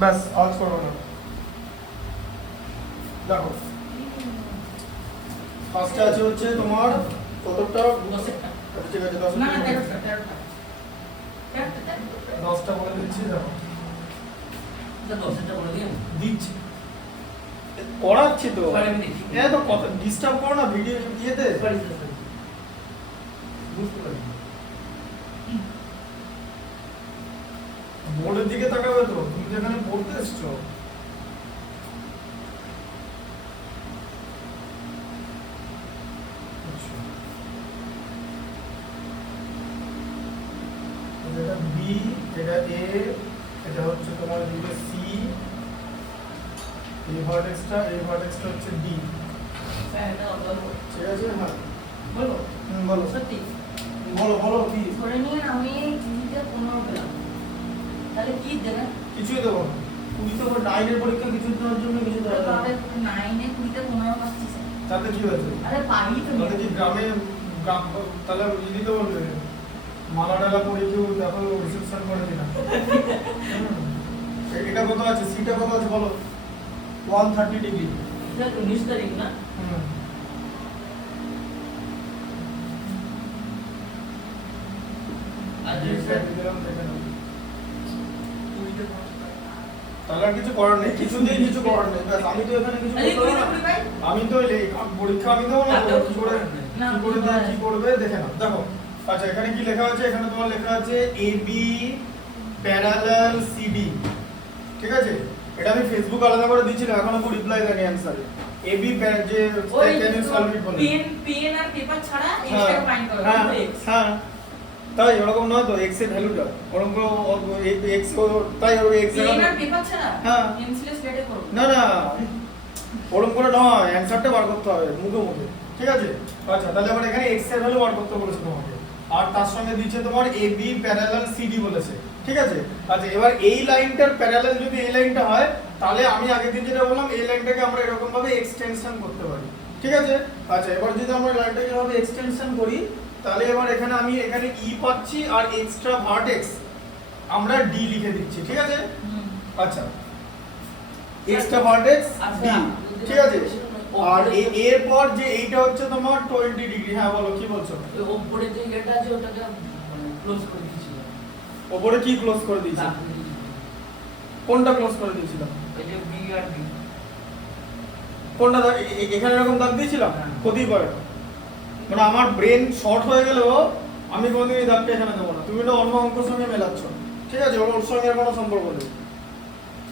ব্যাস আজ করো না। দেখো ফার্স্টে আছে হচ্ছে তোমার কতটা 10টা ঠিক আছে 10 না না 13টা 10টা বলে দিচ্ছি দেখো 10টা বলে দিন দিচ্ছি করাচ্ছি তো পরে আমি দেখি। হ্যাঁ তো কত ডিস্টার্ব করো না ভিডিও ইয়েতে সরি বুঝতে পারি বোর্ডের দিকে তাকাবে তো তুমি যেখানে পড়তে এসছো আচ্ছা। এটা বি এটা এ এটা হচ্ছে তোমার দিকে সি এই ভার্টেক্সটা হচ্ছে ডি হ্যাঁ এটা বলবো ঠিক আছে হ্যাঁ বলবো বলো সত্যি বলো কি ধরে নিয়ে আমি 20 15 পেলাম তাহলে কি দেবে কিছুই দেবো না 20 তো 9 এর পরীক্ষা কিছু দেওয়ার জন্য কিছু দেওয়া যাবে তাহলে 9 এ 20 তে 15 পাচ্ছি স্যার তাতে কি হয়েছে আরে পাই তো তাতে কি গ্রামে তাহলে ইয়ে দিতে বলবে মালা ডালা পরে কেউ দেখো রিসেপশন করে কিনা এটা কত আছে সিটা কত আছে বলো 130 ডিগ্রি এটা 19 তারিখ না আজ স্যার তাহলে আর কিছু করার নেই কিছুতেই কিছু করার নেই ব্যাস আমি তো এখানে কিছু করতে পারবো না আমি তো পরীক্ষা আমি দেবো না তো কি করে কি করবে দেখে নাও দেখো আচ্ছা এখানে কি লেখা আছে এখানে তোমার লেখা আছে এবি প্যারালাল সিডি ঠিক আছে এটা আমি ফেসবুক আলাদা করে দিয়েছিলাম এখনো কোনো রিপ্লাই দেয়নি অ্যানসারে এবি যে ক্যান ইউ সলভ ইট বলে পেন আর পেপার ছাড়া এক্সট্রা ফাইন্ড করো হ্যাঁ তাই ওরকম নয় তো x এর ভ্যালুটা ওরকম x তাই ওর x পেন আর পেপার ছাড়া হ্যাঁ পেন্সিলে স্লেটে করো না ওরকম করে নয় অ্যানসারটা বার করতে হবে মুখে মুখে ঠিক আছে আচ্ছা তাহলে আবার এখানে x এর ভ্যালু বার করতে বলেছে তোমাকে আর তার সঙ্গে দিচ্ছে তোমার AB প্যারালাল CD বলেছে ঠিক আছে আচ্ছা এবার এই লাইনটার প্যারালাল যদি এই লাইনটা হয় তাহলে আমি আগের দিন যেটা বললাম এই লাইনটাকে আমরা এরকম ভাবে এক্সটেনশন করতে পারি ঠিক আছে আচ্ছা এবার যদি আমরা লাইনটাকে এভাবে এক্সটেনশন করি তাহলে এবার এখানে আমি এখানে E পাচ্ছি আর এক্সট্রা ভার্টেক্স আমরা D লিখে দিচ্ছি ঠিক আছে আচ্ছা এক্সট্রা ভার্টেক্স D ঠিক আছে আর এরপর যে এইটা হচ্ছে তোমার 20 ডিগ্রি হ্যাঁ বলো কি বলছো উপরে যে এটা আছে ওটাকে ক্লোজ করে দিয়েছিল উপরে কি ক্লোজ করে দিয়েছি কোনটা ক্লোজ করে দিয়েছিলাম এই যে বি আর বি কোনটা এখানে এরকম দাগ দিয়েছিলাম হতেই পারে মানে আমার ব্রেন শর্ট হয়ে গেলেও আমি কোনোদিন এই দাগটা এখানে দেবো না তুমি এটা অন্য অঙ্কের সঙ্গে মেলাচ্ছ ঠিক আছে ওর সঙ্গে আর কোনো সম্পর্ক নেই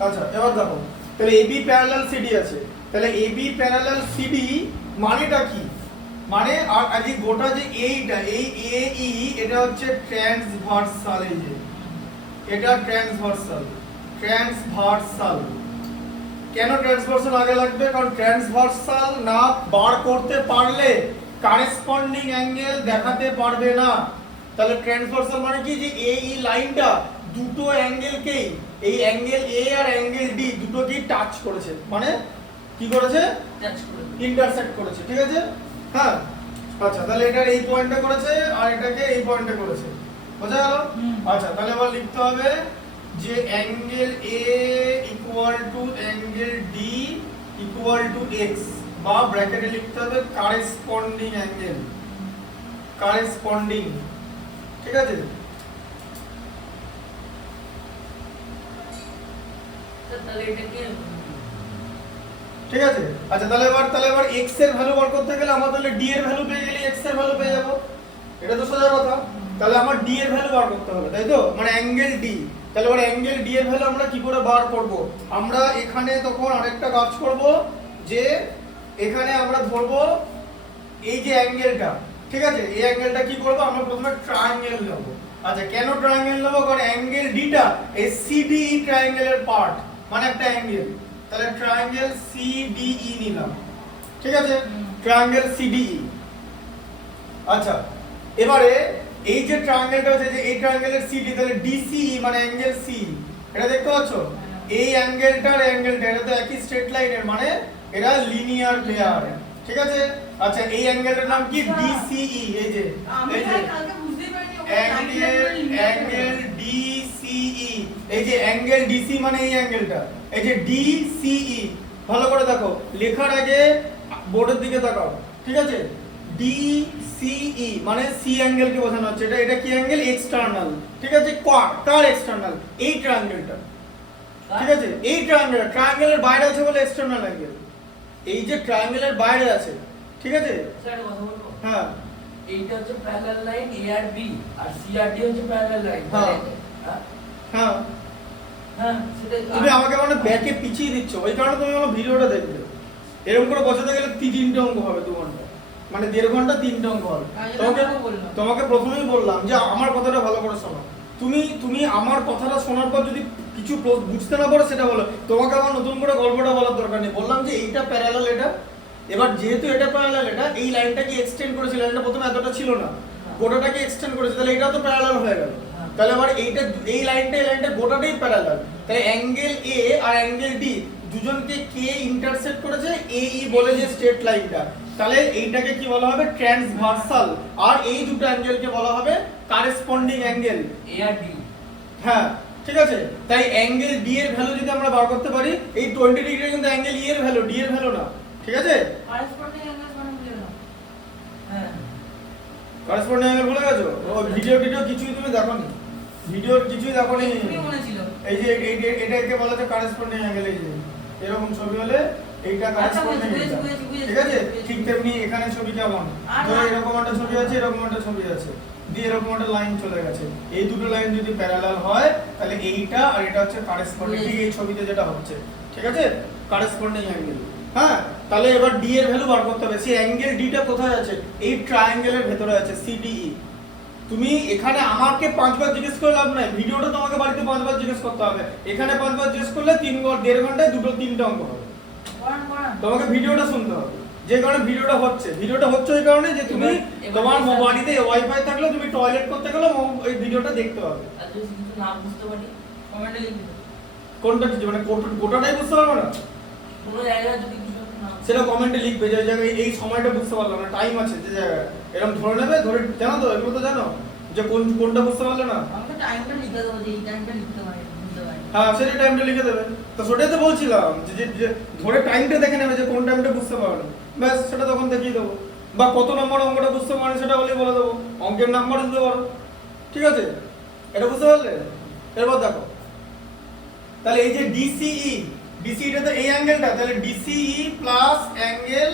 আচ্ছা এবার দেখো তাহলে AB প্যারালাল CD আছে তাহলে AB প্যারালাল CD মানেটা কি মানে আর এই গোটা যে এইটা এই AE এটা হচ্ছে ট্রান্সভার্সাল এই যে এটা ট্রান্সভার্সাল কেন ট্রান্সভার্সাল আগে লাগবে কারণ ট্রান্সভার্সাল না বার করতে পারলে করেসপন্ডিং অ্যাঙ্গেল দেখাতে পারবে না তাহলে ট্রান্সভার্সাল মানে কি যে এই লাইনটা দুটো অ্যাঙ্গেলকেই এই অ্যাঙ্গেল A আর অ্যাঙ্গেল D দুটোকেই টাচ করেছে মানে কি করেছে টাচ করে ইন্টারসেক্ট করেছে ঠিক আছে হ্যাঁ আচ্ছা তাহলে এটা এই পয়েন্টে করেছে আর এটাকে এই পয়েন্টে করেছে বোঝা গেল আচ্ছা তাহলে এবার লিখতে হবে যে angle A equal to angle D equal to x বা ব্র্যাকেটে লিখতে হবে করেসপন্ডিং অ্যাঙ্গেল করেসপন্ডিং ঠিক আছে তাহলে এটা কি ঠিক আছে আচ্ছা তাহলে এবার x এর ভ্যালু বার করতে গেলে আমরা তাহলে d এর ভ্যালু পেয়ে গেলে x এর ভ্যালু পেয়ে যাব এটা তো সোজা কথা তাহলে আমার d এর ভ্যালু বার করতে হবে তাই তো মানে অ্যাঙ্গেল d তাহলে এবার অ্যাঙ্গেল d এর ভ্যালু আমরা কি করে বার করব আমরা এখানে তখন আরেকটা কাজ করব যে এখানে আমরা ধরব এই যে অ্যাঙ্গেলটা ঠিক আছে এই অ্যাঙ্গেলটা কি করব আমরা প্রথমে ট্রায়াঙ্গেল নেব আচ্ছা কেন ট্রায়াঙ্গেল নেব কারণ অ্যাঙ্গেল d টা এই CDE ট্রায়াঙ্গেলের পার্ট মানে একটা অ্যাঙ্গেল তাহলে ট্রায়াঙ্গেল CDE নিলাম ঠিক আছে ট্রায়াঙ্গেল CDE আচ্ছা এবারে এই যে ট্রায়াঙ্গেলটা হচ্ছে যে এই ট্রায়াঙ্গেলের CD তাহলে DCE মানে অ্যাঙ্গেল C এটা দেখতে পাচ্ছো এই অ্যাঙ্গেলটার অ্যাঙ্গেলটা এটা তো একই স্ট্রেট লাইনের মানে এরা লিনিয়ার পেয়ার ঠিক আছে আচ্ছা এই অ্যাঙ্গেলটার নাম কি DCE এই যে আমি কালকে বুঝতেই পারিনি অ্যাঙ্গেল DCE DCEE, এই যে অ্যাঙ্গেল DC মানে এই অ্যাঙ্গেলটা, এই যে DCE, ভালো করে দেখো, লেখার আগে বোর্ডের দিকে তাকাও, ঠিক আছে? DCE মানে সি অ্যাঙ্গেলকে বোঝানো হচ্ছে, এটা কি অ্যাঙ্গেল? এক্সটার্নাল, ঠিক আছে? কার এক্সটার্নাল? এই ট্রায়াঙ্গেলটা, ঠিক আছে? এই ট্রায়াঙ্গেলের বাইরে আছে বলে এক্সটার্নাল অ্যাঙ্গেল, এই যে ট্রায়াঙ্গেলের বাইরে আছে, ঠিক আছে? স্যার একটা কথা বলবো? হ্যাঁ এইটা হচ্ছে প্যারালাল লাইন এ আর বি, আর সি আর ডি হচ্ছে প্যারালাল লাইন। হ্যাঁ। হ্যাঁ হ্যাঁ, হ্যাঁ সেটাই। তুমি আমাকে মানে ব্যাকে পিছিয়ে দিচ্ছ, ওই কারণে তুমি আমার ভিডিওটা দেখবে। এরকম করে বসাতে গেলে 3টে অঙ্ক হবে 2 ঘন্টা, মানে 1.5 ঘন্টা 3টে অঙ্ক হবে। তোমাকে প্রথমেই বললাম যে আমার কথাটা ভালো করে শোনো। তুমি আমার কথাটা শোনার পর যদি কিছু বুঝতে না পারো সেটা বলো, তোমাকে আমার নতুন করে গল্পটা বলার দরকার নেই। বললাম যে এইটা প্যারালাল, এটা এবার যেহেতু এটা প্যারালাল, এটা এই লাইনটাকে এক্সটেন্ড করেছিল, লাইনটা প্রথমে এতটা ছিল না, গোটাটাকে এক্সটেন্ড করেছে, তাহলে এটাও তো প্যারালাল হয়ে গেল। তাহলে আবার এইটা, এই লাইনটা গোটাটাই প্যারালাল, তাহলে অ্যাঙ্গেল এ আর অ্যাঙ্গেল ডি দুজনকে কে ইন্টারসেক্ট করেছে? এই বলে যে স্ট্রেট লাইনটা, তাহলে এইটাকে কি বলা হবে? ট্রান্সভার্সাল। আর এই দুটো অ্যাঙ্গেলকে বলা হবে কারেসপন্ডিং অ্যাঙ্গেল এ আর ডি। হ্যাঁ ঠিক আছে, তাই অ্যাঙ্গেল ডি এর ভ্যালু যদি আমরা বার করতে পারি, এই 20 ডিগ্রি কিন্তু অ্যাঙ্গেল ই এর ভ্যালু, ডি এর ভ্যালু না, ঠিক আছে? কারেসপন্ডিং অ্যাঙ্গেল মানে বুঝলে না? হ্যাঁ কারেসপন্ডিং অ্যাঙ্গেল ভুলে গেছো? ও ভিডিও কিছুই তুমি দেখোনি, ভিডিওর কিছুই দেখোনি। কি মনে ছিল? এই যে এটাকে বলা হয় কারেসপন্ডিং অ্যাঙ্গেল, এই যে এরকম ছবি হলে এইটা কারেসপন্ডিং অ্যাঙ্গেল, ঠিক আছে? ঠিক তেমনি এখানে ছবি কেমন, ধরো এরকম একটা ছবি আছে, এরকম একটা ছবি আছে, দিয়ে এরকম একটা লাইন চলে গেছে, এই দুটো লাইন যদি প্যারালাল হয় তাহলে এইটা আর এটা হচ্ছে কারেসপন্ডিং, ঠিক এই ছবিতে যেটা হচ্ছে, ঠিক আছে? Corresponding angle. হ্যাঁ, তাহলে এবার ডি এর ভ্যালু বার করতে হবে। সেই অ্যাঙ্গেল ডিটা কোথায় আছে? এই ট্রায়াঙ্গেলের ভেতরে আছে, সিডিই। তুমি এখানে আমাকে 5 বার জিজ্ঞেস করে লাভ নাই, ভিডিওটা তোমাকে বাড়িতে 5 বার জিজ্ঞেস করতে হবে। এখানে 5 বার জিজ্ঞেস করলে 1.5 ঘন্টায় 3টে অঙ্ক হবে। তোমাকে ভিডিওটা শুনতে হবে, যে কারণে ভিডিওটা হচ্ছে ওই কারণে যে তুমি তোমার বাড়িতে ওয়াইফাই থাকলে তুমি টয়লেট করতে গেলে এই ভিডিওটা দেখতে হবে। আর যদি কিছু না বুঝতে পারি কমেন্টে লিখে দাও। কোনটা কিছু মানে গোটাটাই বুঝতে পারবে না, কোনো জায়গায় যদি কিছু না সেটা কমেন্টে লিখবে যে জায়গায় এই সময়টা বুঝতে পারলাম না, টাইম আছে যে জায়গায়, এরকম ধরে নেবে, ধরে জানো তো, এগুলো তো জানো যে কোনটা বুঝতে পারলে না। আমাকে টাইমটা লিখে দেবো যে এই টাইমটা লিখতে পারি, বুঝতে পারি। হ্যাঁ, সেটা টাইমটা লিখে দেবে। তো সেটাই তো বলছিলাম যে ধরে টাইমটা দেখে নেবে যে কোন টাইমটা বুঝতে পারবে, ব্যাস সেটা তখন দেখিয়ে দেবো। বা কত নম্বর অঙ্কটা বুঝতে পারে সেটা বলেই বলে দেবো, অঙ্কের নাম্বার দিতে পারো, ঠিক আছে? এটা বুঝতে পারলে? এরপর দেখো, তাহলে এই যে ডিসিই, ডিসিটা তো এই অ্যাঙ্গেলটা, তাহলে ডিসিই প্লাস অ্যাঙ্গেল,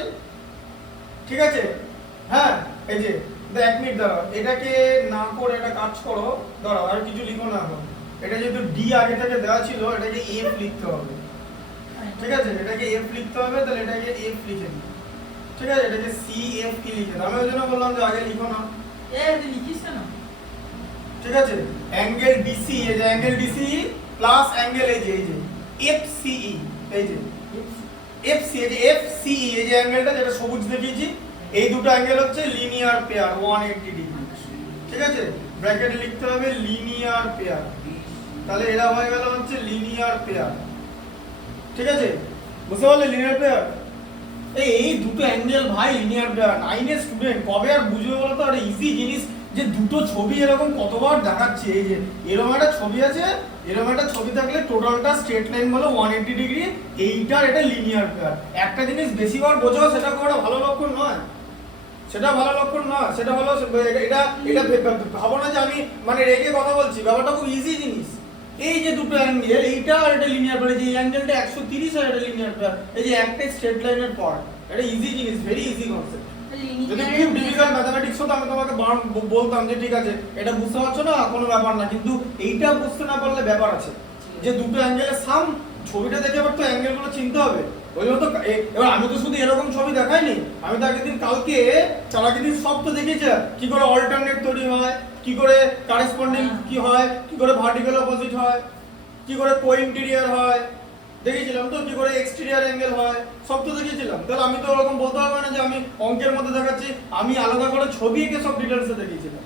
ঠিক আছে? হ্যাঁ, এই যে 1 মিনিট দাঁড়াও, এটাকে না করে একটা কাজ করো, দাঁড়াও আর কিছু লিখো না এখন। এটা যেহেতু ডি আগে থেকে দেওয়া ছিল, এটাকে এফ লিখতে হবে, ঠিক আছে? এটাকে এফ লিখতে হবে, তাহলে এটাকে এফ লিখে দিই, ঠিক আছে? এটাকে সি এফ কি লিখে দাও, আমি ওই জন্য বললাম যে আগে লিখো না, তুই লিখিস কেন? ঠিক আছে? অ্যাঙ্গেল ডিসি, এই যে অ্যাঙ্গেল ডিসি প্লাস অ্যাঙ্গেল এই যে এফ সিই, এই যে এফ সি, এই যে এফ সিই, এই যে অ্যাঙ্গেলটা যেটা সবুজ দেখিয়েছি, এই দুটো অ্যাঙ্গেল হচ্ছে লিনিয়ার পেয়ার 180 ডিগ্রি, ঠিক আছে? ব্র্যাকেটে লিখতে হবে লিনিয়ার পেয়ার, তাহলে এরা হয়ে গেল হচ্ছে লিনিয়ার পেয়ার, ঠিক আছে? বুঝতে পারলে লিনিয়ার পেয়ার? এই দুটো অ্যাঙ্গেল ভাই লিনিয়ার পেয়ার। 9 এর স্টুডেন্ট কবে আর বুঝবে বলো তো? একটা ইজি জিনিস যে দুটো ছবি এরকম কতবার দেখাচ্ছে, এই যে এরকম একটা ছবি আছে, এরকম একটা ছবি থাকলে টোটালটা স্ট্রেট লাইন বলো 180 ডিগ্রি, এইটার এটা লিনিয়ার পেয়ার। একটা জিনিস বেশিবার বোঝো সেটা কোনো ভালো লক্ষণ নয়, সেটা ভালো লক্ষণ নয়, সেটা হলো এটা ভাবো না যে আমি মানে রেগে কথা বলছি, ব্যাপারটা খুব ইজি জিনিস। এই যে দুটো অ্যাঙ্গেল, এইটা আর এটা লিনিয়ার পেয়ার, এই অ্যাঙ্গেলটা 130 আর এটা লিনিয়ার পেয়ার, এই যে একটাই স্ট্রেট লাইনের পয়েন্ট, এটা ইজি জিনিস, ভেরি ইজি কনসেপ্ট। যদি খুব ডিফিকাল্ট ম্যাথমেটিক্স হতো আমি তোমাকে বলতাম যে ঠিক আছে এটা বুঝতে পারছো না, কোনো ব্যাপার না, কিন্তু এইটা বুঝতে না পারলে ব্যাপার আছে, যে দুটো অ্যাঙ্গেলের সাম, ছবিটা দেখে আবার তো অ্যাঙ্গেলগুলো চিনতে হবে। ওই জন্য তো এবার আমি তো শুধু এরকম ছবি দেখাইনি, আমি তো আগের দিন কালকে আগের দিন সব তো দেখেছি, কি করে অল্টারনেট তৈরি হয়, কি করে কারেসপন্ডিং কি হয়, কি করে ভার্টিক্যাল অপোজিট হয়, কি করে কোইন্টেরিয়র হয়, দেখেছিলাম তো, কি করে এক্সটেরিয়র অ্যাঙ্গেল হয়, সব তো দেখেছিলাম। তাহলে আমি তো ওরকম বলতে পারবো না যে আমি অঙ্কের মধ্যে দেখাচ্ছি, আমি আলাদা করে ছবি এঁকে সব ডিটেলসে দেখিয়েছিলাম।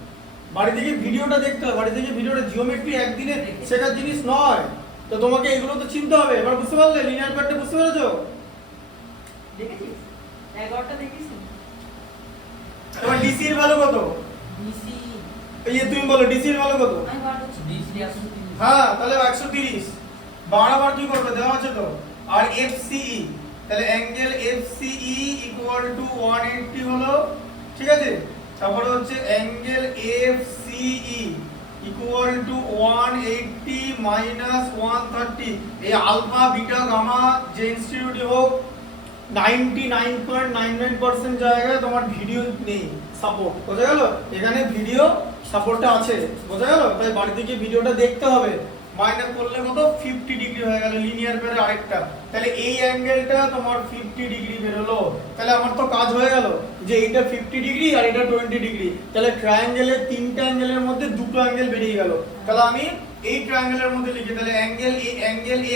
বাড়ি থেকে ভিডিওটা দেখতে হবে, বাড়ি থেকে ভিডিওটা জিওমেট্রি একদিনে শেখার জিনিস নয়, তো তোমাকে এগুলো তো চিনতে হবে। এবার বুঝতে পারলে লিনিয়ার প্যাটার্ন বুঝতে পেরেছো? দেখেছিস 11টা দেখিস? এবার ডিসি এর ভ্যালু কত? ডিসি এই তুমি বলো ডিসি এর ভ্যালু কত? আমি বার করছি, ডিসি আসলে হ্যাঁ তাহলে 130 বারবার কি করবে দেওয়া আছে তো আর FCE তাহলে অ্যাঙ্গেল FCE ইকুয়াল টু 180 হলো ঠিক আছে তারপরে হচ্ছে angle FCE equal to 180 minus 130 এই আলফা বিটা গামা যে ইনস্টিটিউটে হোক 99.99% জায়গায় তোমার ভিডিও নেই সাপোর্ট বোঝা গেল এখানে ভিডিও সাপোর্টটা আছে বোঝা গেল তাই বাড়িতে গিয়ে ভিডিওটা দেখতে হবে মাইনাস করলে কত 50 ডিগ্রি হয়ে গেল লিনিয়ার পেরে আরেকটা তাহলে এই অ্যাঙ্গেলটা তোমার 50 ডিগ্রি বের হলো তাহলে আমার তো কাজ হয়ে গেল যে এটা 50 ডিগ্রি আর এটা 20 ডিগ্রি তাহলে ট্রায়াঙ্গেলের তিনটা অ্যাঙ্গেলের মধ্যে দুটো অ্যাঙ্গেল বেরিয়ে গেল তাহলে আমি এই ট্রায়াঙ্গেলের মধ্যে লিখি তাহলে অ্যাঙ্গেল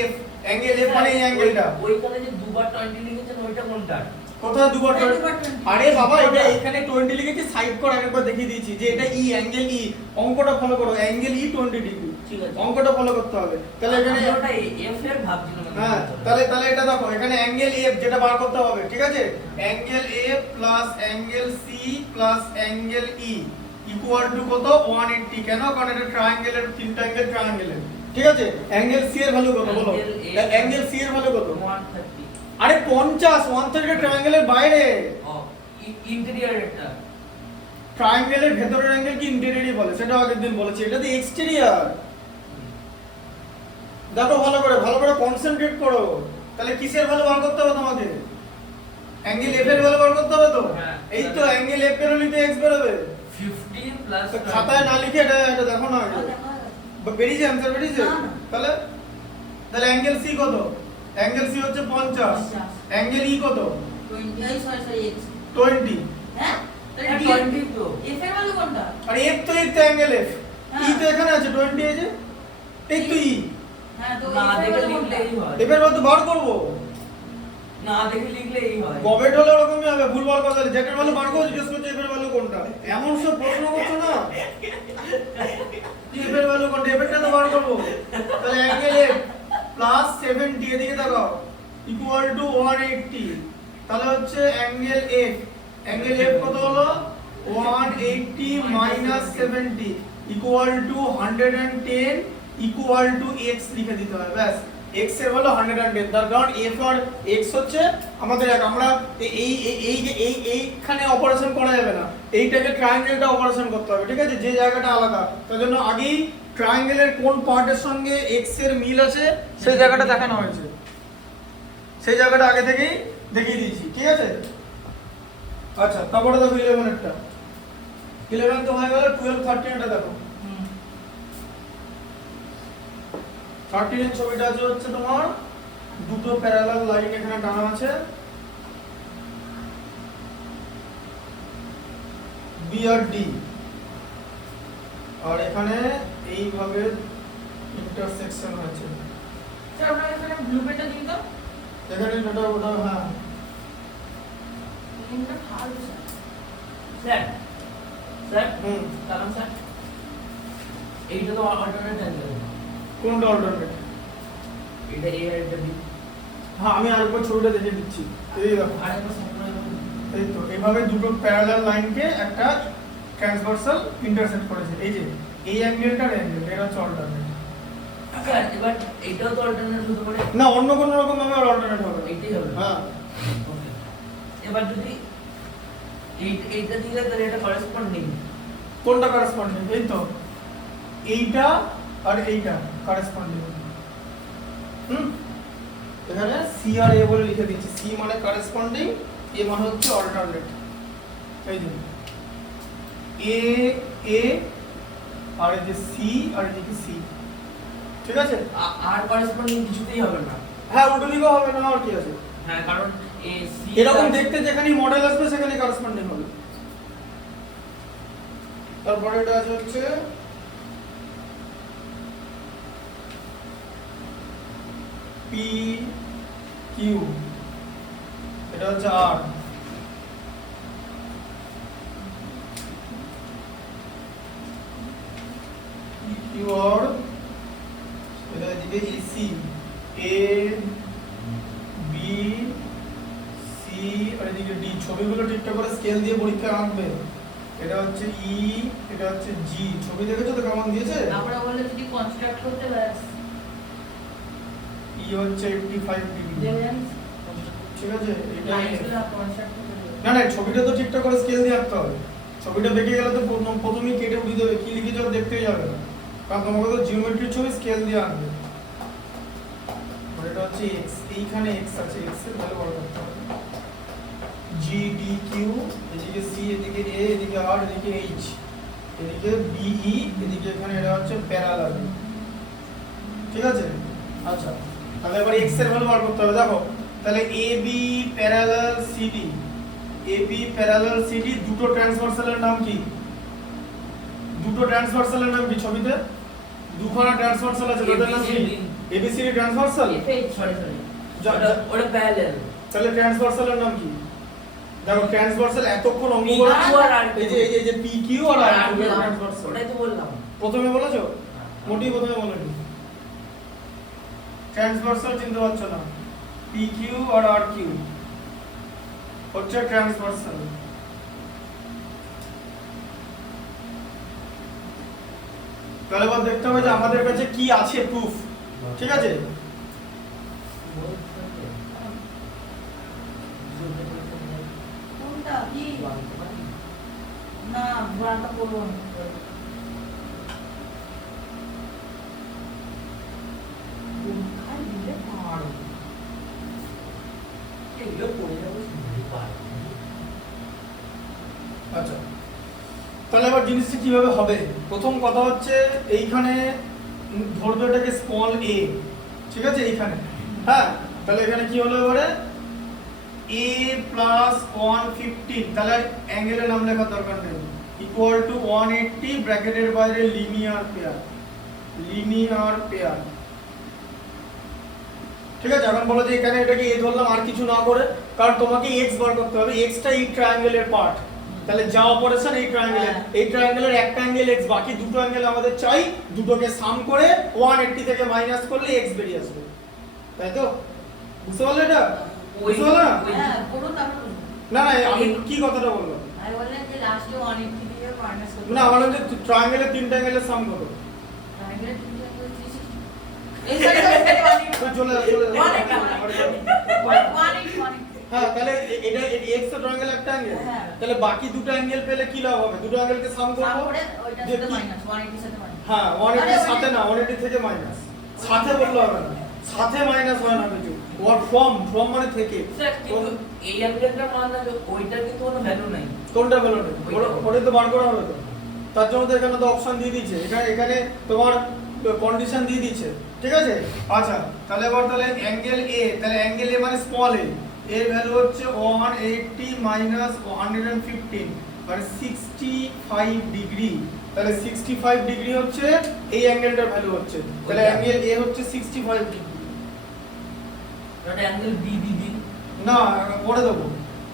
F অ্যাঙ্গেল F মানে এই অ্যাঙ্গেলটা ওইখানে যে দুবার 20 লিখেছেন ওইটা কোনটা কোথায় দুবার দুবার 20 আরে বাবা এটা এখানে 20 লিখেছি সাইড করে আরেকবার দেখিয়ে দিয়েছি যে এটা ই অ্যাঙ্গেল ই অঙ্কটা ফলো করো অ্যাঙ্গেল ই 20 ডিগ্রি ঠিক আছে অঙ্কটা ফলো করতে হবে তাহলে এখানে ওটা এফ এর ভাবছিলাম হ্যাঁ তাহলে এটা দেখো এখানে অ্যাঙ্গেল এফ যেটা বার করতে হবে ঠিক আছে angle F plus angle C plus angle E equal to কত 180 কেন কারণ এটা ট্রায়াঙ্গেলের তিনটা অ্যাঙ্গেল ট্রায়াঙ্গেলের ঠিক আছে অ্যাঙ্গেল সি এর ভ্যালু কত বলো অ্যাঙ্গেল সি এর ভ্যালু কত 130 আরে 50 130 এর ট্রায়াঙ্গেলের বাইরে ও ইন্টেরিয়র এটা ট্রায়াঙ্গেলের ভেতরের অ্যাঙ্গেল কি ইন্টেরিয়রই বলে সেটা আগের দিন বলেছি এটা তো এক্সটেরিয়র দেখো ভালো করে কনসেন্ট্রেট করো তাহলে কিসের ভ্যালু বার করতে হবে তোমাকে অ্যাঙ্গেল এফ এর ভ্যালু বার করতে হবে তো হ্যাঁ। এই তো অ্যাঙ্গেল এফ এর নিতে এক্স বের হবে 50 প্লাস তো খাতায় না লিখে এটা দেখো না আগে বেরিয়েছে অ্যানসার বেরিয়েছে না, না। তাহলে অ্যাঙ্গেল সি কত অ্যাঙ্গেল সি হচ্ছে 50 অ্যাঙ্গেল ই কত 20 হ্যাঁ এটা 20 তো এফ এর ভ্যালু কোনটা আর এফ তো অ্যাঙ্গেল এফ ই তো এখানে আছে 20 এই যে এই তো ই হ্যাঁ তো না এফ এর দেখে ভ্যালু কোনটা লিখলেই হয় এফ এর ভ্যালু বার করব না দেখে লিখলেই হয় গবেট হলে ওরকমই হবে ভুলভাল কথা যেটার ভ্যালু বার করো জিজ্ঞেস করছো এফ এর ভ্যালু কোনটা এমন সব প্রশ্ন করছো না এফ এর ভ্যালু কোনটা এফ এরটা তো বার করব তাহলে অ্যাঙ্গেল এফ প্লাস 70 এদিকে তাকাও ইকুয়াল টু 180 তাহলে হচ্ছে অ্যাঙ্গেল এফ কত হলো 180 minus 70 equal to 110 equal to x লিখে দিতে হবে ব্যাস x এর হলো 110 তার কারণ f আর x হচ্ছে আমাদের এক আমরা এইখানে অপারেশন করা যাবে না এইটাকে ট্রায়াঙ্গেলটা অপারেশন করতে হবে ঠিক আছে যে জায়গাটা আলাদা তার জন্য আগেই ট্রায়াঙ্গেলের কোন পার্টের সঙ্গে x এর মিল আছে সেই জায়গাটা দেখানো হয়েছে সেই জায়গাটা আগে থেকেই দেখিয়ে দিয়েছি ঠিক আছে আচ্ছা তারপরে দেখো 11 এরটা 11 তো হয়ে গেল 12 13 এটা দেখো 13 এর ছবিটা আছে হচ্ছে তোমার দুটো প্যারালাল লাইন এখানে টানা আছে বি আর ডি আর এখানে এইভাবে ইন্টারসেকশন হয়েছে স্যার আপনারা এখানে ব্লুপ্রিন্টটা দিন তো এখানে ওটা হ্যাঁ লিংকটা ফালতু স্যার স্যার হুম কারণ স্যার এইটা তো অল্টারনেট অ্যাঙ্গেল কোনটা অল্টারনেট এটা এ আর এটা বি হ্যাঁ আমি আরেকবার ছবিটা দেখে দিচ্ছি এই দেখো আরেকবার সামনে এই তো এইভাবে দুটো প্যারালাল লাইনকে একটা ট্রান্সভার্সাল ইন্টারসেক্ট করেছে এই যে এই অ্যাঙ্গেলটার অ্যাঙ্গেল এটা হচ্ছে অল্টারনেট স্যার এবার এটাও তো অল্টারনেট হতে পারে না অন্য কোনো রকম ভাবে অল্টারনেট হবে না। এইটাই হবে হ্যাঁ ওকে এবার যদি এইটা দিলে তাহলে এটা করেসপন্ডিং কোনটা করেসপন্ডিং এই তো এইটা আর এইটা করেসপন্ডিং এখানে সি আর এ বলে লিখে দিচ্ছি সি মানে করেসপন্ডিং এ মানে হচ্ছে অল্টারনেট এই যে এ এ আর এই যে সি আর এদিকে সি ঠিক আছে আর করেসপন্ডিং কিছুতেই হবে না হ্যাঁ উল্টো দিকেও হবে না আর কি আছে হ্যাঁ কারণ এ সি এরকম দেখতে যেখানে মডেল আসবে সেখানে করেসপন্ডিং হবে তারপরে এটা আছে হচ্ছে পি কিউ এটা হচ্ছে আর কিউ আর এটা এদিকে এসি এ বি সি আর এদিকে ডি ছবিগুলো ঠিকঠাক করে স্কেল দিয়ে পরীক্ষা আঁকবে এটা হচ্ছে ই, এটা হচ্ছে জি। ছবি দেখেছো তো কেমন দিয়েছে? আমরা বললে যদি কনস্ট্রাক্ট করতে ব্যাস ই হচ্ছে 85 ডিগ্রি, দেবেন ঠিক আছে? এটা লাইনগুলো কনস্ট্রাক্ট করতে দেবেন। না না, ছবিটা তো ঠিকঠাক করে স্কেল দিয়ে আঁকতে হবে। ছবিটা বেঁকে গেলে তো প্রথমেই কেটে উঠিয়ে দেবে, কি লিখেছো দেখতেই যাবে না, কারণ তোমাকে তো জিওমেট্রির ছবি স্কেল দিয়ে আঁকবে। আর এটা হচ্ছে x, এইখানে x আছে, x এর ভ্যালু বার করতে হবে। g d q, এদিকে c, এদিকে a, এদিকে r, এদিকে h, এদিকে b e, এদিকে এখানে এটা হচ্ছে প্যারালাল, ঠিক আছে? আচ্ছা, তাহলে এবার x এর ভ্যালু বার করতে হবে। দেখো তাহলে ab parallel cd, ab parallel cd, দুটো ট্রান্সভার্সালের নাম কি? দুটো ট্রান্সভার্সালের নাম কি ছবিতে? দুখানা ট্রান্সভার্সাল আছে, তাদের নাম কি? abcd transversal. সরি ওটা প্যারালাল। তাহলে ট্রান্সভার্সালের নাম কি? দেখো ট্রান্সভার্সাল এতক্ষণ অঙ্ক PQ করেছি, আর R Q। এই যে pq আর r q ট্রান্সভার্সাল। ওটাই তো বললাম। প্রথমে বলেছো? মোটেই প্রথমে বলেনি। ট্রান্সভার্সাল চিনতে পারছো না? pq আর rq হচ্ছে ট্রান্সভার্সাল। তাহলে এবার দেখতে হবে যে আমাদের কাছে কি আছে প্রুফ, ঠিক আছে? কোনটা কি না বারটা করবো না। কোনখানে দিলে পারো? এগুলো পড়ে যাবো শুনতে পারো। আচ্ছা, তাহলে এবার জিনিসটা কিভাবে হবে? প্রথম কথা হচ্ছে এইখানে ধরবে এটাকে স্মল a, ঠিক আছে? এইখানে, হ্যাঁ, তাহলে এখানে কি হলো এবারে a প্লাস 115, তাহলে অ্যাঙ্গেলের নাম লেখার দরকার নেই, ইকুয়াল টু 180 ব্র্যাকেটের বাইরে লিনিয়ার পেয়ার, লিনিয়ার পেয়ার, ঠিক আছে? এখন বলো যে এখানে এটাকে a ধরলাম আর কিছু না করে, কারণ তোমাকে x বার করতে হবে, x টা এই ট্রায়াঙ্গেলের পার্ট, তাহলে যা অপারেশন এই ট্রায়াঙ্গেলের, এই ট্রায়াঙ্গেলের একটা অ্যাঙ্গেল x, বাকি দুটো অ্যাঙ্গেল আমাদের চাই, দুটোকে সাম করে 180 থেকে মাইনাস করলে x বেরিয়ে আসবে, তাই তো? বুঝতে পারলে এটা? বুঝতে পারলে না? হ্যাঁ করুন তারপর করুন। না না, আমি কি কথাটা বললাম? আমি বললেন যে লাস্টে 180 দিয়ে মাইনাস করতে না, আমার যে ট্রায়াঙ্গেলের তিনটা অ্যাঙ্গেলের সাম কত? ট্রায়াঙ্গেল 360 এই সাইডে তো চলে যা, চলে যা। 180 হ্যাঁ, তাহলে এটা x তো ট্রায়াঙ্গেল একটা অ্যাঙ্গেল, হ্যাঁ। তাহলে বাকি দুটো অ্যাঙ্গেল পেলে কি লাভ হবে? দুটো অ্যাঙ্গেলকে সাম করব, তারপরে ওইটার যে সাথে কি? মাইনাস 180 সাথে মাইনাস হ্যাঁ, 180 সাথে না, 180 থেকে মাইনাস, সাথে বললে হবে না, সাথে মাইনাস হয় না কিছু, ওর ফ্রম মানে থেকে। স্যার কিন্তু এই অ্যাঙ্গেলটার মান না, ওইটার কিন্তু কোনো ভ্যালু নাই। কোনটা বলো না, ওইটা। ওটা তো বার করা হবে তো, তার জন্য তো এখানে তো অপশন দিয়ে দিয়েছে, এখানে তোমার কন্ডিশন দিয়ে দিয়েছে, ঠিক আছে? আচ্ছা, তাহলে এবার তাহলে অ্যাঙ্গেল a, তাহলে অ্যাঙ্গেল a মানে স্মল a, এর ভ্যালু হচ্ছে 180 মাইনাস 115 মানে 65 ডিগ্রি, তাহলে 65 ডিগ্রি হচ্ছে এই অ্যাঙ্গেলটার ভ্যালু হচ্ছে, তাহলে ওইটা। অ্যাঙ্গেল a হচ্ছে 65 ডিগ্রি। ওটা অ্যাঙ্গেল বি দিদি। না, পরে দেবো,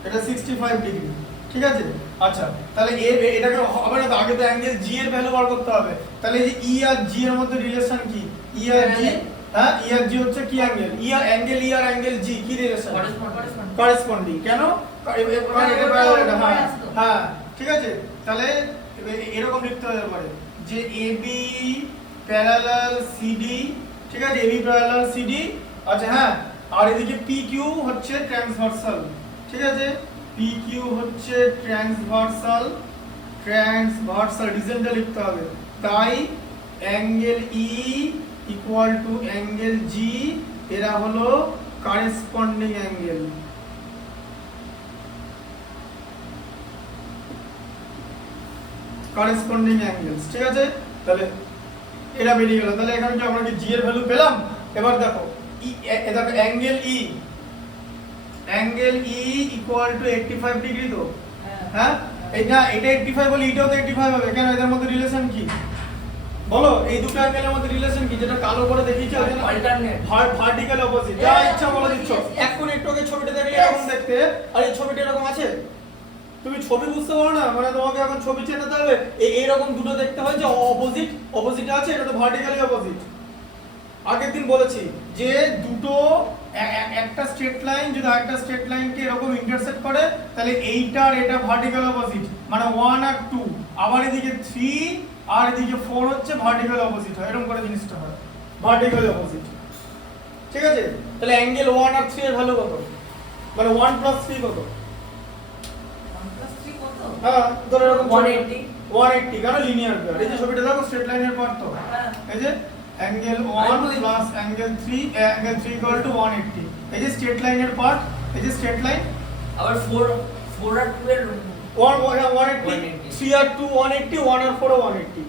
এটা 65 ডিগ্রি, ঠিক আছে? আচ্ছা, তাহলে এটাকে হবে না তো, আগে তো অ্যাঙ্গেল জি এর ভ্যালু বার করতে হবে, তাহলে এই যে ই আর জি এর মধ্যে রিলেশন কি? ই আর জি, হ্যাঁ, ই আর জি হচ্ছে কি অ্যাঙ্গেল? ই আর অ্যাঙ্গেল ই আর অ্যাঙ্গেল জি কি রিলেশন? করেসপন্ডিং। কেন? হ্যাঁ, ঠিক আছে? তাহলে এরকম লিখতে হবে পারে যে এবি প্যারালাল সিডি, ঠিক আছে? এবি প্যারালাল সিডি, আচ্ছা হ্যাঁ, আর এদিকে PQ হচ্ছে ট্রান্সভার্সাল, ঠিক আছে? PQ হচ্ছে ট্রান্সভার্সাল, রিজনটা লিখতে হবে, তাই angle E equal to angle G, এরা হলো কারেসপন্ডিং অ্যাঙ্গেল, কারেসপন্ডিং অ্যাঙ্গেলস, ঠিক আছে? তাহলে এটা বেরিয়ে গেল, তাহলে এখানে কি আমরা কি জি এর ভ্যালু পেলাম? এবার দেখো দেখো angle E equal two 85 degree তো, হ্যাঁ? এটা 85 বলে এটাও তো 85 হবে, কেন? এদের মধ্যে রিলেশন কি বলো? এই দুটো অ্যাঙ্গেলের মধ্যে রিলেশন কি, যেটা কালো করে দেখিয়েছি? অল্টারনেট, ভার্টিক্যাল অপোজিট, যা ইচ্ছা বলে দিচ্ছ। এখন একটু আগে ছবিটা দেখলে এরকম দেখতে, আর এই ছবিটা এরকম আছে, তুমি ছবি বুঝতে পারো না, মানে তোমাকে এখন ছবি চেনাতে হবে, এইরকম দুটো দেখতে হয় যে অপোজিট আছে, এটা তো ভার্টিক্যালি অপোজিট, আগের দিন বলেছি যে দুটো একটা স্ট্রেট লাইন যদি আরেকটা স্ট্রেট লাইনকে এরকম ইন্টারসেক্ট করে তাহলে এইটা আর এটা ভার্টিক্যাল অপোজিট, মানে 1 আর 2, আবার এদিকে 3 আর এদিকে 4 হচ্ছে ভার্টিক্যাল অপোজিট হয়, এরকম করে জিনিসটা হয় ভার্টিক্যাল অপোজিট। ঠিক আছে, তাহলে অ্যাঙ্গেল 1 আর 3 এর ভ্যালু কত, মানে 1 + 3 কত? 1+3 কত? হ্যাঁ ধরো এরকম 180 180, কারণ লিনিয়ার পেয়ার। এই যে ছবিটা দেখো স্ট্রেট লাইনের পার্ট তো, হ্যাঁ। এই যে অ্যাঙ্গেল 1 প্লাস অ্যাঙ্গেল 3, অ্যাঙ্গেল 3 = 180, এই যে স্ট্রেট লাইনের পার্ট, এই যে স্ট্রেট লাইন আবার 4 আর 2 এর 180, 3 আর 2 180, 1 আর 4 180।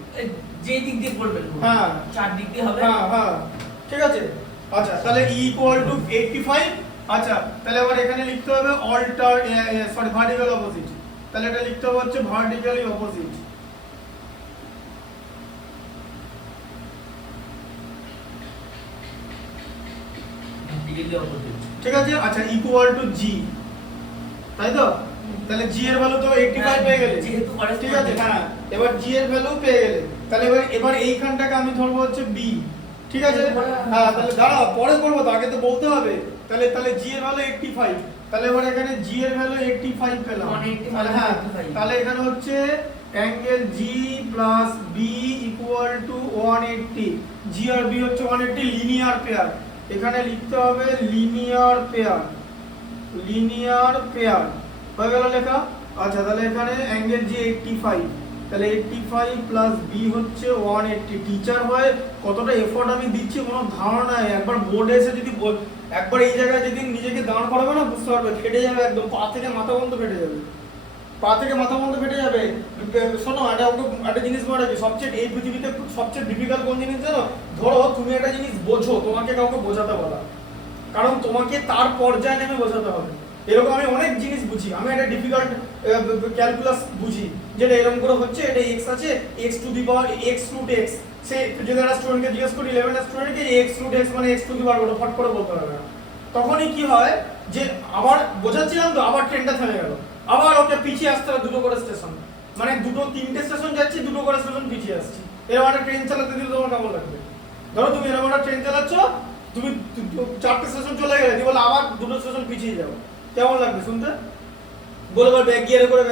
যে দিক দিয়ে পড়বে হ্যাঁ চার দিক দিয়ে হবে। হ্যাঁ হ্যাঁ ঠিক আছে। আচ্ছা তাহলে E = 85। আচ্ছা তাহলে আবার এখানে লিখতে হবে ভার্টিক্যাল অপোজিট, তাহলে এটা লিখতে হবে হচ্ছে ভার্টিক্যালি অপোজিট। দিকে অপোজিট। ঠিক আছে। আচ্ছা = G, তাই তো? তাহলে G এর ভ্যালু তো 85 পেয়ে গেলে, যেহেতু corresponding। ঠিক আছে। হ্যাঁ এবার G এর ভ্যালু পেয়ে গেলে, তাহলে এবার এইখানটাকে আমি ধরবো হচ্ছে B, ঠিক আছে। হ্যাঁ তাহলে দাঁড়াও পরে করবো তো, আগে তো বলতে হবে। তাহলে G এর ভ্যালু 85, তাহলে এবার এখানে G এর ভ্যালু 85 পেলাম। 180 তাহলে হ্যাঁ 85 তাহলে এখানে হচ্ছে angle G plus B = 180, G আর B হচ্ছে 180, লিনিয়ার পেয়ার। এখানে লিখতে হবে লিনিয়ার পেয়ার, লিনিয়ার পেয়ার হয়ে গেল লেখা। আচ্ছা তাহলে এখানে অ্যাঙ্গেল G 85, তাহলে 85 প্লাস B হচ্ছে 180। টিচার হয়ে কতটা এফোর্ট আমি দিচ্ছি কোনো ধারণা নেই। একবার বোর্ডে এসে যদি একবার এই জায়গায় যেদিন নিজেকে দাঁড় করাবে না বুঝতে পারবে, ফেটে যাবে একদম, পা থেকে মাথা পর্যন্ত ফেটে যাবে, পা থেকে মাথা পর্যন্ত ফেটে যাবে। শোনো একটা জিনিস মনে রাখি, সবচেয়ে এই পৃথিবীতে সবচেয়ে ডিফিকাল্ট কোন জিনিস জানো? ধরো তুমি একটা জিনিস বোঝো, তোমাকে কাউকে বোঝাতে বলা, কারণ তোমাকে তার পর্যায়ে নেমে বোঝাতে হবে। এরকম আমি অনেক জিনিস বুঝি, আমি একটা ডিফিকাল্ট ক্যালকুলাস বুঝি, যেটা এরকম করে হচ্ছে, এটা x আছে, x√x, সে যদি একটা স্টুডেন্টকে জিজ্ঞেস করি 11 এর স্টুডেন্টকে x√x মানে x টু দি পাওয়ার কত, ফট করে বলতে পারবে না। তখনই কি হয় যে আবার বোঝাচ্ছিলাম তো, আবার ট্রেনটা থেমে গেল, আবার ওকে পিছিয়ে আসতে হবে দুটো করে স্টেশন, মানে তিনটে স্টেশন যাচ্ছি, দুটো করে স্টেশন পিছিয়ে আসছি। এরকম একটা ট্রেন চালাতে দিলে তোমার কেমন লাগবে? ধরো তুমি এরকম একটা ট্রেন চালাচ্ছ, তুমি 4টে স্টেশন চলে গেলে, তুমি বলে আবার দুটো স্টেশন পিছিয়ে যাও, কেমন লাগবে শুনতে? বলবার ব্যাক গিয়ারে করে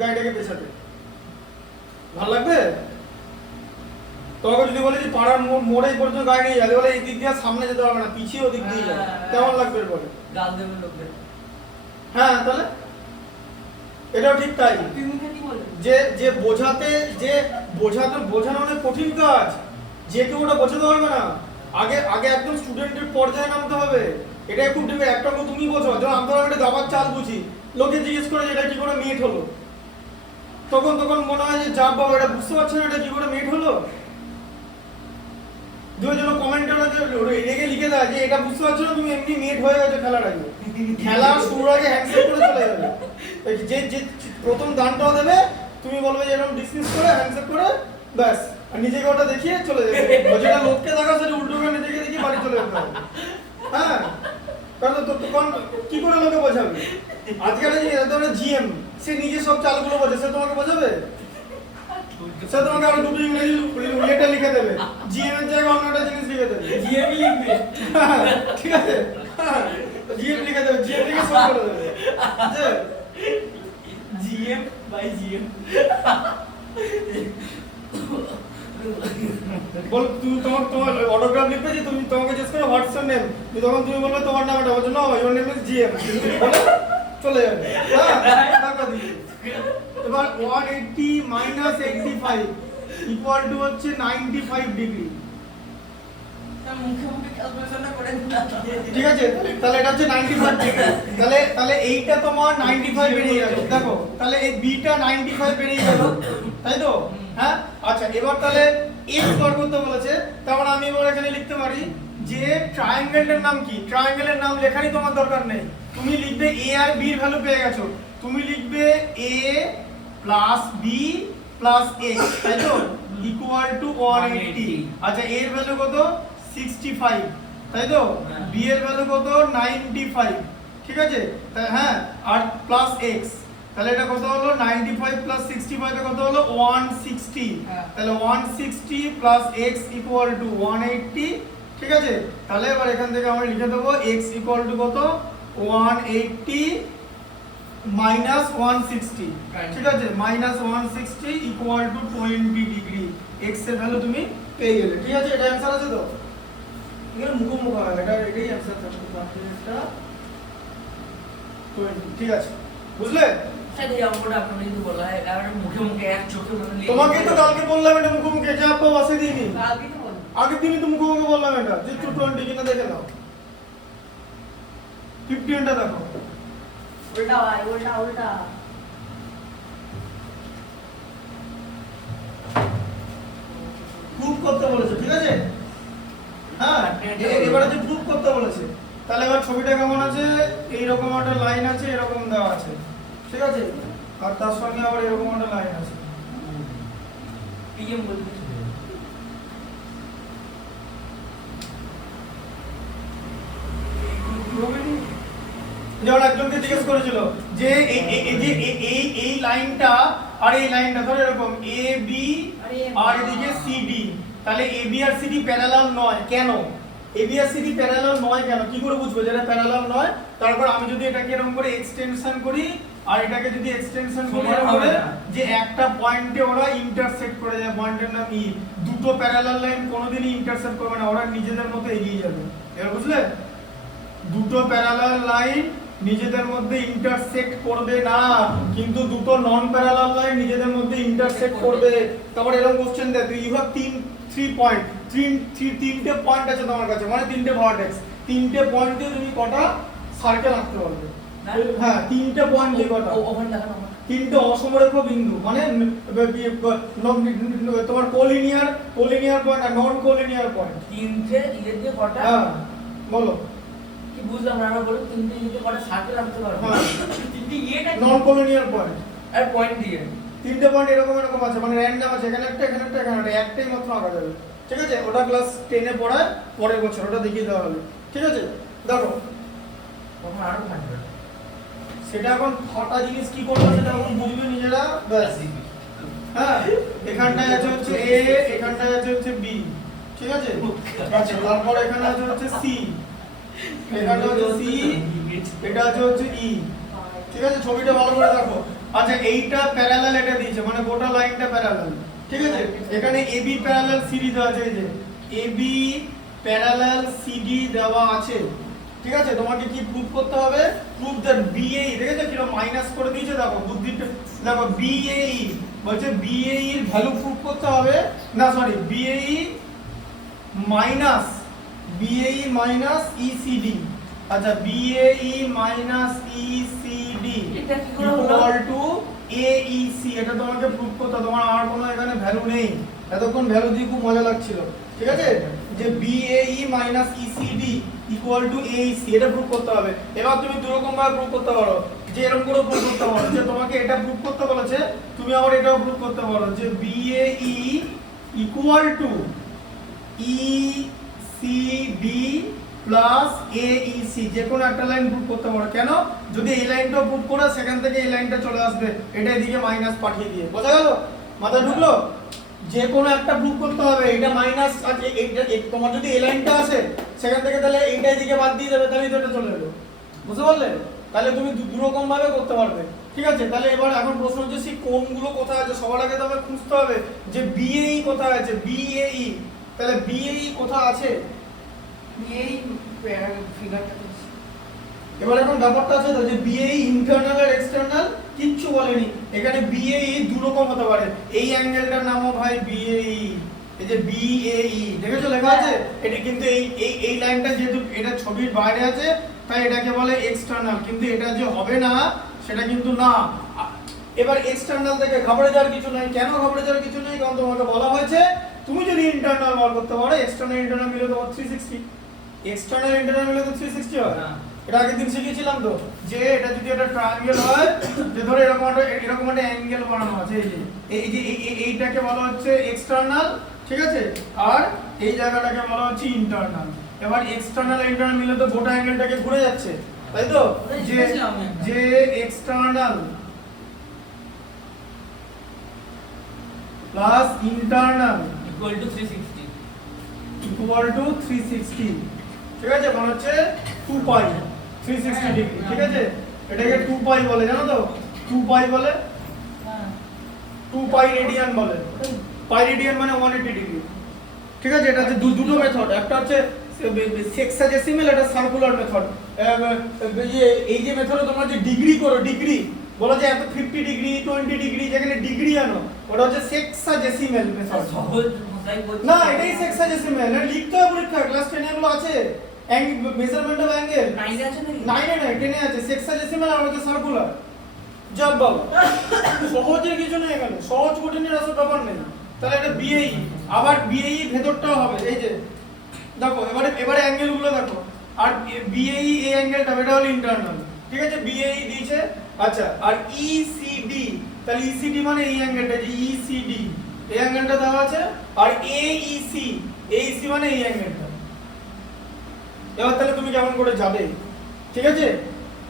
গাড়িটাকে পেছাতে, ভালো লাগবে? তোমাকে যদি বলে যে পাড়ার মোড়ে পর্যন্ত গাড়ি নিয়ে যাবে, বলে এই দিক দিয়ে সামনে যেতে হবে না, পিছিয়ে ওদিক দিয়ে যাও, কেমন লাগবে এরপরে? গাল দেবে লোকে। হ্যাঁ তাহলে এটাও ঠিক তাই, তুমি কি বলবে? যে বোঝানো অনেক কঠিন কাজ, যে কেউ ওটা বোঝাতে পারবে না। আগে একদম স্টুডেন্টের পর্যায়ে নামতে হবে, এটা খুব ডিফিকাল্ট। একটা তুমি বোঝো, যখন আমরা একটা দাবার চাল বুঝি, লোকে জিজ্ঞেস করে যে এটা কি করে মেট হলো, তখন মনে হয় যে যা বাবা এটা বুঝতে পারছো না, এটা কি করে মেট হলো। দুজন কমেন্টে রেগে লিখে দেয় যে এটা বুঝতে পারছো না, তুমি এমনি মেট হয়ে গেছো খেলার আগে, খেলা শুরুর আগে হ্যান্ডশেক করে চলে যাবে। যে প্রথম দানটাও দেবে, তুমি বলবে যে এরকম ডিসমিস করে হ্যান্ডশেক করে ব্যাস, আর নিজেকে ওটা দেখিয়ে চলে যাবে। যেটা লোককে দেখা সেটা উল্টো করে নিজেকে দেখিয়ে বাড়ি চলে যেতে হবে। হ্যাঁ কারণ তখন কি করে লোকে বোঝাবে? আজকাল জিএম, সে নিজে সব চালগুলো বোঝে, সে তোমাকে বোঝাবে? সে তোমাকে আবার দুটো ইংরেজি লেটার লিখে দেবে, জিএম এর জায়গায় অন্য একটা জিনিস লিখে দেবে, জিএম লিখবে। ঠিক আছে, জিএম লিখে দেবে, জিএম লিখে সব করে দেবে। GM by GM. বল তুমি তোমার অটোগ্রাফ লিখবে, যে তুমি তোমাকে জিজ্ঞেস করো হোয়াটস ইওর নেম, তখন তুমি বলবে তোমার নাম এটা, বলছো no your name is GM, চলে যাবে। হ্যাঁ টাকা দিবে। এবার 180 মাইনাস 85 ইকুয়াল টু হচ্ছে 95 ডিগ্রি। তার মুখে ক্যালকুলেশনটা করে দিলাম। ঠিক আছে, তাহলে এটা হচ্ছে 95 ডিগ্রি। তাহলে এইটা তোমার 95 বেরিয়ে গেল, দেখো তাহলে এই বিটা 95 বেরিয়ে গেল, তাই তো? হ্যাঁ আচ্ছা এবার তাহলে x বার করতে বলেছে, তারপর আমি এবার এখানে লিখতে পারি যে ট্রায়াঙ্গেলের নাম কি। ট্রায়াঙ্গেলের নাম লেখারই তোমার দরকার নেই, তুমি লিখবে a আর b এর ভ্যালু পেয়ে গেছো, তুমি লিখবে a plus b plus x, তাই তো? Equal to 180। আচ্ছা a এর ভ্যালু কত? 65, তাই তো? b এর ভ্যালু কত? 95, ঠিক আছে? তাহলে হ্যাঁ আর প্লাস x, তাহলে এটা কত হলো? 95 প্লাস 65 এ কত হলো? 160। তাহলে 160 প্লাস x ইকুয়াল টু 180 ঠিক আছে, তাহলে এবার এখান থেকে আমরা লিখে দেবো x ইকুয়াল টু কত 180 মাইনাস 160, ঠিক আছে, minus 160 equal to 20 degree. x এর ভ্যালু তুমি পেয়ে গেলে, ঠিক আছে, এটা অ্যানসার আছে তো? এখানে মুখোমুখি হবে, এটা এটাই অ্যানসার থাকবে, বাকি এটা 20, ঠিক আছে, বুঝলে? স্যার এই অঙ্কটা আপনাকে যদি বলা হয় একেবারে মুখে মুখে এক চোখে মানে লিখে তোমাকে তো কালকে বললাম এটা মুখোমুখি, যা আপনি বসে দিইনি, কালকে তো বল আগের দিনই তো মুখোমুখি বললাম এটা, যে 220 কিনা দেখে নাও, 15টা দেখো। উল্টা ভাই, উল্টা উল্টা। প্রুফ করতে বলেছে, ঠিক আছে, হ্যাঁ, এবারে যে প্রুফ করতে বলেছে, তাহলে এবার ছবিটা কেমন আছে, এইরকম একটা লাইন আছে, এরকম দেওয়া আছে, ঠিক আছে, আর তার সঙ্গে আবার এরকম একটা লাইন আছে। পিএম বলতে যেমন একজনকে জিজ্ঞেস করেছিল যে এই লাইনটা আর এই লাইনটা ধরো এরকম এ বি আর এদিকে সি ডি, তাহলে A B R C D parallel নয় কেন? A B R C D parallel নয় কেন, কি করে বুঝবো যেটা প্যারালাল নয়? তারপর আমি যদি এটাকে এরকম করে এক্সটেনশন করি আর এটাকে যদি এক্সটেনশন করি এরকম করে যে একটা পয়েন্টে ওরা ইন্টারসেক্ট করে যায়, পয়েন্টের নাম ই, দুটো প্যারালাল লাইন কোনোদিনই ইন্টারসেক্ট করবে না, ওরা নিজেদের মতো এগিয়ে যাবে, এবার বুঝলে? দুটো প্যারালাল লাইন নিজেদের মধ্যে ইন্টারসেক্ট করবে না, কিন্তু দুটো নন প্যারালাল লাইন নিজেদের মধ্যে ইন্টারসেক্ট করবে। তারপর এরকম কোশ্চেন দেয়, ইউ হ্যাভ তিনটে পয়েন্ট আছে তোমার কাছে, মানে তিনটে ভার্টেক্স, তিনটে পয়েন্টে তুমি কটা সার্কেল আঁকতে পারবে? হ্যাঁ, তিনটে পয়েন্ট দিয়ে কটা? ওখানে দেখানো আমার তিনটে অসমরেখ বিন্দু, মানে তোমার কোলিনিয়ার পয়েন্ট আর নন কোলিনিয়ার পয়েন্ট, তিনটে ইয়ে দিয়ে কটা হ্যাঁ বলো, কি বুঝলাম না, আমরা বলি তিনটে ইয়ে দিয়ে কটা সার্কেল রাখতে পারবো, হ্যাঁ। তিনটে ইয়েটা কি? নন কোলিনিয়ার পয়েন্ট, আর পয়েন্ট দিয়ে তিনটে পয়েন্ট এরকম এরকম আছে, মানে র্যান্ডম আছে, এখানে একটা এখানে একটা এখানে একটা, একটাই মাত্র আঁকা যাবে, ঠিক আছে, ওটা ক্লাস 10 এ পড়ায় পরের বছর, ওটা দেখিয়ে দেওয়া হবে, ঠিক আছে। দেখো তখন আরো থাকবে সেটা এখন ফাটা জিনিস কি করবে সেটা এখন বুঝবে নিজেরা, ব্যাস। হ্যাঁ, এখানটায় আছে হচ্ছে এ, এখানটায় আছে হচ্ছে বি, ঠিক আছে, আচ্ছা, তারপর এখানে আছে হচ্ছে সি, এখানটা হচ্ছে সি, এটা আছে হচ্ছে ই, ঠিক আছে, ছবিটা ভালো করে দেখো। আচ্ছা, এইটা প্যারালাল, এটা দিয়েছে মানে গোটা লাইনটা প্যারালাল, ঠিক আছে, এখানে এবি প্যারালাল সিডি দেওয়া আছে, এই যে এবি প্যারালাল সিডি দেওয়া আছে, ঠিক আছে, তোমাকে কি প্রুফ করতে হবে? প্রুফ দ্যাট বিএই, দেখেছো কিরকম মাইনাস করে দিয়েছে, দেখো বুদ্ধিটা দেখো, বিএই বলছে বিএই এর ভ্যালু প্রুফ করতে হবে, না সরি বিএই মাইনাস ইসিডি, আচ্ছা বিএই মাইনাস ইসিডি এটা কি করে হলো? ইকুয়াল টু এইসি, এটা তোমাকে প্রুফ করতে হবে, তোমার আর কোনো এখানে ভ্যালু নেই, এতক্ষণ ভ্যালু দিয়ে খুব মজা লাগছিল, ঠিক আছে, যে BAE minus ECD equal to AEC, এটা প্রুফ করতে হবে। এবার তুমি দুই রকম ভাবে প্রুফ করতে পারো, যে এরকম করে প্রুফ করতে পারো যে তোমাকে এটা প্রুফ করতে বলেছে, তুমি আবার এটাও প্রুফ করতে পারো যে BAE equal to ECD plus AEC, যে কোনো একটা লাইন প্রুফ করতে পারো। কেন? যদি এই লাইনটাও প্রুফ করো, সেখান থেকে এই লাইনটা চলে আসবে, এটা এদিকে মাইনাস পাঠিয়ে দিয়ে, বোঝা গেল? মাথা ঢুকলো? যে কোনো একটা প্রুফ করতে হবে, এটা মাইনাস আছে, এইটা তোমার যদি এই লাইনটা আসে সেখান থেকে, তাহলে এইটা এদিকে বাদ দিয়ে দেবে, তাহলে এটা চলে এলো, বুঝতে পারলে? তাহলে তুমি দু রকম ভাবে করতে পারবে, ঠিক আছে। তাহলে এবার এখন প্রশ্ন হচ্ছে সেই কোণগুলো কোথায় আছে, সবার আগে তোমাকে খুঁজতে হবে যে বিএই কোথায় আছে, বিএই, তাহলে বিএই কোথায় আছে, এই ফিগারটা এবার এখন ব্যাপারটা আছে তো যে বিএই ইন্টারনাল আর এক্সটার্নাল কিচ্ছু বলেনি, এখানে বিএই দু রকম হতে পারে, এই অ্যাঙ্গেলটার নামও ভাই বিএই, এই যে বিএই দেখেছো লেখা আছে, এটা কিন্তু এই লাইনটা যেহেতু এটা ছবির বাইরে আছে তাই এটাকে বলে এক্সটার্নাল, কিন্তু এটা যে হবে না সেটা কিন্তু না। এবার এক্সটার্নাল থেকে ঘাবড়ে যাওয়ার কিছু নাই, কেন ঘাবড়ে যাওয়ার কিছু নেই? কারণ তোমাকে বলা হয়েছে তুমি যদি ইন্টারনাল বার করতে পারো, এক্সটার্নাল ইন্টারনাল মিলে তোমার 360, এক্সটার্নাল ইন্টারনাল মিলে তো 360 হয় না। এটা আগের দিন শিখিয়েছিলাম তো, যে এটা যদি একটা ট্রায়াঙ্গেল হয়, যে ধরো এরকম একটা অ্যাঙ্গেল বানানো আছে, এই যে এইটাকে বলা হচ্ছে এক্সটার্নাল, ঠিক আছে, আর এই জায়গাটাকে বলা হচ্ছে ইন্টারনাল। এবার এক্সটার্নাল আর ইন্টারনাল মিলে তো গোটা অ্যাঙ্গেলটাকে ঘুরে যাচ্ছে, তাই তো, যে external plus internal equal to 360, equal to 360, ঠিক আছে, মানে হচ্ছে 2 পাই 360 ডিগ্রি, ঠিক আছে, এটাকে 2 পাই বলে, জানো তো 2 পাই বলে, হ্যাঁ 2 পাই রেডিয়ান বলে, পাই রেডিয়ান মানে 180 ডিগ্রি, ঠিক আছে। এটা হচ্ছে দুটো মেথড, একটা হচ্ছে সেক্সাডেসিমাল, এটা সার্কুলার মেথড। এই যে মেথডে তোমরা যে ডিগ্রি করো, ডিগ্রি বলো যে এত 50 ডিগ্রি 20 ডিগ্রি, যেখানে ডিগ্রি আনো, ওটা হচ্ছে সেক্সাডেসিমাল মেথড। সহজ ভাষায় বলছি না, এটাই সেক্সাডেসিমাল, এটা লিখতে হবে পরীক্ষা ক্লাস 10 এ গুলো আছে, মেজারমেন্ট অফ অ্যাঙ্গেল 9 আছে নাকি 9 এ নয় 10 এ আছে, সেক্সাডেসিমাল আর হচ্ছে সার্কুলার। জব বাবা, সহজের কিছু নেই এখানে, সহজ কঠিনের আসল ব্যাপার নেই। তাহলে এটা বিএই, আবার বিএই ভেতরটাও হবে, এই যে দেখো, এবারে অ্যাঙ্গেল গুলো দেখো, আর বিএই এই অ্যাঙ্গেলটা এটা হলো ইন্টারনাল, ঠিক আছে, বিএই দিয়েছে, আচ্ছা, আর ইসিডি, তাহলে ইসিডি মানে এই অ্যাঙ্গেলটা, যে ইসিডি এই অ্যাঙ্গেলটা দেওয়া আছে, আর এইসি, এইসি মানে এই অ্যাঙ্গেলটা। এবার তাহলে তুমি কেমন করে যাবে, ঠিক আছে,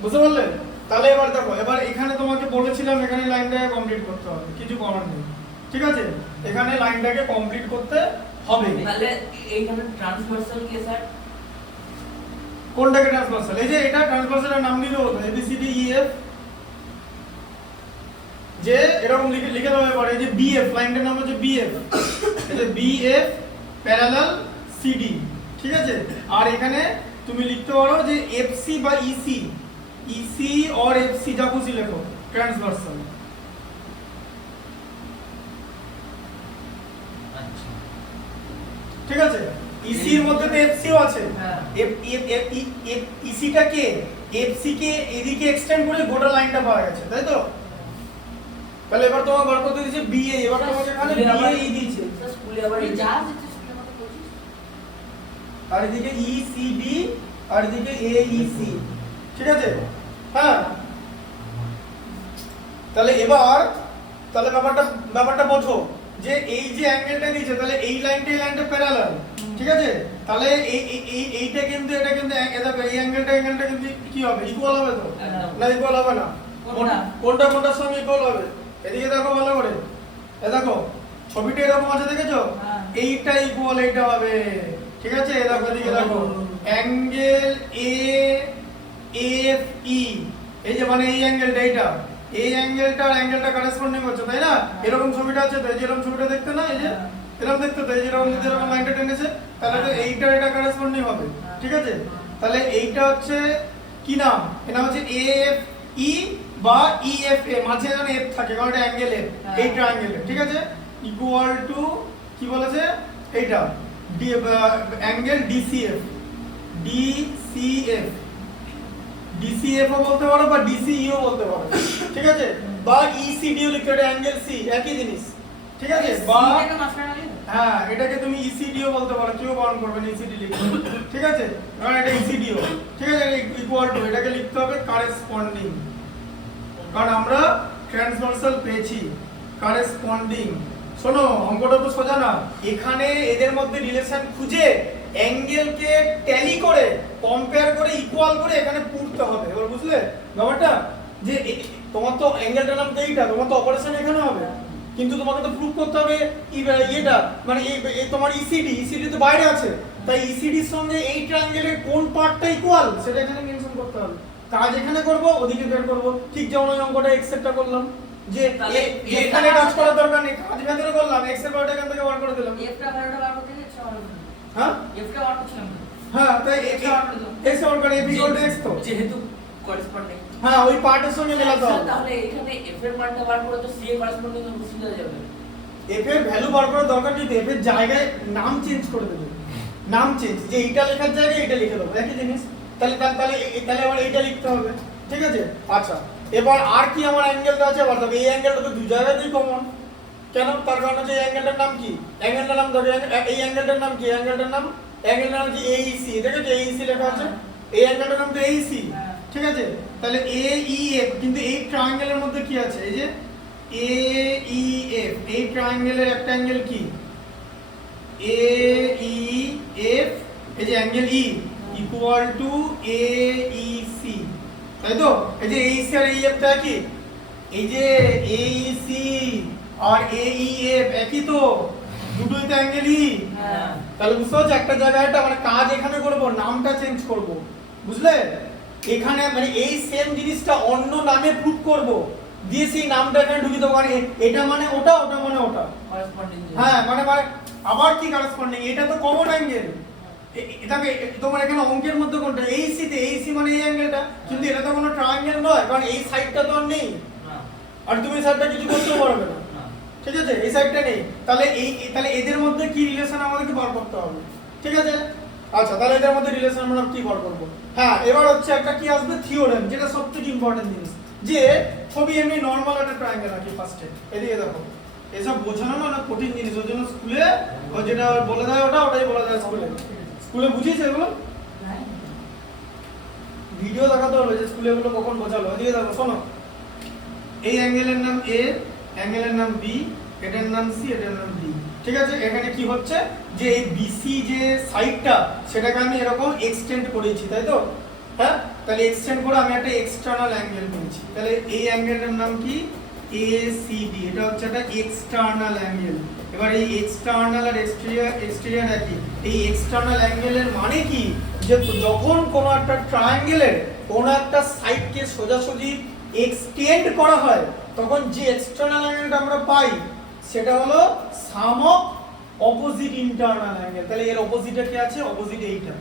বুঝতে পারলে? তাহলে এবার দেখো, এবার এখানে তোমাকে বলেছিলাম এখানে লাইনটাকে কমপ্লিট করতে হবে, কিছু করার নেই, ঠিক আছে, এখানে লাইনটাকে কমপ্লিট করতে হবে। তাহলে এইখানে ট্রান্সভার্সাল কি স্যার? কোনটাকে ট্রান্সভার্সাল? এই যে এটা ট্রান্সভার্সালের নাম দিলে হতো এবিসিডি ইএফ, যে এরকম লিখে লিখে দেওয়া পারে, এই যে বিএফ, লাইনটার নাম হচ্ছে বিএফ, এই যে বিএফ প্যারালাল সিডি, ঠিক আছে। আর এখানে তুমি লিখতে পারো যে এফসি বা ইসি, ইসি অর এফসি, যা খুশি লেখো, ট্রান্সভার্সাল। আচ্ছা ঠিক আছে, ইসি এর মধ্যে তো এফসিও আছে, হ্যাঁ। ইসিটা কে, এফসি কে এদিকে এক্সটেন্ড করে গোটা লাইনটা পাওয়া গেছে, তাই তো? তাহলে এবার তোমার বার করতে দিয়েছে বিএ, এবার তোমাকে এখানে বিএ দিয়েছে, স্যার স্কুলে আবার এই এই যা যেটা শুনে মতো বলছিস আর এদিকে ইসিডি, আর এদিকে এইসি, ঠিক আছে, হ্যাঁ। তাহলে এবার তাহলে ব্যাপারটা বোঝো, যে এই যে অ্যাঙ্গেলটা দিয়েছে, তাহলে এই লাইনটা প্যারালাল, ঠিক আছে, তাহলে এইটা কিন্তু এটা কিন্তু দেখো, এই অ্যাঙ্গেলটা কিন্তু কি হবে, ইকুয়াল হবে তো? একদম। না, ইকুয়াল হবে না। কোনটা? কোনটার সঙ্গে ইকুয়াল হবে? এদিকে দেখো ভালো করে, দেখো ছবিটা এরকম আছে, দেখেছো, হ্যাঁ। এইটা ইকুয়াল এইটা হবে, ঠিক আছে, দেখো এদিকে দেখো, অ্যাঙ্গেল এ এফ ই, এই যে মানে এই অ্যাঙ্গেলটা, এইটা এই অ্যাঙ্গেলটা আর অ্যাঙ্গেলটা কারেসপন্ডিং হচ্ছে, তাই না? এরকম ছবিটা আছে তো, এই যে এরকম ছবিটা দেখতে না, এই যে এরকম দেখতে তো, এই যে এরকম লাইনটা টেনেছে, তাহলে তো এইটা এটা কারেসপন্ডিং হবে, ঠিক আছে। তাহলে এইটা হচ্ছে কি নাম, এটা হচ্ছে এফ ই বা ইএফ এ, মাঝে যেন এফ থাকে, কারণ এটা অ্যাঙ্গেল এফ, এই ট্রায়াঙ্গেলে, ঠিক আছে, ইকুয়াল টু কি বলেছে, এইটা অ্যাঙ্গেল ডিসিএফ, ডিসিএফ, ডিসিএফ ও বলতে পারো বা ডিসিইও বলতে পারো, ঠিক আছে, বা ইসিডিও লিখতে পারো, অ্যাঙ্গেল সি একই জিনিস, ঠিক আছে, বা এটাকে মাঝখানে রাখলে হ্যাঁ, এটাকে তুমি ইসিডিও বলতে পারো, কেউ বারণ করবে না ইসিডি লিখতে, ঠিক আছে, কারণ এটা ইসিডিও, ঠিক আছে, ইকুয়াল টু এটাকে লিখতে হবে কারেসপন্ডিং, কারণ আমরা ট্রান্সভার্সাল পেয়েছি, কারেসপন্ডিং। শোনো, অঙ্কটা তো সোজা না, এখানে এদের মধ্যে রিলেশন খুঁজে অ্যাঙ্গেলকে ট্যালি করে কম্পেয়ার করে ইকুয়াল করে এখানে পুরতে হবে, এবার বুঝলে ব্যাপারটা, যে তোমার তো অ্যাঙ্গেলটার নাম তো এইটা, তোমার তো অপারেশন এখানে হবে, কিন্তু তোমাকে তো প্রুফ করতে হবে ইয়েটা, মানে এই তোমার ইসিডি তো বাইরে আছে, তাই ইসিডির সঙ্গে এই ট্রায়াঙ্গেলের কোন পার্টটা ইকুয়াল সেটা এখানে মেনশন করতে হবে। কাজ এখানে করব, ওদিকে বের করব, ঠিক যেমন ওই অঙ্কটা এক্স এরটা করলাম, যে তাহলে এখানে কাজ করার দরকার নেই, কাজ ভেতরে করলাম, এক্স এর পার্ট এখান থেকে বার করে দিলাম, এফটা ভালোটা বার করতে এক্সট্রা বার করতে হ্যাঁ এফটা বার করছিলাম তো। হ্যাঁ, তাই এক্স বার করে এফ ইকুয়াল টু এক্স তো, যেহেতু করেসপন্ডিং, হ্যাঁ, ওই পার্টের সঙ্গে মেলাতে হবে। তাহলে এখানে এফ এর মানটা বার করে তো সি এর করেসপন্ডিং বুঝে যাবে। এফ এর ভ্যালু বার করার দরকার নেই, এফ এর জায়গায় নাম চেঞ্জ করে দেবে, নাম চেঞ্জ, যে এইটা লেখার জায়গায় এটা লিখে দেবো, একই জিনিস, তাহলে আবার এইটা লিখতে হবে, ঠিক আছে। আচ্ছা, এবার আর কি আমার অ্যাঙ্গেলটা আছে আবার দেখো, এই অ্যাঙ্গেলটা তো দুই জায়গাতেই কমন, কেন, তার কারণ হচ্ছে এই অ্যাঙ্গেলটার নাম কি, অ্যাঙ্গেলটার নাম ধরো, এই অ্যাঙ্গেলটার নাম কি, অ্যাঙ্গেলটার নাম হচ্ছে এইসি, দেখেছো এইসি লেখা আছে, এই অ্যাঙ্গেলটার নাম তো এইসি, ঠিক আছে, তাহলে এইএফ, কিন্তু এই ট্রায়াঙ্গেলের মধ্যে কি আছে, এই যে এইএফ, এই ট্রায়াঙ্গেলের একটা অ্যাঙ্গেল কি এইএফ, এই যে angle E equal to Aisi, তাই তো, এই যে এইসি আর এইএফ টা কি, এই যে এইসি আর এইএফ একই তো, দুটোই তো অ্যাঙ্গেল ই, হ্যাঁ। তাহলে বুঝতে পারছো একটা জায়গাটা মানে কাজ এখানে করব নামটা চেঞ্জ করব বুঝলে এখানে মানে এই সেম জিনিসটা অন্য নামে প্রুফ করব দিয়ে সেই নামটা এখানে ঢুকিয়ে দেবো মানে এটা মানে ওটা ওটা মানে ওটা করেসপন্ডিং হ্যাঁ মানে মানে আবার কি করেসপন্ডিং এটা তো কমন অ্যাঙ্গেল এটাকে তোমার এখানে অঙ্কের মধ্যে কোনটা এইসি তে এইসি মানে এই অ্যাঙ্গেলটা কিন্তু এটা তো কোনো ট্রায়াঙ্গেল নয় কারণ এই সাইডটা তো আর নেই না আর তুমি সাইডটা কিছু করতে পারবে না না ঠিক আছে এই সাইডটা নেই তাহলে তাহলে এদের মধ্যে কি রিলেশন আমাদেরকে বার করতে হবে ঠিক আছে আচ্ছা তাহলে এদের মধ্যে রিলেশন আমরা কি বার করব হ্যাঁ এবার হচ্ছে একটা কি আসবে থিওরেম যেটা সবথেকে ইম্পর্টেন্ট জিনিস যে ছবি এমনি নরমাল একটা ট্রায়াঙ্গেল আঁকি ফার্স্টে এদিকে দেখো এসব বোঝানো না অনেক কঠিন জিনিস ওই জন্য স্কুলে ও যেটা বলে দেয় ওটাই বলে দেয় স্কুলে বুঝিয়েছে এগুলো ভিডিও দেখাতে হলো যে স্কুলে এগুলো কখন বোঝালো ওইদিকে দেখো শোনো এই অ্যাঙ্গেলের নাম এ অ্যাঙ্গেলের নাম বি এটার নাম সি এটার নাম ডি ঠিক আছে এখানে কি হচ্ছে যে এই বিসি যে সাইডটা সেটাকে আমি এরকম এক্সটেন্ড করেছি তাই তো হ্যাঁ তাহলে এক্সটেন্ড করে আমি একটা এক্সটার্নাল অ্যাঙ্গেল পেয়েছি তাহলে এই অ্যাঙ্গেলটার নাম কি এসিডি এটা হচ্ছে একটা এক্সটার্নাল অ্যাঙ্গেল এবার এই এক্সটার্নাল আর এক্সটেরিয়র একই এই এক্সটার্নাল অ্যাঙ্গেলের মানে কি যে যখন কোনো একটা ট্রায়াঙ্গেলের কোনো একটা সাইডকে সোজাসুজি এক্সটেন্ড করা হয় তখন যে এক্সটার্নাল অ্যাঙ্গেলটা আমরা পাই সেটা হলো সাম অফ অপোজিট ইন্টারনাল অ্যাঙ্গেল তাহলে এর অপোজিটে কি আছে অপোজিট এইটা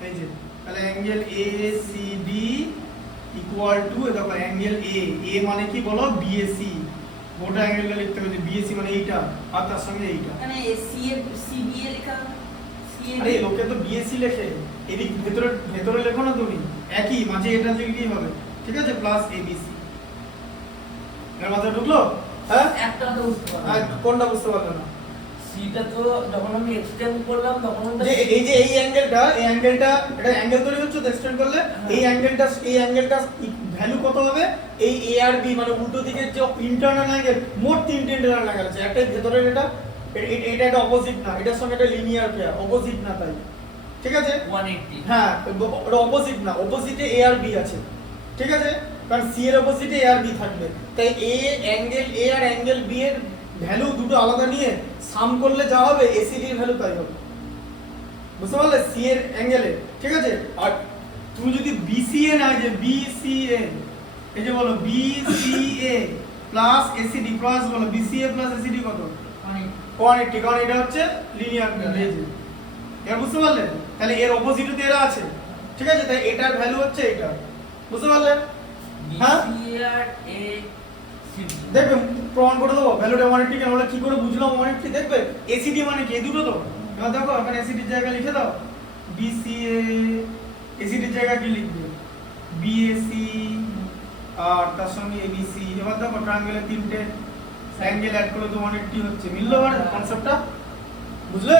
এই যে তাহলে অ্যাঙ্গেল এসিডি ইকুয়াল টু দেখো অ্যাঙ্গেল এ মানে কি বলো বিএসি গোটা অ্যাঙ্গেলটা লিখতে হবে যে বিএসি মানে এইটা আর তার সঙ্গে এইটা এখানে সিএ সিবিএ লেখা সিএ আরে লোকে তো বিএসসি লেখে এদিক ভেতরে লেখো না তুমি একই মাঝে এটা লিখলেই হবে ঠিক আছে প্লাস এবিসি এর মাথায় ঢুকলো হ্যাঁ একটা তো বুঝতে আর পারলাম কোনটা বুঝতে পারলে না সিটা তো যখন আমি এক্সটেন্ড করলাম তখন ওটা যে এই যে এই অ্যাঙ্গেলটা এটা অ্যাঙ্গেল তৈরি হচ্ছে তো এক্সটেন্ড করলে এই অ্যাঙ্গেলটা ভ্যালু কত হবে এই এ আর বি মানে উল্টো দিকের যে ইন্টারনাল অ্যাঙ্গেল মোট তিনটে ইন্টারনাল অ্যাঙ্গেল আছে একটা ভেতরের এটা একটা অপোজিট না এটার সঙ্গে একটা লিনিয়ার পেয়ার অপোজিট না তাই ঠিক আছে 180 হ্যাঁ ওটা অপোজিট না অপোজিটে এ আর বি আছে ঠিক আছে কারণ সি এর অপোজিটে এ আর বি থাকবে তাই এ অ্যাঙ্গেল এ আর অ্যাঙ্গেল বি এর ভ্যালু দুটো আলাদা নিয়ে সাম করলে যা হবে এসিডি এর ভ্যালু তাই হবে বুঝতে পারলে সি এর অ্যাঙ্গেলে ঠিক আছে আর তুমি যদি বিসিএ না যে বিসিএ এই যে বলো বিসিএ প্লাস এসিডি প্লাস বলো বিসিএ প্লাস এসিডি কত 180 কারণ এটা হচ্ছে লিনিয়ার পেয়ার এই যে এর বুঝতে পারলে তাহলে এর অপোজিটে তো এরা আছে ঠিক আছে তাই এটার ভ্যালু হচ্ছে এটা বুঝতে পারলে হ্যাঁ বিসিআর এ সিডি দেখবে প্রমাণ করে দেবো ভ্যালুটা 180 কেন বলে কি করে বুঝলাম 180 দেখবে এসিডি মানে কি এই দুটো তো এবার দেখো এখানে এসিডির জায়গায় লিখে দাও বিসিএ এসিডির জায়গায় কি লিখবে বিএসি আর তার সঙ্গে এবিসি এবার দেখো ট্রায়াঙ্গেলের তিনটে অ্যাঙ্গেল অ্যাড করে তো 180 হচ্ছে মিললো মানে কনসেপ্টটা বুঝলে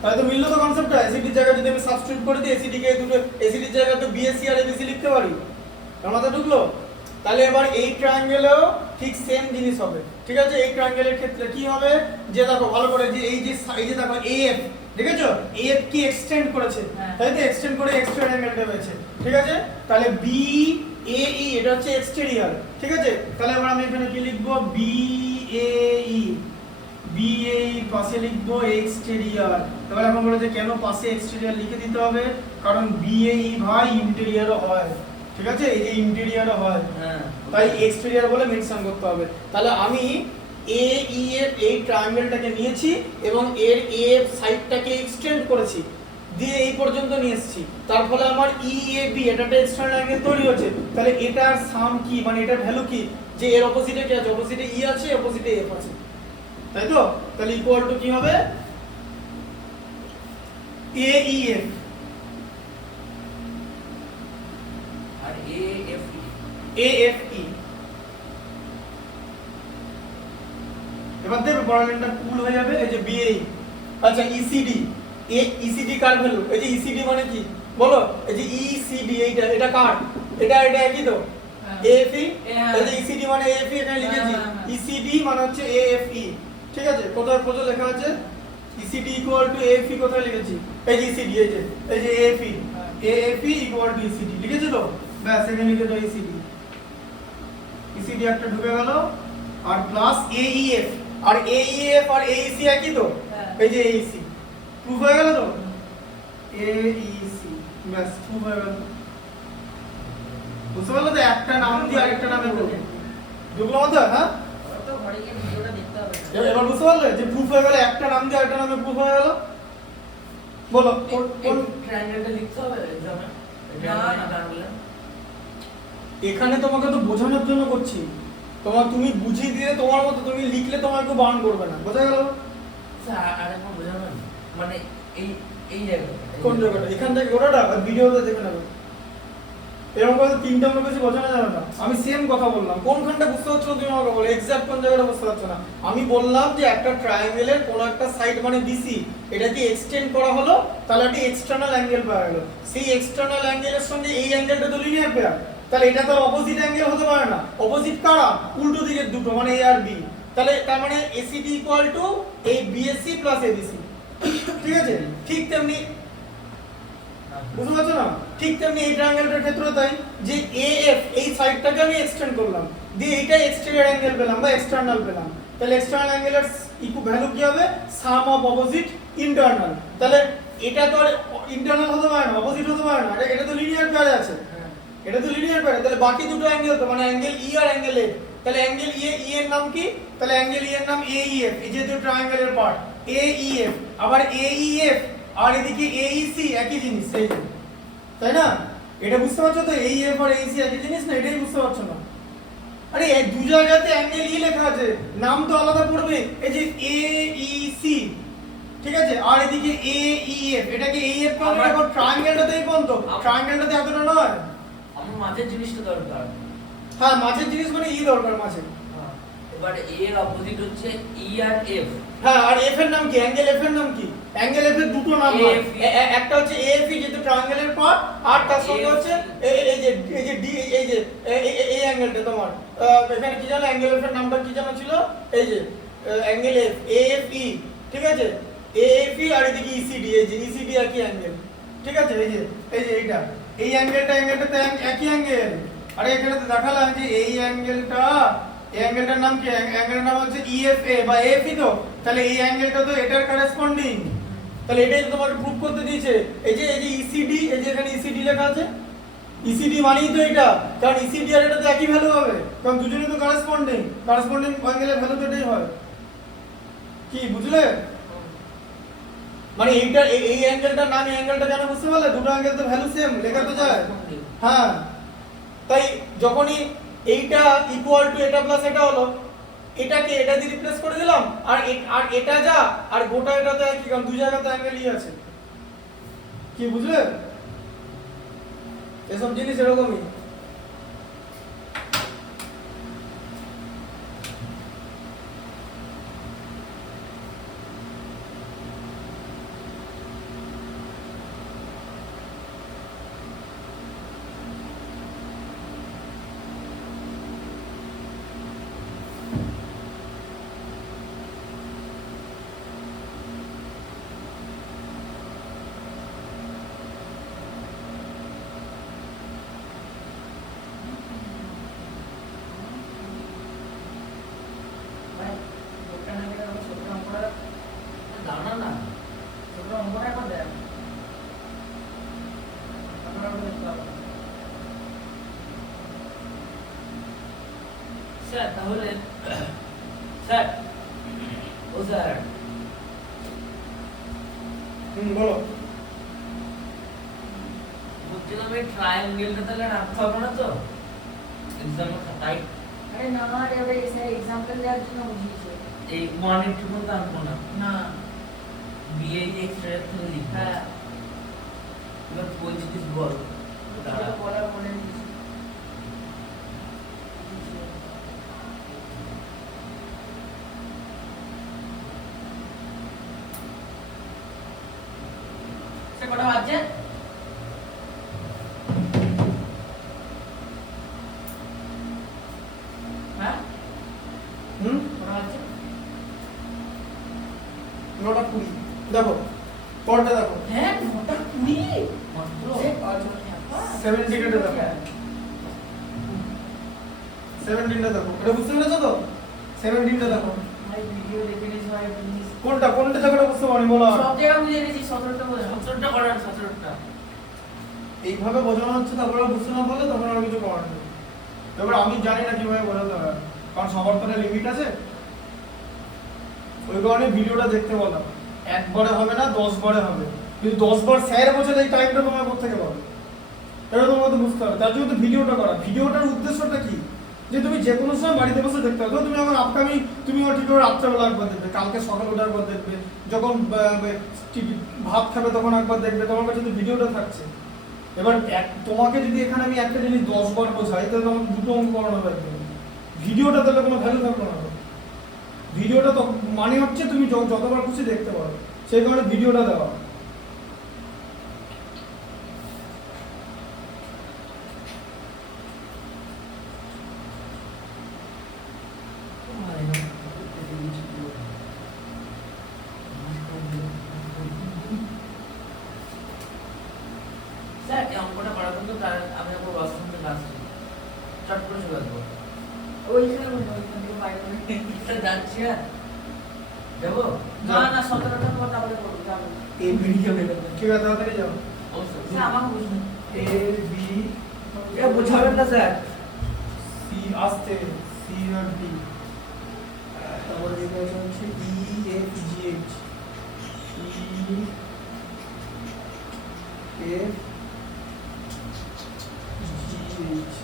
তাহলে তো মিললো তো কনসেপ্টটা এসিডির জায়গায় যদি আমি সাবস্টিটিউট করে দিই এসিডি কে দুটো এসিডির জায়গায় তো বিএসি আর এবিসি লিখতে পারি আমার মাথায় ঢুকলো তাহলে এবার এই ট্রায়াঙ্গেলেও ঠিক সেম জিনিস হবে ঠিক আছে এই ট্রায়াঙ্গেলের ক্ষেত্রে কি হবে যে দেখো ভালো করে যে এই যে দেখো এএফ দেখেছো এএফ কি এক্সটেন্ড করেছে তাই তো এক্সটেন্ড করে এক্সট্রা অ্যাঙ্গেলটা হয়েছে ঠিক আছে তাহলে বি এ ই এটা হচ্ছে এক্সটেরিয়র ঠিক আছে তাহলে এবার আমি এখানে কি লিখব বি এ ই বিএই পাশে লিখবো এক্সটেরিয়র এবার আমরা বলে যে কেন পাশে এক্সটেরিয়র লিখে দিতে হবে কারণ বিএই ভাই ইন্টেরিয়রও হয় ঠিক আছে এই যে ইন্টেরিয়রও হয় হ্যাঁ তাই এক্সটেরিয়র বলে মেনশন করতে হবে তাহলে আমি এ ই এর এই ট্রায়াঙ্গেলটাকে নিয়েছি এবং এর এ সাইডটাকে এক্সটেন্ড করেছি দিয়ে এই পর্যন্ত নিয়ে এসেছি তার ফলে আমার ই এ বি এটা একটা এক্সটার্নাল অ্যাঙ্গেল তৈরি হচ্ছে তাহলে এটার সাম কি মানে এটার ভ্যালু কি যে এর অপোজিটে কি আছে অপোজিটে ই আছে অপোজিটে এফ আছে তাই তো তাহলে ইকুয়াল টু কি হবে এ ই এফ আর A F A F E এবার দেখবে পড়ালেনটা কুল হয়ে যাবে এই যে বিএই আচ্ছা ইসিডি এ ইসিডি কার ভ্যালু এই যে ইসিডি মানে কি বলো এই যে ইসিডি এটা কার এটা একই তো এএফই এই যে ইসিডি মানে এএফই এখানে লিখেছি ইসিডি মানে হচ্ছে এএফই ঠিক আছে কোথায় কোথায় লেখা আছে ইসিডি ইকুয়াল টু এএফই কোথায় লিখেছি এই যে ইসিডি এই যে এএফই ইকুয়াল টু ইসিডি লিখেছি তো ব্যাস এখানে লিখে দাও ইসিডি ইসিডি একটা ঢুকে গেল আর প্লাস এইএফ আর এইএফ আর এইসি একই তো এই যে এইসি প্রুফ হয়ে গেল তো এ ই সি ব্যাস প্রুফ হয়ে গেল বুঝতে পারলে তো একটা নাম দিয়ে আরেকটা নামে বলবো ঢুকলো মাথায় হ্যাঁ ওরা তো ঘরে গিয়ে ভিডিওটা দেখতে হবে এবার বুঝতে পারলে যে প্রুফ হয়ে গেল একটা নাম দিয়ে আরেকটা নামে প্রুফ হয়ে গেল বলো কোন ট্রায়াঙ্গেলটা লিখতে হবে এক্সামে এখানে তোমাকে তো বোঝানোর জন্য করছি তুমি বুঝিয়ে দিয়ে তোমার মতো তুমি লিখলে তোমার কেউ বারণ করবে না বোঝা গেল স্যার আরেকবার বোঝাবেন মানে এই এই জায়গাটা কোন জায়গাটা এখান থেকে ওটা ভিডিওতে দেখে নেবে এরকম করে তিনটা আমরা বেশি বোঝানো যাবে না আমি সেম কথা বললাম কোনখানটা বুঝতে পারছো না তুমি আমাকে বলো এক্সাক্ট কোন জায়গাটা বুঝতে পারছো না আমি বললাম যে একটা ট্রায়াঙ্গেলের কোন একটা সাইড মানে বিসি এটাকে এক্সটেন্ড করা হলো তাহলে একটা এক্সটার্নাল অ্যাঙ্গেল পাওয়া গেল সেই এক্সটার্নাল অ্যাঙ্গেলের সঙ্গে এই অ্যাঙ্গেলটা তো লিনিয়ার পেয়ার তাহলে এটা তো অপোজিট অ্যাঙ্গেল হতে পারে না অপোজিট কারা উল্টো দিকের দুটো মানে এ আর বি তাহলে তার মানে এসিডি ইকুয়াল টু এই বিএসসি প্লাস এবিসি ঠিক আছে ঠিক তেমনি বুঝতে পারছো না ঠিক তেমনি এই ট্রায়াঙ্গেলটার ক্ষেত্রে তাই যে এএফ এই সাইডটাকে আমি এক্সটেন্ড করলাম দিয়ে এইটা এক্সটেরিয়র অ্যাঙ্গেল পেলাম বা এক্সটার্নাল পেলাম তাহলে এক্সটার্নাল অ্যাঙ্গেলের ইকু ভ্যালু কি হবে সাম অফ অপোজিট ইন্টারনাল তাহলে এটা তো আর ইন্টারনাল হতে পারে না অপোজিট হতে পারে না এটা তো লিনিয়ার পেয়ারে আছে এটা তো লিনিয়ার পেয়ারে তাহলে বাকি দুটো অ্যাঙ্গেল তো মানে অ্যাঙ্গেল ই আর অ্যাঙ্গেল এফ তাহলে অ্যাঙ্গেল ই এর নাম কি তাহলে অ্যাঙ্গেল ই এর নাম এইএফ এই যে দুটো ট্রায়াঙ্গেলের পার্ট এইএফ আবার এইএফ আর এদিকে এইসি একই জিনিস এই যে তাই না এটা বুঝতে পারছো তো এইএফ আর এইসি একই জিনিস না এটাই বুঝতে পারছো না আরে এই দু জায়গাতে অ্যাঙ্গেল ই লেখা আছে নাম তো আলাদা পড়বে এই যে এইসি ঠিক আছে আর এদিকে এইএফ এটাকে এইএফ পাবো এখন ট্রায়াঙ্গেলটাতেই বন্ধ ট্রায়াঙ্গেলটাতে এতটা নয় আমার মাঝের জিনিসটা দরকার হ্যাঁ মাঝের জিনিস মানে ই দরকার মাঝে এবার এ এর অপোজিট হচ্ছে ই আর এফ হ্যাঁ আর এফ এর নাম কি অ্যাঙ্গেল এফ এর নাম কি অ্যাঙ্গেল এফ এর দুটো নাম হয় একটা হচ্ছে এএফই যেটা ট্রায়াঙ্গেলের পার্ট আর তার সঙ্গে হচ্ছে এই যে ডি এই যে এই অ্যাঙ্গেলটা তোমার এখানে কি জানো অ্যাঙ্গেল এফ এর নামটা কি জানো ছিল এই যে অ্যাঙ্গেল এফ এএফই ঠিক আছে এএফই আর এদিকে ইসিডি এই যে ইসিডি একই অ্যাঙ্গেল ঠিক আছে এই যে এইটা এই অ্যাঙ্গেলটা তো একই অ্যাঙ্গেল আরে এখানে তো দেখালাম যে এই অ্যাঙ্গেলটা এই অ্যাঙ্গেলটার নাম কি অ্যাঙ্গেলের নাম হচ্ছে ইএফএ বা এএফই তো তাহলে এই অ্যাঙ্গেলটা তো এটার কারেসপন্ডিং তাহলে এটাই তো তোমাকে প্রুফ করতে দিয়েছে এই যে ইসিডি এই যে এখানে ইসিডি লেখা আছে ইসিডি মানেই তো এটা কারণ ইসিডি আর এটা তো একই ভ্যালু হবে কারণ দুজনেই তো কারেসপন্ডিং অ্যাঙ্গেলের ভ্যালু তো এটাই হয় কি বুঝলে মানে এইটা এই অ্যাঙ্গেলটার নাম এই অ্যাঙ্গেলটা জানো বুঝতে পারলে দুটো অ্যাঙ্গেল তো ভ্যালু সেম লেখা তো যায় হ্যাঁ তাই যখনই এইটা ইকুয়াল টু এটা প্লাস এটা হলো এটাকে এটা দিয়ে রিপ্লেস করে দিলাম আর এটা যা আর গোটা এটা তো একই কারণ দুই জায়গাতে অ্যাঙ্গেলই আছে কি বুঝলে এসব জিনিস এরকমই ভাই ওটা না গেলে ছোট অঙ্কটা দাঁড়া না ছোট অঙ্কটা একবার দেখ আমরা ওটা দেখতে পাবো স্যার তাহলে স্যার ও স্যার বলো বলছিলাম এই ট্রায়াঙ্গেলটা তাহলে রাখতে হবে না তো এক্সামের খাতায় আরে না রে ওটা এক্সাম্পল দেওয়ার জন্য বুঝিয়েছে এই ওয়ান একটু মতো আনবো না না বিএ এক্সট্রা থেকে লিখবো হ্যাঁ এবার বলছি কিছু বল যেটা বলার বলে দিয়েছি সে কটা বাজছে হ্যাঁ কটা বাজছে 9:20 দেখো পরটা দেখো হ্যাঁ 9:20 মাত্র সে আজ 17 টা দেখো 17 টা দেখো এটা বুঝতে পেরেছো তো 17 টা দেখো ভাই ভিডিও দেখে নিস ভাই প্লিজ কোনটা জায়গাটা বুঝতে পারি বলো আর। সব জায়গা বুঝে গেছি 17টা বলে 17টা করার 17টা এইভাবে বোঝানো হচ্ছে, তারপরে বুঝতে না পারলে তখন আর কিছু করার নেই। এবার আমি জানি না কিভাবে বোঝাতে হয়, কারণ সবার তো লিমিট আছে। ওই কারণে ভিডিওটা দেখতে বলা, একবারে হবে না 10 বারে হবে, কিন্তু 10 বার স্যার বলছে এই টাইমটা তোমার কোথেকে পাবে, এটা তোমাকে তো বুঝতে হবে। তার জন্য তো ভিডিওটা করা। ভিডিওটার উদ্দেশ্যটা কি, যে তুমি যে কোনো সময় বাড়িতে বসে দেখতে পারো। তুমি আমার আপকামিং, তুমি আমার ঠিক করে রাত্রেবেলা একবার দেখবে, কালকে সকাল ওঠার একবার দেখবে, যখন ভাত খাবে তখন একবার দেখবে, তোমার কাছে তো ভিডিওটা থাকছে। এবার তোমাকে যদি এখানে আমি একটা জিনিস 10 বার বোঝাই, তাহলে তোমাকে দুটো অঙ্ক করানো লাগবে। ভিডিওটা তাহলে কোনো ভ্যালু থাকবে না। ভিডিওটা তো মানে হচ্ছে তুমি যতবার খুশি দেখতে পারো, সেই কারণে ভিডিওটা দেওয়া। স্যার এই অঙ্কটা করার জন্য তার আমি আপনার ওয়াশরুম থেকে আসছি, চট করে চলে আসবো। ওইখানে বলবো ওইখান থেকে বাইরে স্যার যাচ্ছি আর যাবো না না 17টা পর তারপরে করবো যাবো এই ভিডিও ঠিক আছে, তাড়াতাড়ি যাও। অবশ্যই স্যার আমাকে বুঝুন এ বি এ বুঝাবেন না স্যার। সি আসতে, সি আর ডি, তারপরে যেটা হচ্ছে E F G H, E F G H.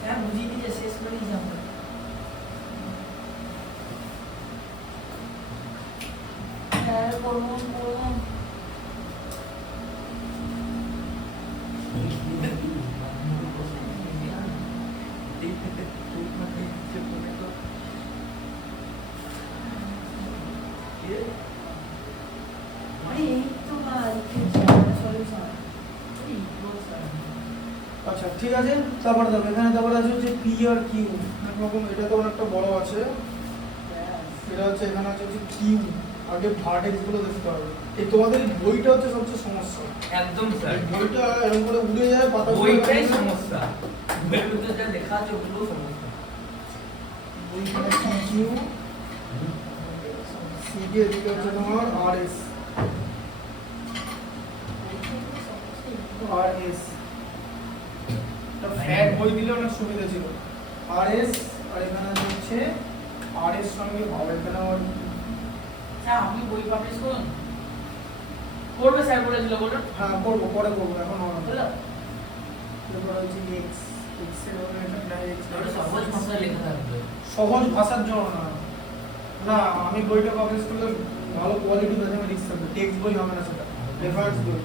Sir বুঝিয়ে দিয়ে শেষ করেই যাবো স্যার করবো আরে এই তো ভাই সলিউশন আচ্ছা ঠিক আছে, তারপরে দেখো এখানে তারপরে আছে হচ্ছে পি আর কিউ একরকম, এটা তো অনেকটা বড় আছে। এটা হচ্ছে এখানে আছে হচ্ছে কিউ, আগে ভার্টেক্স গুলো দেখতে হবে। এই তোমাদের এই বইটা হচ্ছে সবচেয়ে সমস্যা। একদম স্যার, এই বইটা এরকম করে উড়ে যায়, পাতা বইটাই সমস্যা, বইয়ের মধ্যে যা লেখা আছে ওগুলো সমস্যা। বইখানে পি কিউ, সি দিয়ে দিকে হচ্ছে তোমার আর এস, আর এস ফ্যাট বই দিলে অনেক সুবিধা ছিল। আর এস, আর এখানে হচ্ছে আর এস সঙ্গে ভাবে, এখানে আমার স্যার আপনি বই পাবলিশ করুন করবে স্যার বলেছিল বলুন হ্যাঁ করবো, পরে করবো, এখন হবে না। বলো এরপর হচ্ছে এক্স, এক্স এর ওপরে এটা ডাইরেক্ট ওটা সহজ ভাষায় লেখা থাকবে। সহজ ভাষার জন্য না, না আমি বইটা পাবলিশ করলে ভালো কোয়ালিটি ম্যাথমেটিক্স থাকবে, টেক্সট বই হবে না, সেটা রেফারেন্স বই।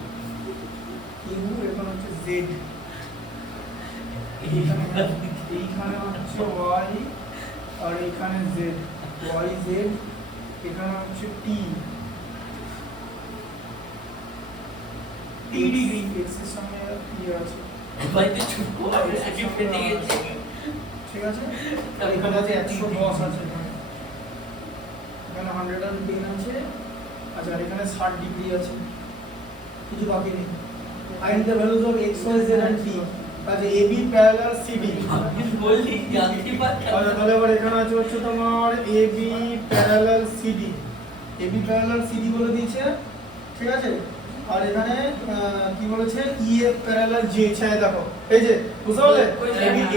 কিউ এখন হচ্ছে জেড, এইখানে হচ্ছে ওয়াই, আর এইখানে জেড, ওয়াই জেড, এখানে হচ্ছে টি, টি ডিগ্রি, এক্স এর সঙ্গে ইয়ে আছে, বাড়িতে ছুটবো আর আগে ফেটে গেছে। ঠিক আছে। আর এখানে আছে 110 আছে, এখানে 110 আছে। আচ্ছা আর এখানে 60 ডিগ্রি আছে, কিছু বাকি নেই। Find the values of x y z and t। আচ্ছা ab প্যারালাল cd। আমি বললি জানতে পারতাম। আচ্ছা তাহলে এবার এখানে আছে হচ্ছে তোমার ab parallel cd, ab parallel cd বলে দিয়েছে। ঠিক আছে, আর এখানে কি বলেছে EF প্যারালাল GH, হ্যাঁ দেখো এই যে বুঝতে পারলে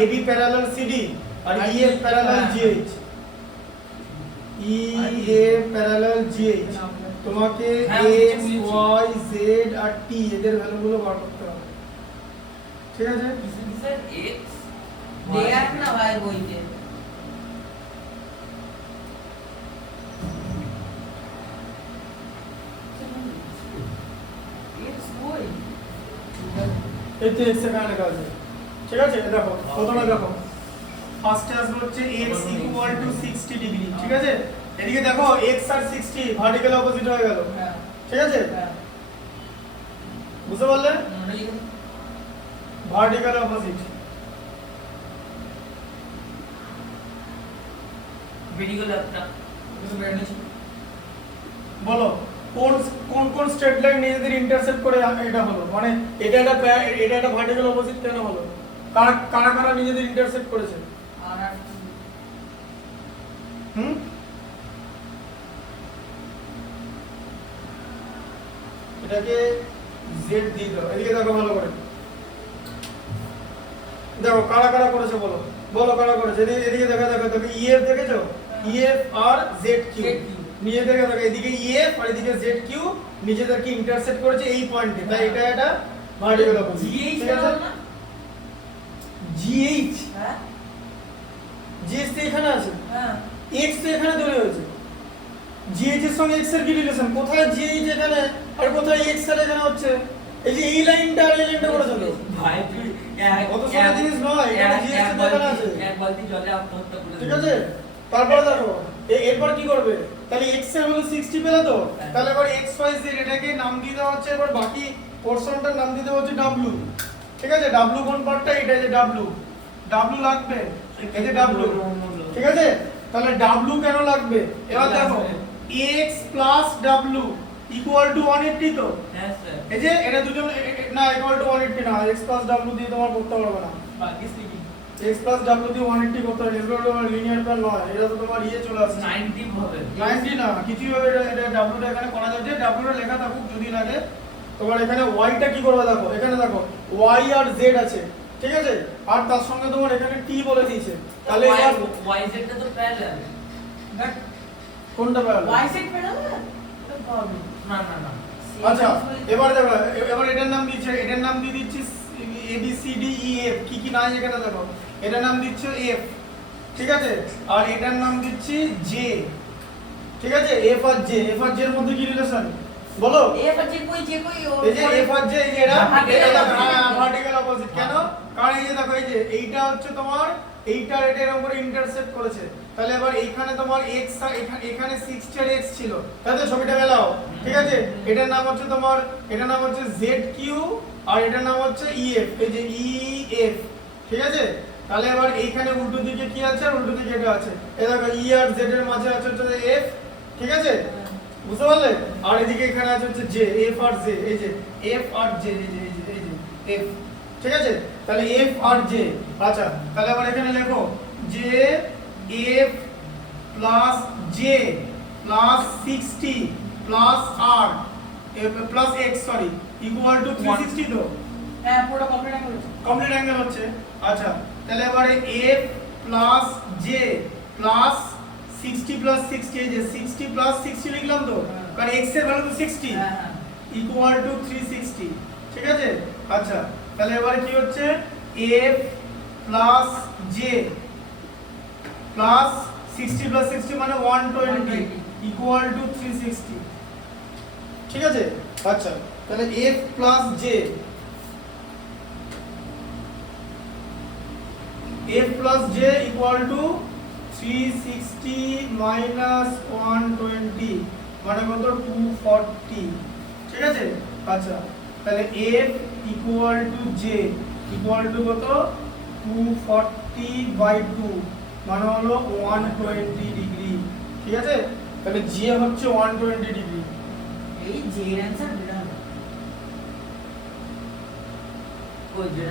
AB প্যারালাল CD আর EF parallel GH, EF parallel GH তোমাকে X Y Z আর T এদের ভ্যালুগুলো বার করতে হবে, ঠিক আছে? স্যার এক্স দেয়ার না ভাই বইতে এক্স বই এই তো X এখানে লেখা আছে, ঠিক আছে? দেখো প্রথমে দেখো ফার্স্টে আসবে হচ্ছে X ইকুয়াল টু 60 ডিগ্রি, ঠিক আছে? এদিকে দেখো X আর 60 ভার্টিক্যাল অপোজিট হয়ে গেল, হ্যাঁ ঠিক আছে? হ্যাঁ বুঝতে পারলে? ভার্টিক্যাল অপোজিট, ভিডিও ল্যাপটপ কিছু বের নিছি বলো কোন কোন কোন স্ট্রেট লাইন নিজেদের ইন্টারসেক্ট করে এটা হলো, মানে এটা একটা ভার্টিক্যাল অপোজিট কেন হলো? কারা কারা কারা নিজেদের ইন্টারসেক্ট করেছে? আর হুম, এটাকে Z দিয়ে দাও, এদিকে দেখো ভালো করে, দেখো কারা কারা করেছে বলো, বলো কারা করেছে, এদিকে দেখো দেখো দেখো EF দেখেছো, EF আর ZQ নিজে দেখে দেখো, এদিকে EF আর এদিকে ZQ নিজেদেরকে ইন্টারসেক্ট করেছে এই পয়েন্টে, তাই এটা একটা ভার্টিক্যাল অপোজিট, জিএইচ ঠিক আছে? না GH হ্যাঁ GH তো এখানে আছে, হ্যাঁ X তো এখানে তৈরি হয়েছে, GH এর সঙ্গে X এর কি রিলেশন? কোথায় GH এখানে আর কোথায় X আর এখানে হচ্ছে? এই যে এই লাইনটা আর এই লাইনটা করেছে তো, ভাই তুই অত সোজা জিনিস নয়, এটা GH তো এখানে আছে, এক বালতি জলে আত্মহত্যা করে ঠিক আছে? তারপরে দেখো এরপর কি করবে, তাহলে x এর ভ্যালু 60 পেলে তো, তাহলে এবার x y z এটাকে নাম দিয়ে দেওয়া হচ্ছে, এবার বাকি পোরশনটার নাম দিয়ে দেওয়া হচ্ছে w, ঠিক আছে? w কোন পার্টটা? এটা যে w লাগবে, এই যে w, ঠিক আছে? তাহলে w কেন লাগবে? এবার দেখো x w ইকুয়াল টু 180 তো, হ্যাঁ স্যার এই যে এটা দুজন না ইকুয়াল টু 180 না, x w দিয়ে তোমার করতে পারবে না, বাকি স্লিপিং x w দিয়ে 180 করতে হবে, এগুলো তোমার লিনিয়ার প্যান নয়, এটা তো তোমার ইয়ে চলে আসছে 90 হবে 90 না, কিছুই হবে, এটা w টা এখানে করা যাচ্ছে, w টা লেখা থাকুক যদি লাগে, তোমার এখানে y টা কি করবে দেখো, এখানে দেখো y আর z আছে, ঠিক আছে? আর তার সঙ্গে তোমার এখানে t বলে দিয়েছে, তাহলে এবার y z টা তো প্যারালাল বাট কোনটা পাবে? ওয়াই সেট পেলো না তো প্রবলেম না না না আচ্ছা এবার দেখো, এবার এটার নাম দিচ্ছে, এটার নাম দিয়ে দিচ্ছি a b c d e f, কি কি নাই এখানে দেখো, এটার নাম দিচ্ছে f, ঠিক আছে? আর এটার নাম দিচ্ছি j, ঠিক আছে? f আর j এর মধ্যে কি রিলেশন বলো? এ বাচ্চা কই যে কই ও এই যে f আর j, এই যে এটা Vertical এটা opposite. ভার্টিক্যাল অপোজিট, কেন? কারণ এই যে দেখো এই যে এইটা হচ্ছে তোমার এইটার এটার উপরে ইন্টারসেক্ট করেছে, তাহলে এবার এইখানে তোমার x আর এখানে 60 এর x ছিল, তাহলে ছবিটা মেলাও, ঠিক আছে? এটার নাম হচ্ছে তোমার, এটার নাম হচ্ছে ZQ আর এটার নাম হচ্ছে EF, এই যে EF, ঠিক আছে? তাহলে এবার এইখানে উল্টো দিকে কি আছে আর উল্টো দিকে এটা আছে, এই দেখো E আর Z এর মাঝে আছে হচ্ছে F, ঠিক আছে? বুঝতে পারলে? আর এদিকে এখানে আছে হচ্ছে J, F আর J, এই যে F আর J, এই যে F, ঠিক আছে? তাহলে F আর J, আচ্ছা তাহলে আবার এখানে লেখো J F plus J plus 60 plus R plus X sorry equal to 360 তো হ্যাঁ পুরো কমপ্লিট হয়ে গেছে কমপ্লিট অ্যাঙ্গেল হচ্ছে, আচ্ছা তাহলে এবারে F plus J plus 60 plus 60, এই যে 60 প্লাস 60 লিখলাম তো, কারণ x এর ভ্যালু তো 60 হ্যাঁ হ্যাঁ ইকুয়াল টু 360, ঠিক আছে? আচ্ছা তাহলে এবারে কি হচ্ছে f plus j plus 60 plus 60 মানে 120 ইকুয়াল টু 360, ঠিক আছে? আচ্ছা তাহলে f plus j equal to 360 minus 120 মানে কত 240, ঠিক আছে? আচ্ছা তাহলে f equal to j equal to কত 240 বাই 2 মানে হলো 120 ডিগ্রি, ঠিক আছে? তাহলে j হচ্ছে 120 ডিগ্রি, এই যে অ্যানসার বিড়াল ওই যে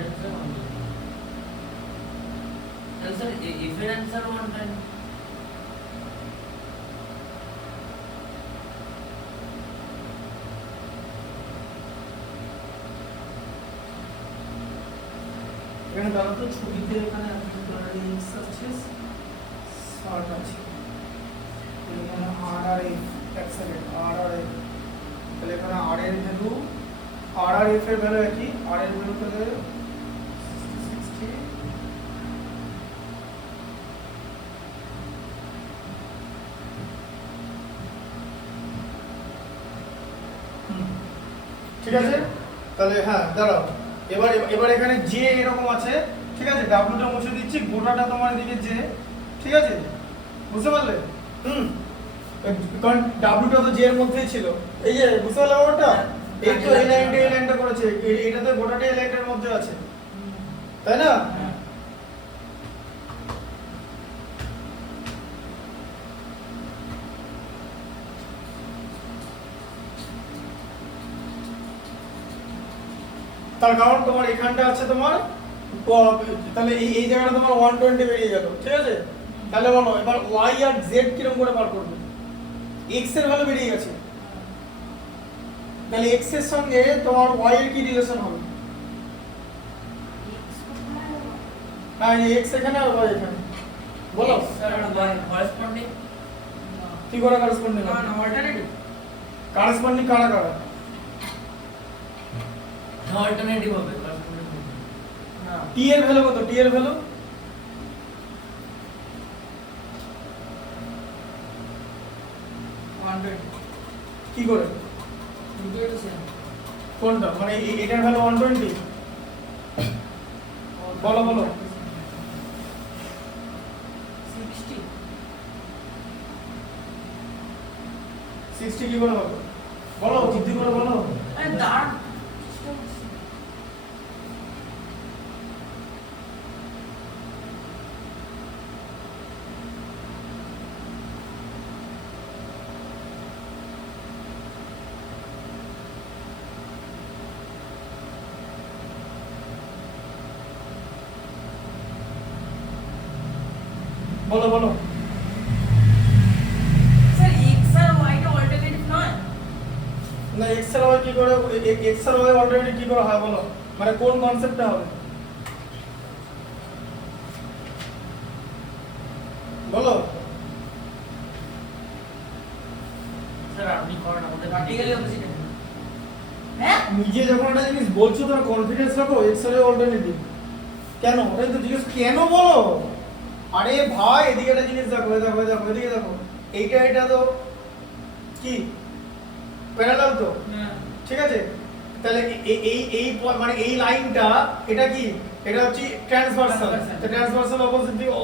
answer answer if an answer one time এখানে দাঁড়াও তো, ছবিতে এখানে আপনার x আছে 60 আছে, এখানে r আর f, এক সেকেন্ড, r আর f, তাহলে এখানে r এর ভ্যালু, r আর f এর ভ্যালু একই, r এর ভ্যালু তাহলে 60, ঠিক আছে। তাহলে হ্যাঁ দাঁড়াও, এবার এবার এখানে যে এরকম আছে, ঠিক আছে, ডাব্লুটা মুছে দিচ্ছি, গোটাটা তোমার এদিকে যে, ঠিক আছে, বুঝতে পারলে? কারণ ডাব্লুটা তো জে এর মধ্যেই ছিল, এই যে বুঝতে পারলে ব্যাপারটা, এই তো এই লাইনটা করেছে, এটা তো গোটাটা এই লাইনটার মধ্যে আছে, তাই না? তার কারণ তোমার এখানটা আছে তোমার, তাহলে এই জায়গাটা তোমার 120 বেরিয়ে গেল, ঠিক আছে। তাহলে বলো এবার y আর z কিরকম করে বার করবে? x এর ভ্যালু বেরিয়ে গেছে, তাহলে x এর সঙ্গে তোমার y এর কি রিলেশন হবে? হ্যাঁ, এই x এখানে আর y এখানে, বলো করেসপন্ডিং কি করে করেসপন্ডিং না না অল্টারনেটিভ করেসপন্ডিং কারা কারা? অল্টারনেটিভ হবে করেসপন্ডিং না t এর ভ্যালু কত? t এর ভ্যালু 120 কি করে? দুটো তো সেম কোনটা? মানে এটার ভ্যালু 120, বলো বলো 60 60 কি করে হবে? বলো বুদ্ধি করে বলো। আরে দাঁড় বলো বলো স্যার x আর y টা অল্টারনেটিভ নয় না, x আর y কি করে, x আর y অলরেডি কি করে হয় বলো, মানে কোন কনসেপ্টটা হবে বলো? স্যার আপনি করেন আমাদের প্র্যাকটিক্যালি অপোজিট হ্যাঁ নিজে যখন একটা জিনিস বলছো তোমার কনফিডেন্স রাখো, x আর y অল্টারনেটিভ কেন, ওটাই তো জিজ্ঞেস, কেন বলো? আরে ভাই এদিকে একটা জিনিস দেখো, এই দেখো, এই দেখো, এদিকে দেখো, এটা তো কি প্যারালাল তো, হ্যাঁ ঠিক আছে। তাহলে এই মানে এই লাইনটা এটা কি, এটা হচ্ছে ট্রান্সভার্সাল, তো ট্রান্সভার্সাল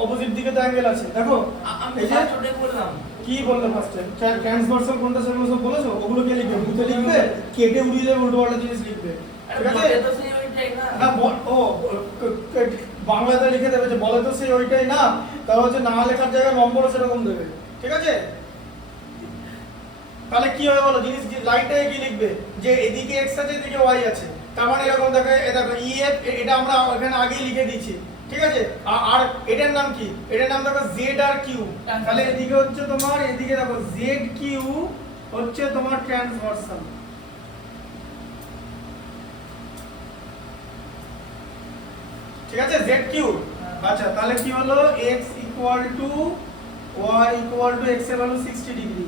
অপোজিট দিকে তো অ্যাঙ্গেল আছে, দেখো আমি এই যে ফার্স্ট ওটাই বললাম কি বললে ফার্স্টে ট্রান্সভার্সাল কোনটা সেগুলো সব বলেছো, ওগুলো কে লিখবে? বুঝতে লিখবে, কেটে উড়িয়ে দেবে, উল্টো পাল্টা জিনিস লিখবে, ঠিক আছে। বলে তো সেই ওইটাই না না বাংলাতে লিখে দেবে যে বলে তো সেই ওইটাই না, তাহলে হচ্ছে না লেখার জায়গায় নম্বরও সেরকম দেবে, ঠিক আছে। তাহলে কি হবে বলো, জিনিস লাইনটায় কি লিখবে যে এদিকে x আছে এদিকে y আছে, তার মানে এরকম দেখো, এই দেখো ef, এটা আমরা এখানে আগেই লিখে দিয়েছি, ঠিক আছে। আর এটার নাম কি, এটার নাম দেখো z আর q, তাহলে এদিকে হচ্ছে তোমার, এদিকে দেখো z q হচ্ছে তোমার ট্রান্সভার্সাল, ঠিক আছে, z q। আচ্ছা তাহলে কি হলো, x equal to y equal to x এর ভ্যালু 60 ডিগ্রি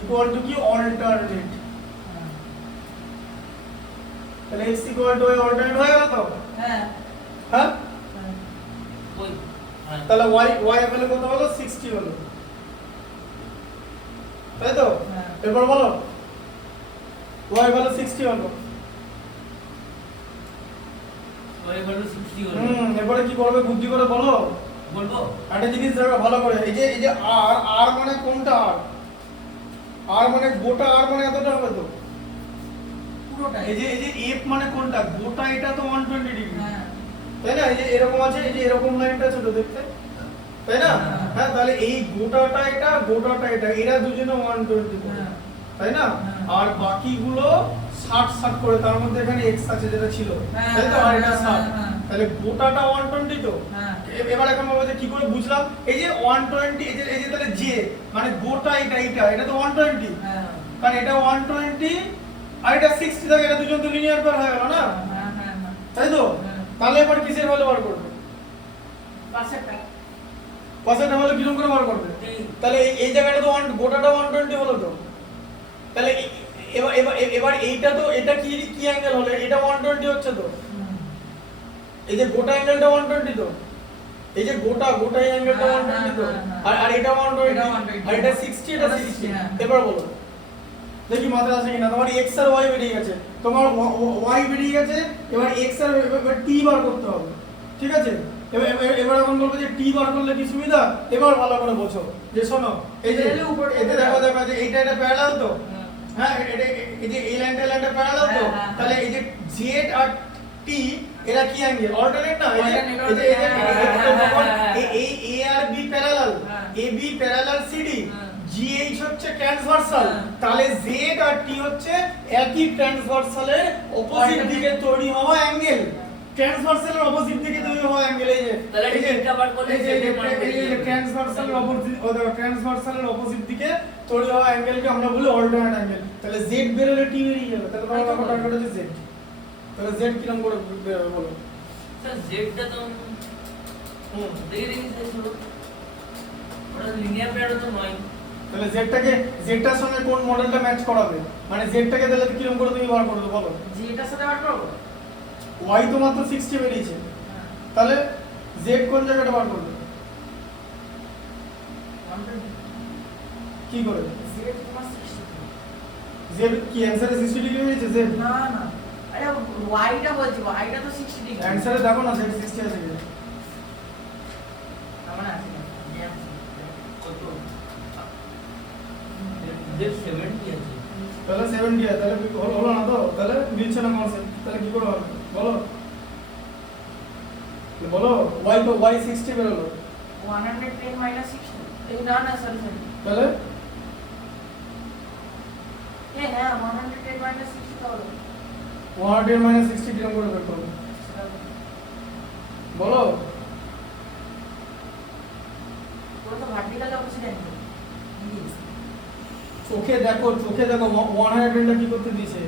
ইকুয়াল টু কি অল্টারনেট, তাহলে x equal to y alternate হয়ে গেল তো, হ্যাঁ হ্যাঁ। ওই হ্যাঁ তাহলে y এর ভ্যালু কত হলো, 60 হলো, তাই তো। হ্যাঁ। এরপর বলো y এর ভ্যালু 60 হলো, ওই ভ্যালু 60 হলো এরপরে কি করবে বুদ্ধি করে বলো। বলবো একটা জিনিস দেখো ভালো করে, এই যে r মানে কোনটা, r মানে গোটা, r মানে এতটা হবে তো, পুরোটাই এই যে f মানে কোনটা, গোটা এটা তো 120 ডিগ্রি, হ্যাঁ তাই না। এই যে এরকম আছে, এই যে এরকম লাইনটা ছোট দেখতে, তাই না। হ্যাঁ। হ্যাঁ তাহলে এই গোটাটা এটা, গোটাটা এটা, এরা দুজনে 120 করে, হ্যাঁ। তাই না। হ্যাঁ। আর বাকিগুলো 60 করে, তার মধ্যে এখানে x আছে যেটা ছিল, হ্যাঁ, তাই তো, আর এটা হ্যাঁ, 60, হ্যাঁ। তাহলে গোটাটা 120 তো। হ্যাঁ এবার এখন বলবো যে কি করে বুঝলাম, এই যে 120, এই যে তাহলে যে মানে গোটা এটা তো 120, হ্যাঁ কারণ এটা 120 আর এটা 60 থাকে, এটা দুজন তো লিনিয়ার পেয়ার হয়ে গেল না, হ্যাঁ হ্যাঁ হ্যাঁ তাই তো। হ্যাঁ। তাহলে এবার কিসের ভ্যালু বার করবে? পাশেরটা পাশেরটা ভ্যালু কিরকম করে বার করবে? তিন। তাহলে এই জায়গাটা তো গোটাটা 120 হলো তো। তাহলে এবার এবার এবার এইটা তো এটা কি অ্যাঙ্গেল হলো? এটা 120 হচ্ছে তো। এই যে গোটা অ্যাঙ্গেলটা 120 তো। এই যে গোটা এই অ্যাঙ্গেলটা 120 তো। আর এটা 120 আর এটা 60 এটা 60। এবার বলো দেখি মাথায় আসে কিনা। তোমার x আর y বেরিয়ে গেছে, তোমার y বেরিয়ে গেছে, এবার x আর এবার t বার করতে হবে, ঠিক আছে? এবার এখন বলবো যে t বার করলে কি সুবিধা, এবার ভালো করে বোঝো যে শোনো এই যে এতে দেখো যে এইটা এটা প্যারালাল তো, হ্যাঁ এই যে এই লাইনটা প্যারালাল তো, তাহলে এই যে z আর t এরা কি অ্যাঙ্গেল? অল্টারনেট না? এই a আর b parallel, ab parallel cd, GH হচ্ছে ট্রান্সভার্সাল, তাহলে Z আর T হচ্ছে একই ট্রান্সভার্সালের অপোজিট দিকে তৈরি হওয়া অ্যাঙ্গেল। ট্রান্সভার্সালের অপোজিট দিকে তৈরি হওয়া অ্যাঙ্গেল এই যে তাহলে এটা বার করলে এই যে ট্রান্সভার্সালের অপোজিট দিকে তৈরি হওয়া অ্যাঙ্গেলকে আমরা বলি অল্টারনেট অ্যাঙ্গেল। তাহলে Z বেরোলে T বেরিয়ে যাবে, তাহলে তোমার টার্গেট হচ্ছে Z। তাহলে Z কিরকম করে বেরোবে বলো? স্যার জেডটা তো দেখি শুরু ওটা লিনিয়ার প্যাটার্ন তো নয়। তাহলে জেডটার সঙ্গে কোন মডেলটা ম্যাচ করাবে? মানে জেডটাকে তাহলে কিরকম করে তুমি বার করবে বলো? যেটার সাথে বার করব y তো মাত্র 60 বেরিয়েছে, তাহলে z কোন জায়গাটা বার করবে? কি করে z তোমার 60 z কি অ্যানসারে 60 ডিগ্রি বেরিয়েছে? z না না, আরে y টা বলছি, y টা তো 60 ডিগ্রি। অ্যানসারে দেখো না z 60 আছে কি? আমার আছে না কত দেড় 70 আছে। তাহলে 70 আছে, তাহলে হলো না তো, তাহলে মিলছে না কনসেপ্ট, তাহলে কি করে হবে বলো? বলো y তো y 60 বেরোলো, 110 minus 60 এই না না সরি তাহলে হ্যাঁ 110 minus 60 তো হলো 110 - 60 কিরকম করে বের করবে বলো? পুরো তো ভার্টিক্যাল অপোজিট অ্যাঙ্গেল। চোখে দেখো 110 টা কি করতে দিয়েছে?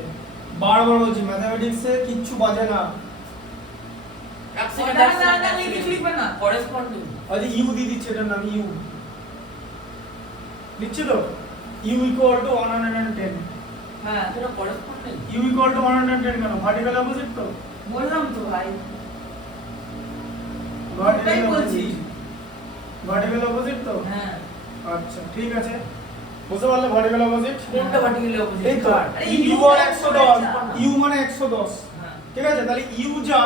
বারবার বলছি ম্যাথমেটিক্সে কিচ্ছু বাজে না। এক না, কিছু লিখবেন না। করেসপন্ডিং আজ ইউ দিয়ে দিচ্ছে, এটার নাম ইউ দিচ্ছে তো। ইউ ইকুয়াল টু 110, হ্যাঁ এটা করেসপন্ডিং। ইউ ইকুয়াল টু 110 কেন? ভার্টিক্যাল অপোজিট তো, বললাম তো ভাই, ভার্টিক্যাল ওটাই বলছি। ভার্টিক্যাল অপোজিট তো। হ্যাঁ আচ্ছা ঠিক আছে, বুঝতে পারলে ভার্টিক্যাল অপোজিট। কোনটা ভার্টিক্যাল অপোজিট? এই তো আরে ইউ U আর 110, ইউ মানে 110, হ্যাঁ ঠিক আছে? তাহলে ইউ যা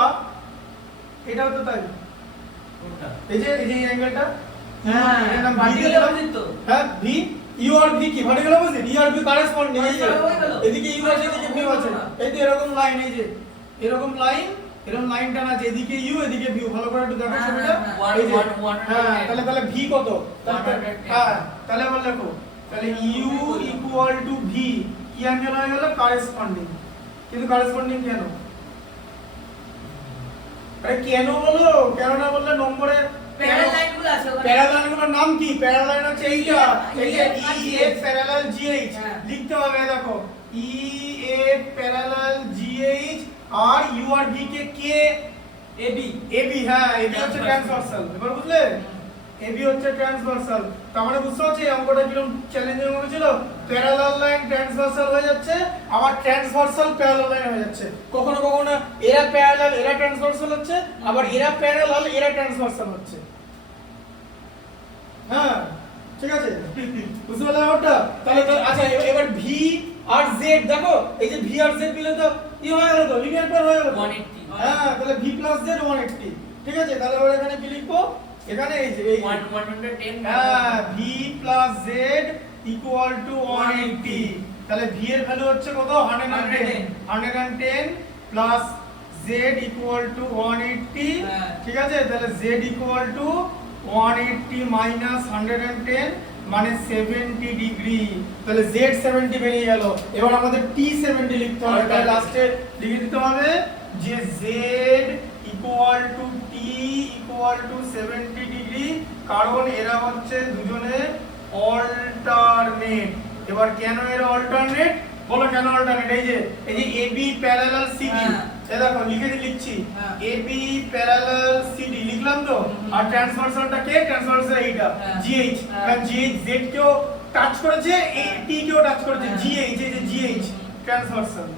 এটাও তো তাই। কোনটা? এই যে এই অ্যাঙ্গেলটা, হ্যাঁ, এর নাম ভার্টিক্যাল vertical অপোজিট তো। হ্যাঁ ভি, ইউ আর ভি কি ভার্টিক্যাল অপোজিট? ই আর ভি করেসপন্ডিং। এই যে এদিকে ইউ আছে এদিকে ভি আছে, এই যে এরকম লাইন, এই যে এরকম লাইন টানা আছে, এদিকে ইউ এদিকে ভি। ভালো করে একটু দেখো ছবিটা। এই যে হ্যাঁ, তাহলে ভি কত? হ্যাঁ তাহলে আবার লেখো, তাহলে ইউ ইকুয়াল টু ভি কি অ্যাঙ্গেল হয়ে গেল? করেসপন্ডিং। কিন্তু করেসপন্ডিং কেন? আরে কেন বলো, কেন না বললে নম্বরে প্যারালাল লাইনগুলো আছে ওখানে। প্যারালাল লাইনগুলোর নাম কি? প্যারালাল লাইন হচ্ছে এইটা, এই যে EF প্যারালাল GH লিখতে হবে। দেখো EF প্যারালাল GH আর U আর V কে কে AB, হ্যাঁ AB হচ্ছে ট্রান্সভার্সাল। এবার বুঝলে? AB হচ্ছে ট্রান্সভার্সাল। তার মানে বুঝতে পারছি অঙ্কটা কিরকম চ্যালেঞ্জিং মনে ছিল? প্যারালাল লাইন ট্রান্সভার্সাল হয়ে যাচ্ছে, আবার ট্রান্সভার্সাল প্যারালাল লাইন হয়ে যাচ্ছে। কখনো কখনো এরা প্যারালাল এরা ট্রান্সভার্সাল হচ্ছে, আবার এরা প্যারালাল এরা ট্রান্সভার্সাল হচ্ছে। হ্যাঁ ঠিক আছে, বুঝতে পারলে ব্যাপারটা? তাহলে আচ্ছা এবার V আর Z দেখো, এই যে V আর Z মিলে তো কি হয়ে গেল? তো লিনিয়ার পেয়ার হয়ে গেল 180 হ্যাঁ, তাহলে V + Z 180, ঠিক আছে? তাহলে এবার এখানে কি লিখবো? এখানে এই যে এই 110 হ্যাঁ V + Z ইকুয়াল টু 180, তাহলে V এর ভ্যালু হচ্ছে কত? 110 প্লাস Z ইকুয়াল টু 180, হ্যাঁ। ঠিক আছে? তাহলে Z ইকুয়াল টু 180 মাইনাস 110 মানে 70 ডিগ্রি। তাহলে Z 70 বেরিয়ে গেল। এবার আমাদের T 70 লিখতে হবে, তাহলে লাস্টে লিখে দিতে হবে যে Z equal to T equal to 70 degree, কারণ এরা হচ্ছে দুজনে অল্টারনেট। এবার কেন এরা অল্টারনেট বলো? কেন অল্টারনেট? এই যে AB প্যারালাল CD, এই দেখো লিখছি হ্যাঁ। AB প্যারালাল CD লিখলাম তো, আর ট্রান্সভার্সালটা কে? ট্রান্সভার্সাল এইটা হ্যাঁ। GH, হ্যাঁ। কারণ GH Z কেও টাচ করেছে, T কেও টাচ করেছে, হ্যাঁ। GH এই যে GH transversal,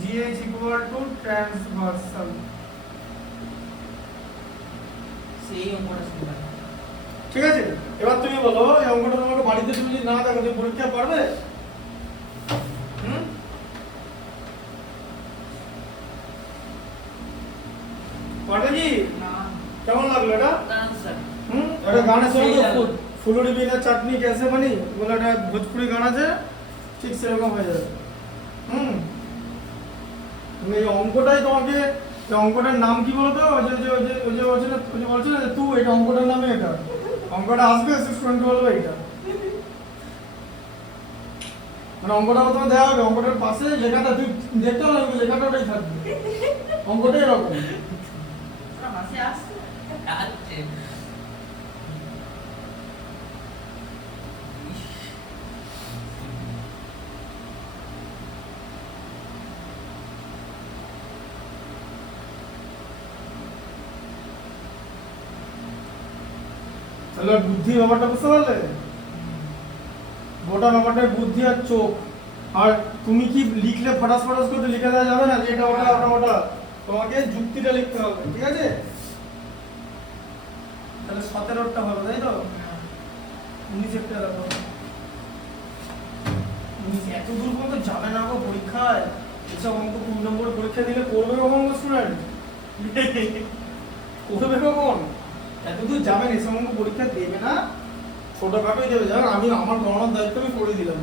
GH equal to transversal. সেই অঙ্কটা শুনলাম। ঠিক আছে, এবার তুমি বলো এই অঙ্কটা তোমাকে বাড়িতে তুমি যদি না দেখো তুমি পরীক্ষা পারবে? পারবে কি? না কেমন লাগলো এটা? आंसर এটা গানের সঙ্গে সেই লাগলো। ফুলুরি বিনা চাটনি कैसे बनी বলে একটা ভোজপুরি গান আছে, ঠিক সেরকম হয়ে যাবে। তুমি এই অঙ্কটাই তোমাকে, এই অঙ্কটার নাম কি বলতো? ওই যে বলছে না যে তুই এটা অঙ্কটার নামে, এটা অঙ্কটা আসবে স্টুডেন্ট বলবে এটা, মানে অঙ্কটা তোমার দেওয়া হবে, অঙ্কটার পাশে লেখাটা তুই দেখতে হবে, লেখাটা ওটাই থাকবে, অঙ্কটাই এরকম। ওরা হাসি আসছে। अच्छे তাহলে বুদ্ধি ব্যাপারটা বুঝতে পারলে? গোটা ব্যাপারটা বুদ্ধি আর চোখ, আর তুমি কি লিখলে ফটাস ফটাস করে লিখে দেওয়া যাবে না যে এটা ওটা ওটা ওটা, তোমাকে যুক্তিটা লিখতে হবে, ঠিক আছে? তাহলে 17টা হবে তাই তো? 19 রাখো। 19 এত দূর পর্যন্ত যাবে না গো পরীক্ষায়, এসব অঙ্ক 2 নম্বর পরীক্ষা দিলে করবে কখন স্টুডেন্ট? করবে কখন? এত দূর যাবেন, এসব অঙ্ক পরীক্ষা দেবে না, ছোটখাটোই দেবে। জানো আমি আমার গণনার দায়িত্ব আমি করে দিলাম,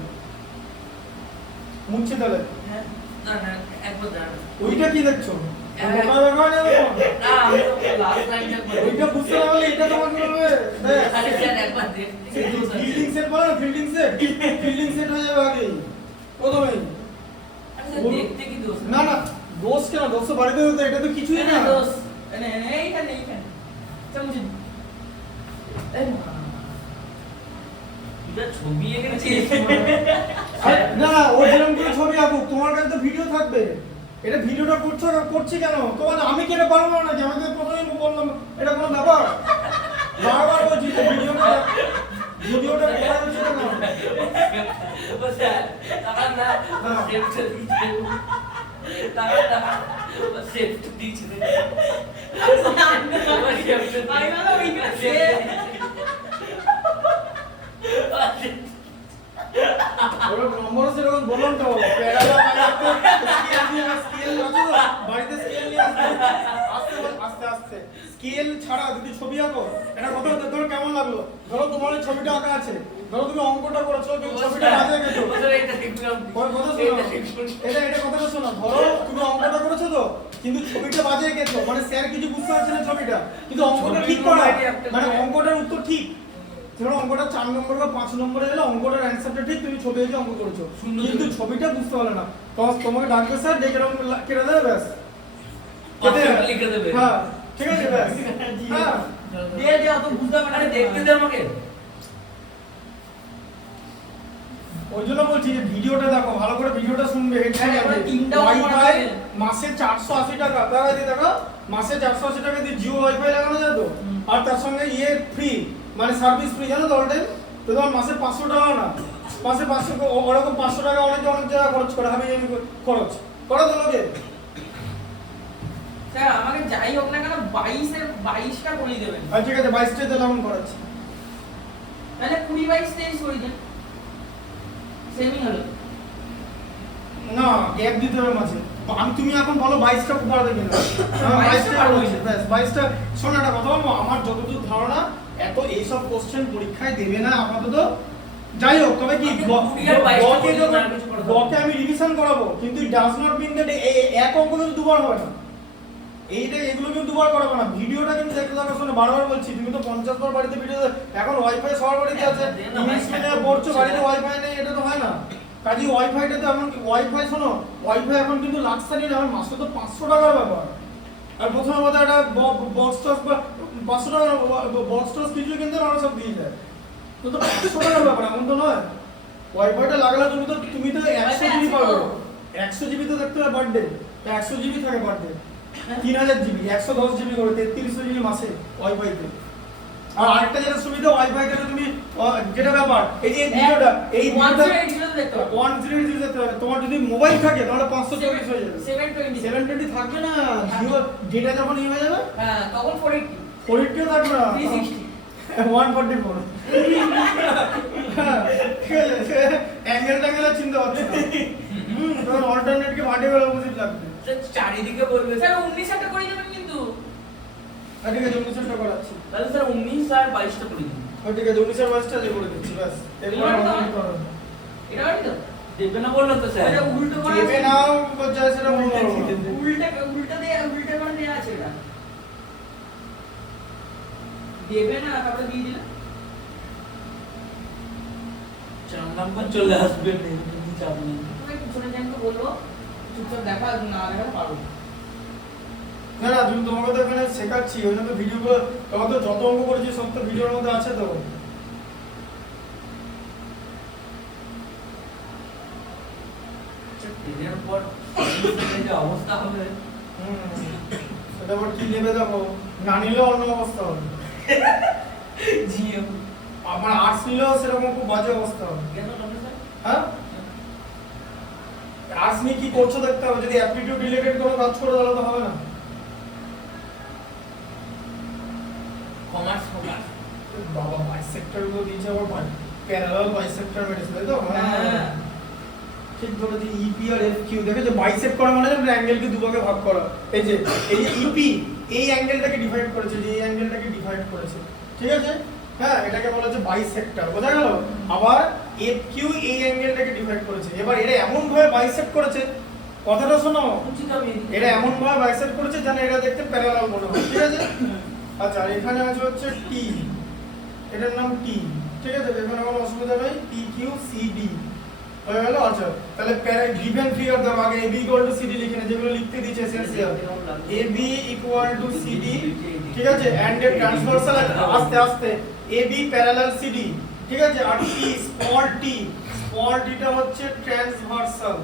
মুছছে তাহলে। হ্যাঁ ना ना एक बार जान ওইটা কি দেখছো? হ্যাঁ। ওটা দেখা যায় না? ना हम लास्ट लाइन तक ওইটা বুঝতে না পারলে এটা তোমাকে বলবে अरे यार एक बार देख ফিল্ডিং সেট বলো না, ফিল্ডিং সেট হয়ে যাবে আগে প্রথমেই। अरे देखते की दोस्त না না, দোষ কেন? দোষ তো বাড়িতে হতো, এটা তো কিছুই না। दोस्त এইখানে চল মুঝে এই इधर ছবি এঁকেছি আরে না না, ও যেরকম করে ছবি আঁকুক, তোমার কাছে তো ভিডিও থাকবে। এটা ভিডিওটা করছি কেন? তোমার আমি কেন পারবো না? যে আমাকে প্রথমেই বললাম এটা কোনো ব্যাপার? বারবার বলছি যে ভিডিওটা করা উচিত না। बस यार তারা না সেফট দিচ্ছে তারা না बस সেফট দিচ্ছে আই না ওইখানে ওরা নম্বর সেরকম বললাম তো, প্যারালা স্কেল আছে তো, বাড়িতে স্কেল নিয়ে আসবে, আস্তে আস্তে স্কেল ছাড়া যদি ছবি আঁকো, এটা কথা হতে ধরো কেমন লাগলো? ধরো তোমার এই ছবিটা আঁকা আছে, ধরো তুমি অঙ্কটা করেছো, কিন্তু ছবিটা বাজে গেছো। বছর এটা দেখলাম কথা শোনো, এটা কথাটা শোনো, ধরো তুমি অঙ্কটা করেছো তো, কিন্তু ছবিটা বাজে গেছো, মানে স্যার কিছু বুঝতে পারছে না ছবিটা, কিন্তু অঙ্কটা ঠিক করা, মানে অঙ্কটার উত্তর ঠিক। ধরো অঙ্কটা 4 নম্বর বা 5 নম্বরে এলো, অঙ্কটার অ্যানসারটা ঠিক, তুমি ছবি এঁকে অঙ্ক করেছো, কিন্তু ছবিটা বুঝতে পারলে না, তোমাকে ডাকবে স্যার, ডেকে এরকম কেটে দেবে, ব্যাস কেটে লিখে দেবে হ্যাঁ ঠিক আছে ব্যাস হ্যাঁ দিয়ে দিয়ে অত বুঝতে পারে আরে দেখতে দে আমাকে ওই জন্য বলছি যে ভিডিওটা দেখো, ভালো করে ভিডিওটা শুনবে, হ্যাঁ, এবার তিনটা ওয়াইফাই আছে। মাসে 480 টাকা, তার আগে দেখো মাসে 480 টাকা দিয়ে জিও ওয়াইফাই লাগানো যায় তো, আর তার সঙ্গে ইয়ে ফ্রি, মানে সার্ভিস ফ্রি, জানো তো অল টাইম। তো তোমার মাসে 500 টাকা না, মাসে 500, ওরকম 500 টাকা অনেক জায়গা খরচ করে, আমি খরচ করে তো লোকে। স্যার আমাকে যাই হোক না কেন 22টা করে দেবেন, আর ঠিক আছে 22টা দিলে আমি করাচ্ছি, মানে 20 22 23 করে দেন, সেমই হলো না গ্যাপ দিতে হবে মাঝে। আমি তুমি এখন বলো 22টা পারবে কিনা? 22টা পারবো, ব্যাস 22টা। শোনো একটা কথা বলবো, আমার যতদূর ধারণা এত এইসব কোশ্চেন পরীক্ষায় দেবে না আপাতত। যাই হোক, তবে কি বকে আমি রিভিশন করাবো, কিন্তু ডাজ নট মিন দ্যাট এক অঙ্ক কিন্তু দুবার হবে না, এগুলো কিন্তু দুবার করাবো না। ভিডিওটা কিন্তু দেখতে থাকো, শোনো বারবার বলছি, তুমি তো 50 বার বাড়িতে ভিডিও, এখন ওয়াইফাই সবার বাড়িতে আছে, ইংলিশ মিডিয়ামে পড়ছো, বাড়িতে ওয়াইফাই নেই, এটা তো হয় না। কাজে ওয়াইফাইটা তো এমন ওয়াইফাই, শোনো ওয়াইফাই এখন কিন্তু লাক্সারি না, আমার মাসে তো 500 টাকার ব্যাপার। আর প্রথমে কথা একটা বক্স টস বা 500 টাকা বক্স টস কিছু কিন্তু ওরা সব দিয়ে যায়, তো 500 টাকার ব্যাপার, এমন তো নয়। ওয়াইফাইটা লাগালে তুমি তো 100 জিবি পাবে, 100 জিবি তো দেখতে হবে বার্থডে, 100 জিবি থাকে বার্থডে, 3000 জিবি, 110 জিবি করে 3300 জিবি মাসে ওয়াইফাইতে। আর আরেকটা যেটা সুবিধা ওয়াইফাইতে তুমি যেটা ব্যাপার এই যে ভিডিওটা এই ভিডিওটা 180 দেখতে হবে। 180 দেখতে হবে। তোমার যদি মোবাইল থাকে তাহলে 524 হয়ে যাবে। 720 720 থাকবে না, জিও যেটা যখন ই হয়ে যাবে হ্যাঁ তখন 480 480 থাকবে না, 360 144 ঠিক আছে, অ্যাঙ্গেলটা চিন্তা হচ্ছে না। তখন অল্টারনেটকে মাটি গেলে বুঝিয়ে লাগবে। স্যার চারিদিকে বলবে স্যার 19 একটা করে দেবেন কিন্তু। ঠিক আছে 19টা করাচ্ছি। তাহলে স্যার 19 আর 22টা করে দিন। ঠিক আছে 19 আর 22টা যে করে দিচ্ছি ব্যাস। এরপর এটা বাড়ি তো দেবে না বললো তো স্যার। এটা উল্টো করে দেবে নাও যা সেটা বলতে উল্টা দিয়ে উল্টা করে দেয়া আছে এটা। দেবে না তারপরে দিয়ে দিলে 4 নাম্বার চলে আসবে নেই চাপ নেই। তুমি পিছনে যান তো বলবো চুপচাপ দেখা না দেখা পারো। না না তুমি তোমাকে তো এখানে শেখাচ্ছি, ওই জন্য ভিডিওগুলো তোমার তো যত অঙ্ক করেছি সব তো ভিডিওর মধ্যে আছে তো। এর পর যে অবস্থা হবে সেটা আবার কি নেবে দেখো, না নিলেও অন্য অবস্থা হবে। জিএম আমার আর্টস নিলেও সেরকম খুব বাজে অবস্থা হবে। কেন হবে স্যার? হ্যাঁ আর্টস নিয়ে কি করছো দেখতে হবে, যদি অ্যাপটিটিউড রিলেটেড কোনো কাজ করে তাহলে তো হবে না। কমার্স হোক বাবা বাইসেক্টর গুলো দিয়েছে, আবার প্যারালাল বাইসেক্টর মেরেছে তাই তো। হ্যাঁ ঠিক ধরেছি ইপি আর এফ কিউ দেখেছো, বাইসেক্ট করা মানে অ্যাঙ্গেলকে দুভাগে ভাগ করা। এই যে ইপি এই অ্যাঙ্গেলটাকে ডিভাইড করেছে, যে এই অ্যাঙ্গেলটাকে ডিভাইড করেছে, ঠিক আছে। হ্যাঁ এটাকে বলা হচ্ছে বাইসেক্টর, বোঝা গেল। আবার এফ কিউ এই অ্যাঙ্গেলটাকে ডিভাইড করেছে। এবার এটা এমন ভাবে বাইসেক্ট করেছে, কথাটা শোনো, ঠিক আছে এটা এমন ভাবে বাইসেক্ট করেছে যেন এটা দেখতে প্যারালাল মনে হয়, ঠিক আছে। আচ্ছা আর এখানে আছে হচ্ছে টি, এটার নাম টি, ঠিক আছে। এখানে কোনো অসুবিধা নেই, টি কিউ সি ডি হয়ে গেল। আচ্ছা তাহলে গিভেন ফিগার দাও, আগে এবি ইকুয়াল টু সিডি লিখে নে, যেগুলো লিখতে দিয়েছে essential. AB equal to CD, ঠিক আছে। এন্ড এ ট্রান্সভার্সাল, আস্তে আস্তে এবি প্যারালাল সিডি, ঠিক আছে। আর টি স্মল টিটা হচ্ছে ট্রান্সভার্সাল,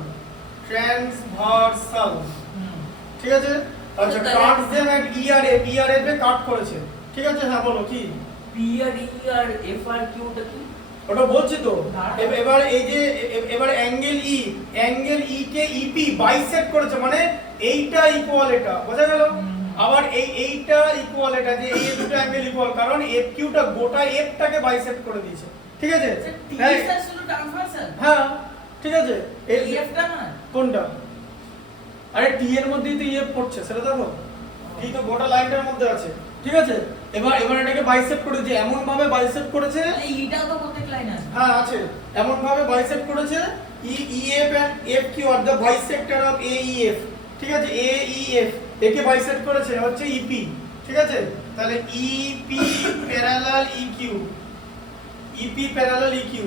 ঠিক আছে। আচ্ছা কাট দেম এট ইআরএফ, ইআরএফ এ কাট করেছে, ঠিক আছে। হ্যাঁ বলো কি পি আর ই আর এফ আর কিউটা কি? ওটা বলছি তো। এবার এই যে এবার অ্যাঙ্গেল ই কে ইপি বাইসেক্ট করেছে, মানে এইটা ইকুয়াল এটা, বোঝা গেল। আবার এইটা ইকুয়াল এটা, যে এই দুটো অ্যাঙ্গেল ইকুয়াল, কারণ এফ কিউটা গোটা এফটাকে বাইসেক্ট করে দিয়েছে, ঠিক আছে। টি স্যার শুধু ট্রান্সফারসাল হ্যাঁ ঠিক আছে। এই এফটা না কোনটা? আরে টি এর মধ্যেই তো ইএফ পড়ছে, সেটা দেখো। টি তো গোটা লাইনটার মধ্যে আছে, ঠিক আছে। এবার এটাকে বাইসেক্ট করেছে, এমন ভাবে বাইসেক্ট করেছে, এইটাও তো প্রত্যেক লাইন আছে। হ্যাঁ আছে, এমন ভাবে বাইসেক্ট করেছে EF and F Q are the bisector of AEF, ঠিক আছে। এইএফ একে বাইসেক্ট করেছে হচ্ছে ইপি, ঠিক আছে। তাহলে EP parallel EQ, EP parallel EQ,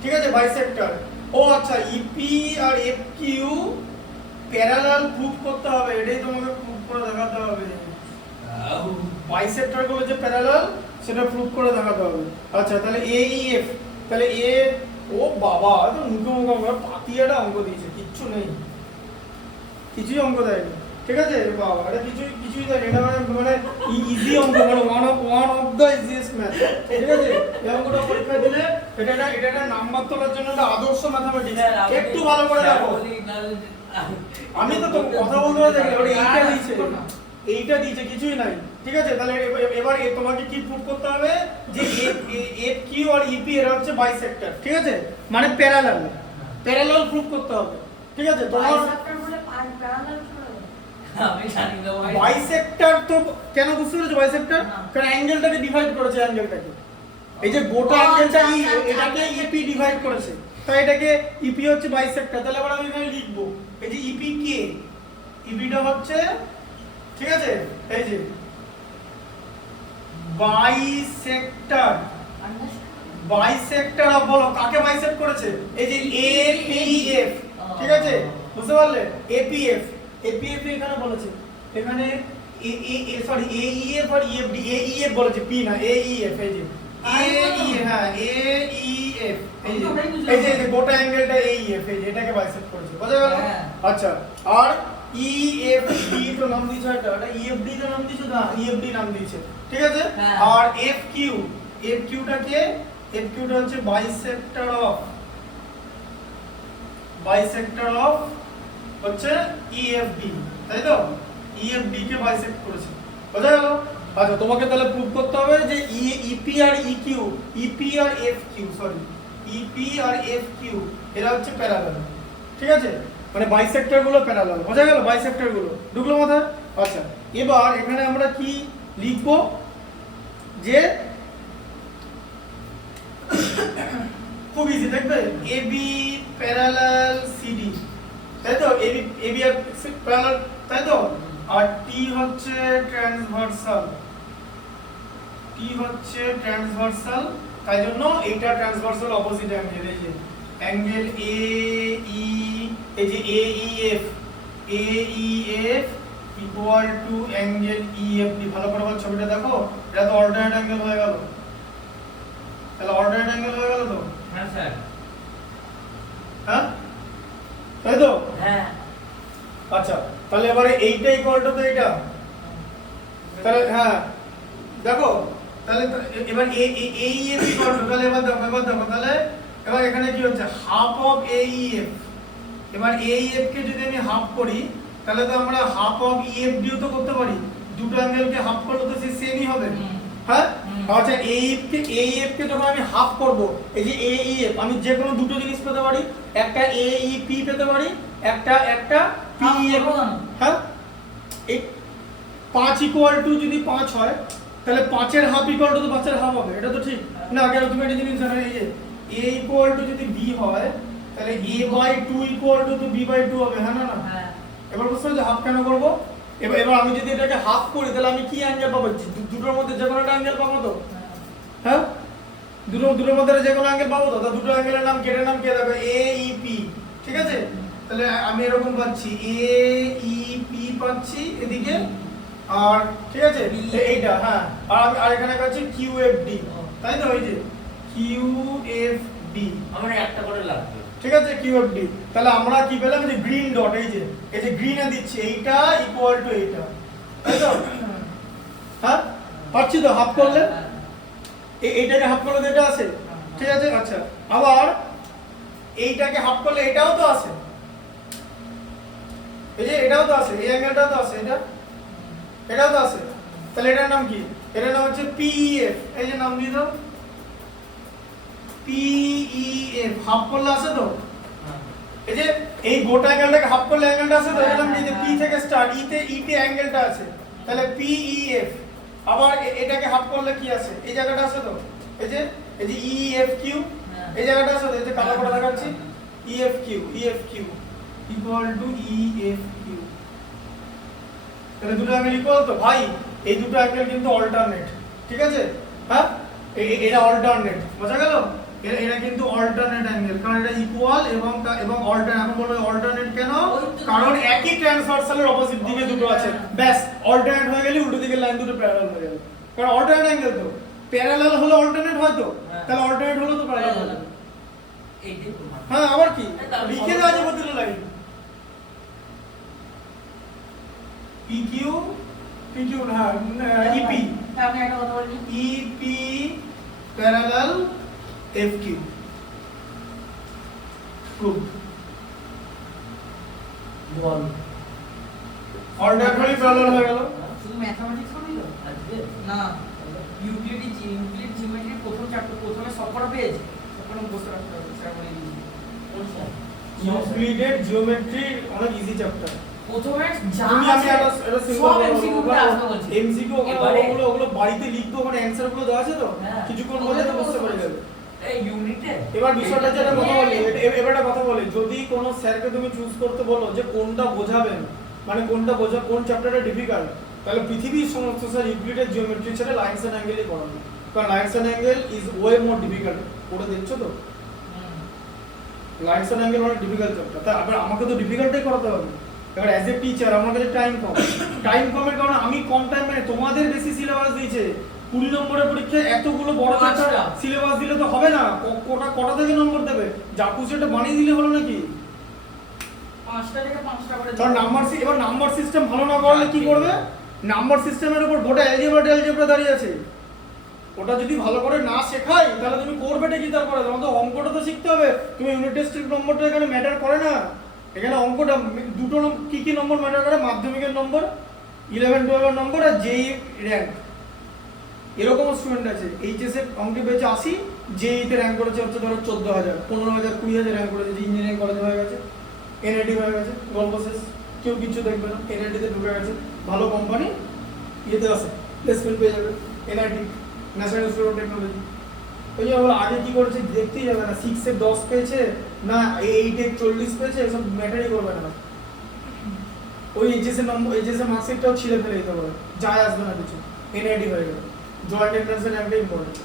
ঠিক আছে, বাইসেক্টর। ও আচ্ছা ইপি আর এফ কিউ প্যারালাল প্রুফ করতে হবে, এটাই তোমাকে প্রুফ করে দেখাতে হবে। বাইসেক্টর গুলো যে প্যারালাল সেটা প্রুফ করে দেখাতে হবে। আচ্ছা তাহলে এইএফ, তাহলে এ ও বাবা তো মুখে পাতিয়াটা অঙ্ক দিয়েছে, কিচ্ছু নেই, কিছুই অঙ্ক দেয়নি, ঠিক আছে। বাবা এটা কিছুই দেয়নি, এটা মানে ইজি অঙ্ক, মানে one of the easiest math, ঠিক আছে। এই অঙ্কটা পরীক্ষা দিলে এটা নাম্বার তোলার জন্য একটা আদর্শ ম্যাথমেটিক্স। একটু ভালো করে দেখো, আমি তো কথা বলতে দেখি এইটা দিয়েছে কিছুই নাই, ঠিক আছে। তাহলে এবার তোমাকে কি প্রুফ করতে হবে যে এফ কিউ আর ইপি এরা হচ্ছে বাইসেক্টর, ঠিক আছে, মানে প্যারালাল প্রুফ করতে হবে, ঠিক আছে। তোমার বাইসেক্টর বলে প্যারালাল আমি জানি না ভাই। বাইসেক্টর তো কেন বুঝতে পেরেছো বাইসেক্টর? কারণ অ্যাঙ্গেলটাকে ডিভাইড করেছে, অ্যাঙ্গেলটাকে এই যে গোটা অ্যাঙ্গেলটা এটাকে ইপি ডিভাইড করেছে, তাই এটাকে ইপি হচ্ছে বাইসেক্টর। তাহলে আবার আমি এখানে লিখবো এই যে ইপি কে, ইপিটা হচ্ছে, ঠিক আছে, এই যে বাইসেক্টর অফ, বলো কাকে বাইসেক্ট করেছে? এই যে এপিএফ, ঠিক আছে, বুঝতে পারলে। এপিএফ এখানে বলেছে, এখানে সরি এইএফ আর ইএফডি, এইএফ বলেছে, পি না এইএফ, এই যে হ্যাঁ এইএফ, এই যে গোটা অ্যাঙ্গেলটা এইএফ, এই যে এটাকে বাইসেক্ট করেছে, বুঝা গেল। আচ্ছা আর ইএফডি তো নাম দিয়েছে এটা ইএফডি তো নাম দিয়েছে না ইএফডি নাম দিয়েছে ঠিক আছে হ্যাঁ। আর এফকিউ এফকিউটা কে এফকিউটা হচ্ছে বাইসেক্টর অফ হচ্ছে ইএফডি তাই তো ইএফডি কে বাইসেক্ট করেছে বোঝা গেল আচ্ছা তোমাকে তাহলে প্রুভ করতে হবে যে ইপি আর ইকিউ ইপি আর এফকিউ সরি ইপি আর এফকিউ এরা হচ্ছে প্যারালাল ঠিক আছে মানে বাইসেক্টর গুলো প্যারালাল বোঝা গেল বাইসেক্টর গুলো ঢুকলো মাথায় আচ্ছা এবার এখানে আমরা কি লিখবো যে খুব ইজি দেখবে এবি প্যারালাল সিডি তাই তো এবি আর প্যারালাল তাই তো আর টি হচ্ছে ট্রান্সভার্সাল তাই জন্য এইটা ট্রান্সভার্সাল অপোজিট অ্যাঙ্গেল এই যে অ্যাঙ্গেল এ ই এই যে A E F equal to angle EFD ভালো করে বল ছবিটা দেখো এটা তো অল্টারনেট অ্যাঙ্গেল হয়ে গেল তাহলে অল্টারনেট অ্যাঙ্গেল হয়ে গেল তো হ্যাঁ স্যার হ্যাঁ তাই তো হ্যাঁ আচ্ছা তাহলে এবারে এইটা ইকুয়াল টু তো এটা তাহলে হ্যাঁ দেখো তাহলে এবার এইএফ ইকুয়াল টু তাহলে এবার দেখো তাহলে এবার এখানে কি হচ্ছে হাফ অফ এইএফ এবার এইএফ কে যদি আমি হাফ করি তাহলে তো আমরা হাফ অফ ইএফডি তো করতে পারি দুটো অ্যাঙ্গেলকে হাফ করলে তো সেমই হবে হ্যাঁ আচ্ছা এইএফ কে যখন আমি হাফ করব এই যে এইএফ আমি যে কোনো দুটো জিনিস পেতে পারি একটা এইপি পেতে পারি একটা পিএফ হ্যাঁ এই 5 ইকুয়াল টু যদি 5 হয় তাহলে 5 এর হাফ ইকুয়াল টু তো 5 এর হাফ হবে এটা তো ঠিক না আগে তুমি একটা জিনিস জানো এই যে a ইকুয়াল টু যদি b হয় তাহলে a/2 ইকুয়াল টু তো b/2 হবে হ্যাঁ না হ্যাঁ এবার বুঝছো যে হাফ কেন করব এবার আমি যদি এটাকে হাফ করি তাহলে আমি কি অ্যাঙ্গেল পাবো দুটোর মধ্যে যে কোনো একটা অ্যাঙ্গেল পাবো তো হ্যাঁ দুটোর মধ্যে যে কোনো অ্যাঙ্গেল পাবো তো দুটো অ্যাঙ্গেলের নাম কেটে নাম কে দেবে এইপি ঠিক আছে তাহলে আমি এরকম পাচ্ছি এইপি পাচ্ছি এদিকে আর ঠিক আছে এইটা হ্যাঁ আর এখানে পাচ্ছি কিউএফডি তাই তো ওই যে কিউএফডি আমার একটা করে লাগবে ঠিক আছে কিউএফডি তাহলে আমরা কি পেলাম যে গ্রিন ডট এই যে গ্রিনে দিচ্ছি এইটা ইকুয়াল টু এইটা তাই তো হ্যাঁ পাচ্ছি তো হাফ করলে এইটাকে হাফ করলে তো এটা আছে ঠিক আছে আচ্ছা আবার এইটাকে হাফ করলে এটাও তো আছে এই যে এটাও তো আছে এই অ্যাঙ্গেলটাও তো আছে এটাও তো আছে তাহলে এটার নাম কি এটার নাম হচ্ছে পিইএফ এই যে নাম দিয়ে দাও পিইএফ হাফ করলে আছে তো এই যে এই গোটা অ্যাঙ্গেলটাকে হাফ করলে অ্যাঙ্গেলটা আছে তো এর নাম কি যে পি থেকে স্টার্ট ইতে অ্যাঙ্গেলটা আছে তাহলে পিইএফ আবার এটাকে হাফ করলে কি আছে এই জায়গাটা আছে তো এই যে ইএফকিউ এই জায়গাটা আছে তো এই যে কালো করে দেখাচ্ছি ইএফকিউ ইকুয়াল টু ইএফকিউ তাহলে দুটো অ্যাঙ্গেল ইকুয়াল তো ভাই এই দুটো অ্যাঙ্গেল কিন্তু অল্টারনেট ঠিক আছে হ্যাঁ এটা অল্টারনেট বোঝা গেল এরা কিন্তু অল্টারনেট অ্যাঙ্গেল কারণ এটা ইকুয়াল এবং অল্টারনেট এখন বলবো অল্টারনেট কেন কারণ একই ট্রান্সভার্সালের অপোজিট দিকে দুটো আছে ব্যাস অল্টারনেট হয়ে গেলে উল্টো দিকের লাইন দুটো প্যারালাল হয়ে যাবে কারণ অল্টারনেট অ্যাঙ্গেল তো প্যারালাল হলে অল্টারনেট হয় তো তাহলে অল্টারনেট হলো তো প্যারালাল হবে এইটাই প্রমাণ হ্যাঁ আবার কি লিখে দেওয়া যাবে প্রতিটা লাইন PQ হ্যাঁ EP আমি একটা কথা বলি EP প্যারালাল FQ প্রুফ বল অল্টারনেটলি প্যারালাল হয়ে গেল শুধু ম্যাথমেটিক্স করবি তো আজকে না ইউক্লিড জিওমেট্রি প্রথম চ্যাপ্টার প্রথমে সবকটা পেজ সবকটা মুখস্থ রাখতে হবে স্যার বলে দিয়েছি কোন স্যার ইউক্লিডের জিওমেট্রি অনেক ইজি চ্যাপ্টার প্রথমে যা তুমি আমি আছে এটা সব এমসিকিউ গুলো আসতে বলছি এমসিকিউ ওগুলো বাড়িতে লিখতে ওখানে অ্যানসার গুলো দেওয়া আছে তো কিছুক্ষণ বলে তো বুঝতে পারে যাবে এই ইউনিটে এবার বিষয়টা যেটা কথা বলি এবার একটা কথা বলি যদি কোনো স্যারকে তুমি চুজ করতে বলো যে কোনটা বোঝাবেন মানে কোন চ্যাপ্টারটা ডিফিকাল্ট তাহলে পৃথিবীর সমস্ত স্যার ইউক্লিডের জিওমেট্রি ছেড়ে লাইনস এন্ড অ্যাঙ্গেলই পড়ানো কারণ lines and angle is way more difficult পড়ে দেখছো তো লাইনস এন্ড অ্যাঙ্গেল অনেক ডিফিকাল্ট চ্যাপ্টার তাই আবার আমাকে তো ডিফিকাল্টই করাতে হবে এবার অ্যাজ এ টিচার আমার কাছে টাইম কমের কারণে আমি কম টাইম মানে তোমাদের বেশি সিলেবাস দিয়েছে 20 নম্বরের পরীক্ষায় এতগুলো বড় চ্যাপ্টার সিলেবাস দিলে তো হবে না কটা থেকে নম্বর দেবে যা খুশি এটা বানিয়ে দিলে হলো নাকি 5টা থেকে 5টা করে কারণ এবার নাম্বার সিস্টেম ভালো না করলে কি করবে? নাম্বার সিস্টেমের উপর গোটা অ্যালজেব্রা দাঁড়িয়ে আছে। ওটা যদি ভালো করে না শেখাই তাহলে তুমি করবেটা কি তারপরে? তোমার তো অঙ্কটা তো শিখতে হবে। তুমি ইউনিট টেস্টের নম্বরটা এখানে ম্যাটার করে না। এখানে অঙ্কটা দুটো কি নম্বর ম্যাটার করে? মাধ্যমিকের নম্বর, 11-12 এর নম্বর আর যেই র্যাঙ্ক। এরকম স্টুডেন্ট আছে এইচএস এর অঙ্কে পেয়েছে 80, জেইতে র্যাঙ্ক করেছে হচ্ছে ধরো 14,000, 15,000, 20,000 র্যাঙ্ক করেছে, ইঞ্জিনিয়ারিং কলেজ হয়ে গেছে, এনআইটি হয়ে গেছে, গল্প শেষ, কেউ কিছু দেখবে না। এনআইটিতে ঢুকে গেছে, ভালো কোম্পানি, ইয়েতে আছে, প্লেসমেন্ট পেয়ে যাবে। NIT, national institute of technology. ওই যে ওরা আগে কি করেছে দেখতেই যাবে না, 6 এ 10 পেয়েছে না 8 এ 40 পেয়েছে, এসব ম্যাটারই করবে না। ওই এইচএস এর নম্বর, এইচএস এর মার্কশিটটাও ছিঁড়ে ফেলে দিতে পারে, যায় আসবে না কিছু, এনআইটি হয়ে গেল। জয়েন্ট এন্ট্রান্সের র্যাঙ্কটা ইম্পর্টেন্ট,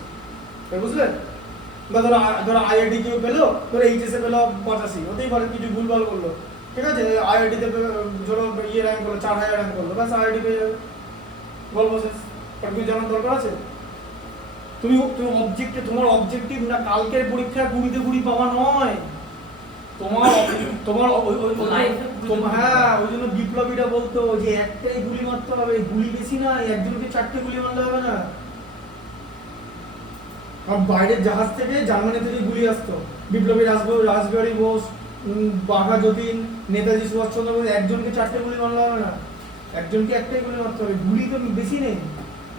বুঝলে? বা ধরো আইআইটি কেউ পেলো, ধরো এইচএস এ পেলো 85, হতেই পারে কিছু ভুলভাল করলো, ঠিক আছে? আইআইটিতে ধরো ইয়ে র্যাঙ্ক করলো 4,000 র্যাঙ্ক করলো, ব্যাস আইআইটি পেয়ে যাবে, গল্প শেষ। আর কিছু জানার দরকার আছে? তুমি তোমার অবজেক্টিভ না কালকের পরীক্ষায় 20-তে 20 পাওয়া নয়। তোমার হ্যাঁ, ওই জন্য বিপ্লবীরা বলতো যে একটাই গুলি মারতে হবে, গুলি বেশি না, একজনকে 4টে গুলি মারলে হবে না। কারণ বাইরের জাহাজ থেকে, জার্মানি থেকে গুলি আসতো, বিপ্লবী রাসবিহারী বোস, বাঘা যতীন, নেতাজি সুভাষচন্দ্র বোস, একজনকে 4টে গুলি মারলে হবে না, একজনকে একটাই গুলি মারতে হবে, গুলি তো বেশি নেই।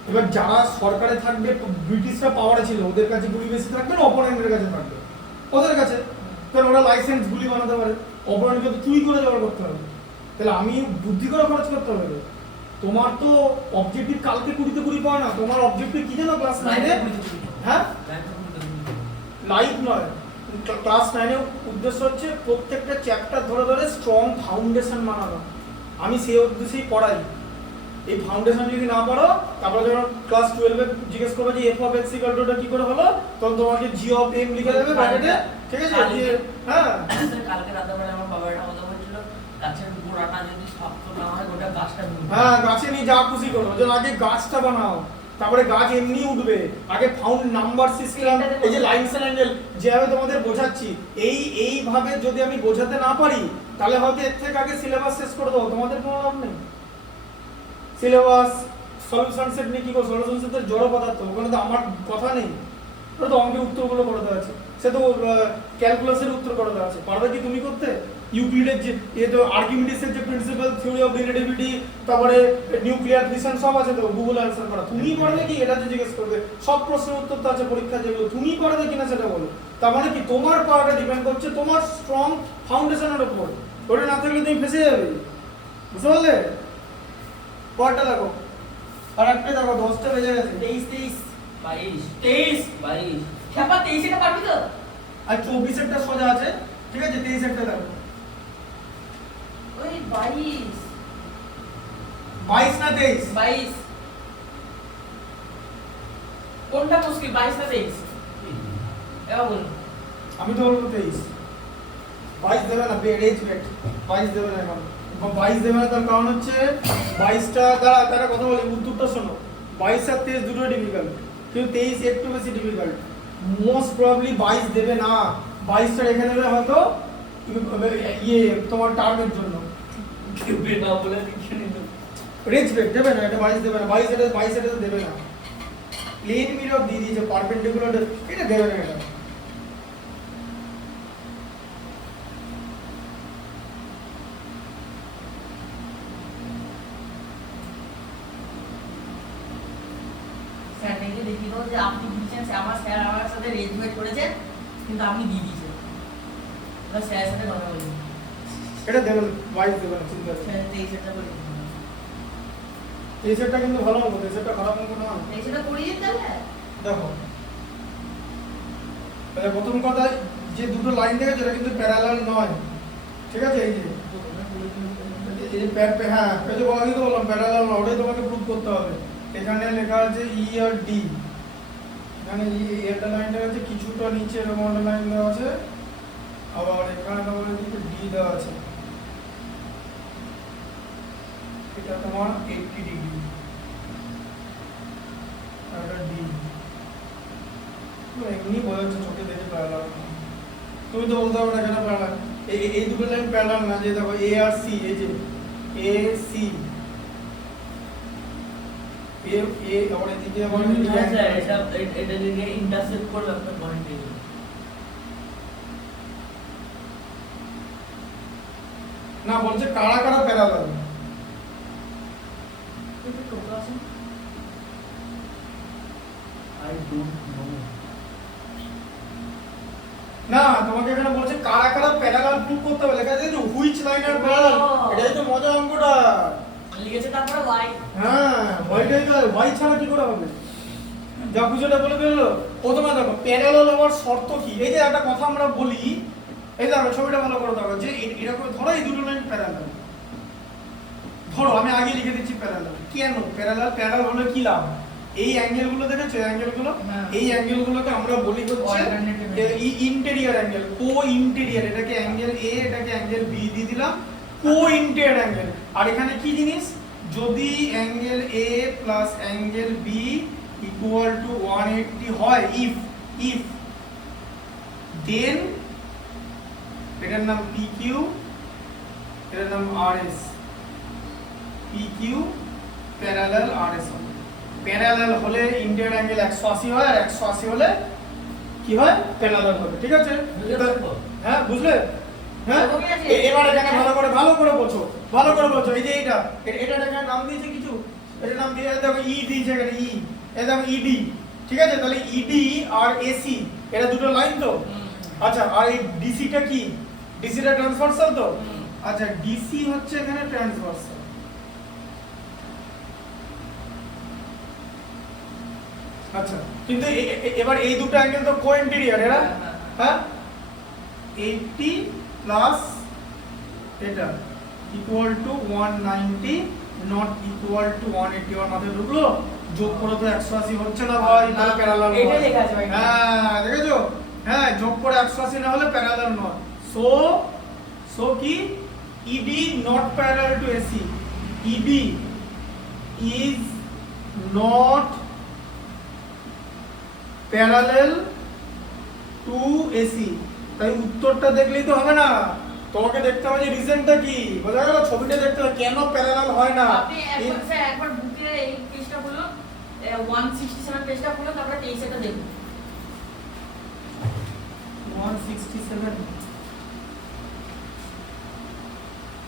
এবার যারা সরকারে থাকবে, ব্রিটিশরা পাওয়ারে ছিল, ওদের কাছে গুলি বেশি থাকবে না অপোনেন্টের কাছে থাকবে? ওদের কাছে, কারণ ওরা লাইসেন্স গুলি বানাতে পারে, অপোনেন্টকে তো চুরি করে জোগাড় করতে হবে। তাহলে আমি বুদ্ধি করে খরচ করতে হবে। তোমার তো অবজেক্টিভ কালকে 20-তে 20 পাওয়া না, তোমার অবজেক্টিভ কি জানো ক্লাস 9-এ? হ্যাঁ, লাইভ নয়, ক্লাস 9-এ উদ্দেশ্য হচ্ছে প্রত্যেকটা চ্যাপ্টার ধরে ধরে স্ট্রং ফাউন্ডেশন বানানো। আমি সেই উদ্দেশ্যেই পড়াই। এই ফাউন্ডেশন যদি না পড়ো, তারপরে যখন ক্লাস 12-এ জিজ্ঞেস করবে যে f of x equal to কি করে হলো, তখন তোমাকে g of m লিখে দেবে ব্র্যাকেটে, ঠিক আছে? হ্যাঁ, কালকে রাতে বেলা আমার বাবা একটা কথা বলছিল, গাছের গোড়াটা যদি শক্ত না হয় গোটা গাছটা হ্যাঁ, গাছে নিয়ে যা খুশি করো, যেন আগে গাছটা বানাও, তারপরে গাছ এমনি উঠবে। আগে ফাউন্ড নাম্বার সিস্টেম, এই যে লাইনস এন্ড অ্যাঙ্গেল যেভাবে তোমাদের বোঝাচ্ছি, এইভাবে যদি আমি বোঝাতে না পারি, তাহলে হয়তো এর থেকে আগে সিলেবাস শেষ করে দেবো, তোমাদের কোনো লাভ নেই। সিলেবাস, সলিউশন সেট নিয়ে কি করো? সলিউশন সেটের জড় পদার্থ, ওখানে তো আমার কথা নেই, ওটা তো অঙ্কের উত্তরগুলো করে দেওয়া আছে, সে তো ক্যালকুলাসের উত্তর করে দেওয়া আছে। পারবে কি তুমি করতে? ইউক্লিডের যে তো আর্কিমিডিসের যে প্রিন্সিপাল, থিওরি অফ রিলেটিভিটি, তারপরে নিউক্লিয়ার ফিশন সব আছে তো, গুগল অ্যান্সার করা। তুমি পারবে কি? এটা যে জিজ্ঞেস করবে, সব প্রশ্নের উত্তর তো আছে পরীক্ষা, যেগুলো তুমি পারবে কিনা সেটা বলো। তার মানে কি তোমার পাওয়াটা ডিপেন্ড করছে তোমার স্ট্রং ফাউন্ডেশনের উপর, ওটা না থাকলে তুমি ফেসে যাবে, বুঝতে পারলে? পরটা দেখো, আর একটা দেখো, 10টা বেজে গেছে। 23 22 23 22 খেপা 23 এটা পারবি তো? আর 24-এরটা সোজা আছে, ঠিক আছে? 23-এরটা দেখো, ওই 22 22 না 23? 22 কোনটা মুশকিল, 22 না 23? এবার বলুন। আমি তো বলবো 23। 22 দেবে না, রেজ বেট 22 দেবে না। এখন 22 দেবে না, তার কারণ হচ্ছে 22টা তারা কথা বলি, উত্তরটা শোনো। 22 আর 23 দুটোই ডিফিকাল্ট, কিন্তু 23 একটু বেশি ডিফিকাল্ট। মোস্ট প্রবাবলি 22 দেবে না, 22টা রেখে দেবে হয়তো ইয়ে তোমার টার্মের জন্য। কেউবে না বলে লিখে নিল। রেজ বেট দেবে না, এটা 22 দেবে না, 22 এটা দেবে না। প্লেন মিরর দিয়ে দিয়েছে, পারপেন্ডিকুলার, এটা দেবে না। এটা স্যারকে দেখি দাও যে আপনি দিয়েছেন, আমার স্যার আমার সাথে রেজুয়েট করেছেন, কিন্তু আপনি দিয়ে দিয়েছেন। এবার স্যারের সাথে কথা বলি, এটা দেবে না, 22 দেবে না, চিন্তা করো। স্যার 23টা বলি, এই সেটটা কিন্তু ভালো অঙ্ক, এই সেটটা খারাপ অঙ্ক না। 23টা করিয়ে দিন তাহলে। দেখো, তাহলে প্রথম কথা, যে দুটো লাইন দেখে যেটা কিন্তু প্যারালাল নয়, ঠিক আছে? এই যে হ্যাঁ, এই যে বলা কিন্তু বললাম প্যারালাল নয়, ওটাই তোমাকে প্রুভ করতে হবে। এখানে লেখা আছে ই আর ডি, এখানে এটা লাইনটা আছে কিছুটা নিচে, এরকম একটা লাইন দেওয়া আছে, আবার এখানে তোমাদের দিকে ডি দেওয়া আছে, এটা তোমার 80 ডিগ্রি, আর এটা ডি। এমনি বোঝা যাচ্ছে চোখে দেখে প্যারালাল, তুমি তো বলতে পারবে না কেন প্যারালাল। এই দুটো লাইন প্যারালাল না, যে দেখো এ আর সি, এই যে এ সি এ আবার এদিকে আবার আচ্ছা এটা দিকে ইন্টারসেক্ট করবে একটা পয়েন্টে। না, বলছে কারা কারা প্যারালাল। I don't know. না, তোমাকে এখানে বলছে কারা কারা প্যারালাল প্রুভ করতে হবে, লেখা আছে যে হুইচ লাইন আর প্যারালাল। এটাই তো মজা অঙ্কটা। লিখেছে তারপরে ওয়াই। হ্যাঁ, ওইটাই তো, ওয়াই ছাড়া কি করে হবে? যা বুঝোটা বলে দিল। প্রথমে দেখো প্যারালাল হওয়ার শর্ত কি। এই যে একটা কথা আমরা বলি, এই দেখো ছবিটা ভালো করে দেখো, যে এরকম ধরো এই দুটো লাইন প্যারালাল। ধরো আমি আগে লিখে দিচ্ছি প্যারালাল। কেন প্যারালাল? প্যারালাল হলে কি লাভ? এই অ্যাঙ্গেলগুলো দেখেছো, এই অ্যাঙ্গেলগুলো, হ্যাঁ। এই অ্যাঙ্গেলগুলোকে আমরা বলি হচ্ছে ইন্টেরিয়র অ্যাঙ্গেল, কো ইন্টেরিয়র। এটাকে অ্যাঙ্গেল এ, এটাকে অ্যাঙ্গেল বি দিয়ে দিলাম, কো ইন্টেরিয়র অ্যাঙ্গেল। আর এখানে কি জিনিস, যদি angle A plus angle B equal to 180 হয়, ইফ দেন এটার নাম PQ, এটার নাম RS। PQ প্যারালাল RS হবে। প্যারালাল হলে ইন্টেরিয়র অ্যাঙ্গেল 180 হয়, আর 180 হলে কি হয়, প্যারালাল হবে। ঠিক আছে? হ্যাঁ, বুঝলে? হ্যাঁ, এবার এখানে ভালো করে বোঝো, ভালো করে বোঝো। এই যে এটা এখানে নাম দিয়েছে কিছু, এটা নাম দিয়ে দেখো ই দিয়েছে এখানে, ই, এই দেখো ED। ঠিক আছে? তাহলে ED আর AC এটা দুটো লাইন তো। আচ্ছা, আর এই DC টা কি? DC টা ট্রান্সভার্সাল তো। আচ্ছা, DC হচ্ছে এখানে ট্রান্সভার্সাল। আচ্ছা, কিন্তু এবার এই দুটো অ্যাঙ্গেল তো কোইন্টেরিয়র, এরা হ্যাঁ 80 প্লাস এটা equal to 190 not equal to 180। ওর মাথায় ঢুকলো? যোগ করে তো 180 হচ্ছে না ভাই, তাহলে প্যারালাল এটা লেখা আছে ভাই। হ্যাঁ, দেখেছো? হ্যাঁ, যোগ করে 180 না হলে প্যারালাল নয়। সো কি ED not parallel to AC, ED is not parallel to AC. তাই উত্তরটা দেখলেই তো হবে না, তোমাকে দেখতে হবে যে রিজনটা কি। বোঝা গেল? ছবিটা দেখতে হবে কেন প্যারালাল হয় না। আপনি একবার স্যার একবার বুকের এই পেজটা খুলুন, 167 পেজটা খুলুন, তারপরে 23 এটা দেখুন। 167।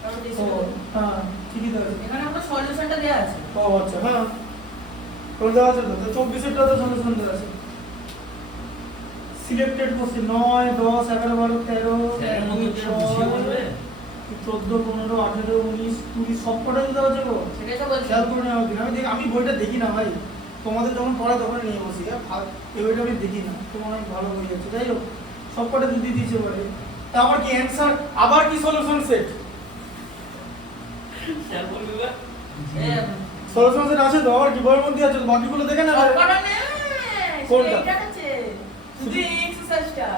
তারপরে 23 ও হ্যাঁ, ঠিকই তো আছে। এখানে আপনার সলিউশনটা দেয়া আছে। ও আচ্ছা, হ্যাঁ তো দেওয়া আছে তো। 24 তো সলিউশন দেওয়া আছে। সিলেক্টেড কোশ্চেন 9, 10, 11, 12, 13, স্যারের মতো কি বুঝিয়ে বলবে? 14, 15, 18, 19, 20 সবকটাই দেওয়া আছে গো। সেটাই তো বলছি। খেয়াল করে নেওয়া উচিত। আমি বইটা দেখি না ভাই, তোমাদের যখন পড়া তখন নিয়ে বসি। এই বইটা আমি দেখি না, তোমার অনেক ভালো বই আছে। যাই হোক, সবকটা দিদি দিয়েছে বলে। তা আমার কি অ্যান্সার, আবার কি সলিউশন সেট? স্যার বলবে বা সলিউশন সেট আছে তো, আবার কি বইয়ের মধ্যে আছে তো, বাকিগুলো দেখে না। সবকটা নেই, কোনটা? এইটা আছে শুধু এই এক্সারসাইজটা।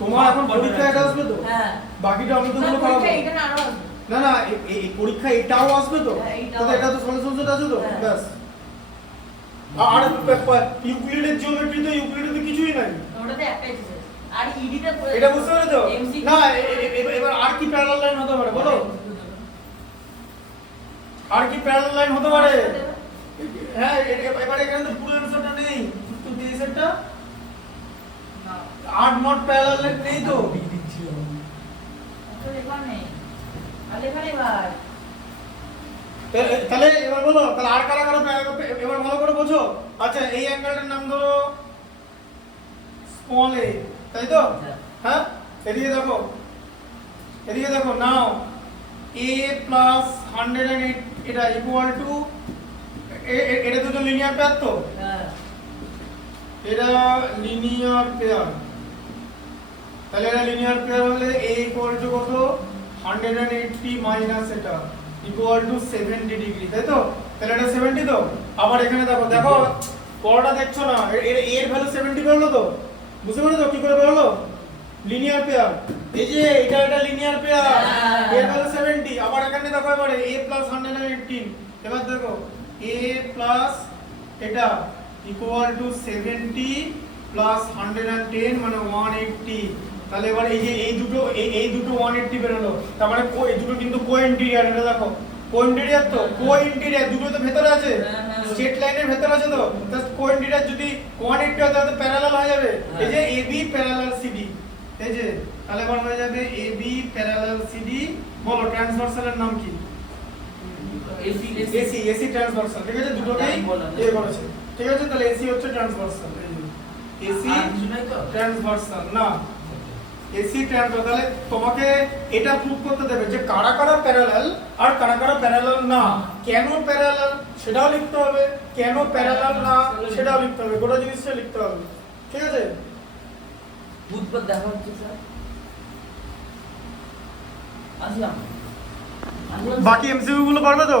তোমার এখন পরীক্ষা এটা আসবে তো, হ্যাঁ, বাকিটা আমি তো না গুলো করাবো। পরীক্ষা এটা না আরো আসবে। না না, এই পরীক্ষা এটাও আসবে তো। হ্যাঁ, এটাও তাহলে এটা তো সলিউশন সেট আছে তো, হ্যাঁ। ব্যাস। আর ইউক্লিডের জিওমেট্রি তো, ইউক্লিডে তো কিছুই নাই। ওটাতে একটা এক্সারসাইজ। আর ইডিতে এটা বুঝতে পেরেছো? MCQ না, এবার আর কি প্যারালাল লাইন হতে পারে বলো? আর কি প্যারালাল লাইন হতে পারে? হ্যাঁ, এবার এখানে তো পুরো অ্যানসারটা নেই। তো 23 না, আর নট প্যারালাল লাইন নেই তো। ওটা লেখা নেই। আর লেখা নেই ভাই। তাহলে এবার বলো, তাহলে আর কারা কারা এবার ভালো করে বোঝো। আচ্ছা, এই অ্যাঙ্গেলটার নাম ধরো স্মল a, তাই তো? হ্যাঁ, এদিকে দেখো নাও a প্লাস 108 এটা ইকুয়াল টু, এটা দুটো লিনিয়ার পেয়ার তো, হ্যাঁ, এটা লিনিয়ার পেয়ার। তাহলে এটা লিনিয়ার পেয়ার হলে a ইকুয়াল টু কত, 180 মাইনাস এটা ইকুয়াল টু 70 ডিগ্রি, তাই তো? তাহলে এটা 70 তো। আবার এখানে দেখো বড়টা দেখছো না, এর ভ্যালু 70 বেরোলো তো। বুঝতে পেরেছো কি করে বেরোলো? Linear pair. এই যে এটা লিনিয়ার পেয়ার, এর ভ্যালু 70। আবার এখানে দেখো এবারে a প্লাস 118। এবার দেখো a প্লাস এটা ইকুয়াল টু 70 প্লাস 110 মানে 180। তাহলে এবার এই যে এই দুটো 180 বেরোলো, তার মানে এই দুটো কিন্তু কো-ইন্টিরিয়ার, এটা দেখো কো-ইন্টিরিয়ার তো, কো-ইন্টিরিয়ার দুটো তো ভেতরে আছে, হ্যাঁ, হ্যাঁ। স্ট্রেট লাইনের ভেতরে আছে তো, কো-ইন্টিরিয়ার যদি 180 হয় তাহলে প্যারালাল হয়ে যাবে। এই যে AB প্যারালাল CD, এই যে তাহলে এবার হয়ে যাবে AB প্যারালাল CD। বলো ট্রান্সভার্সালের নাম কি? AC ট্রান্সভার্সাল, ঠিক আছে, দুটোকেই এ করেছে, ঠিক আছে, তাহলে AC হচ্ছে ট্রান্সভার্সাল, এই যে AC আর কিছু নাই তো? ট্রান্সভার্সাল না, AC ট্রান্সভার্সাল। তাহলে তোমাকে এটা প্রুভ করতে দেবে যে কারা কারা প্যারালাল আর কারা কারা প্যারালাল না, কেন প্যারালাল সেটাও লিখতে হবে, কেন প্যারালাল না সেটাও লিখতে হবে, গোটা জিনিসটা লিখতে হবে, ঠিক আছে। বুধবার দেখা হচ্ছে স্যার, আসলাম। বাকি এমসিকিউ গুলো পারবে তো?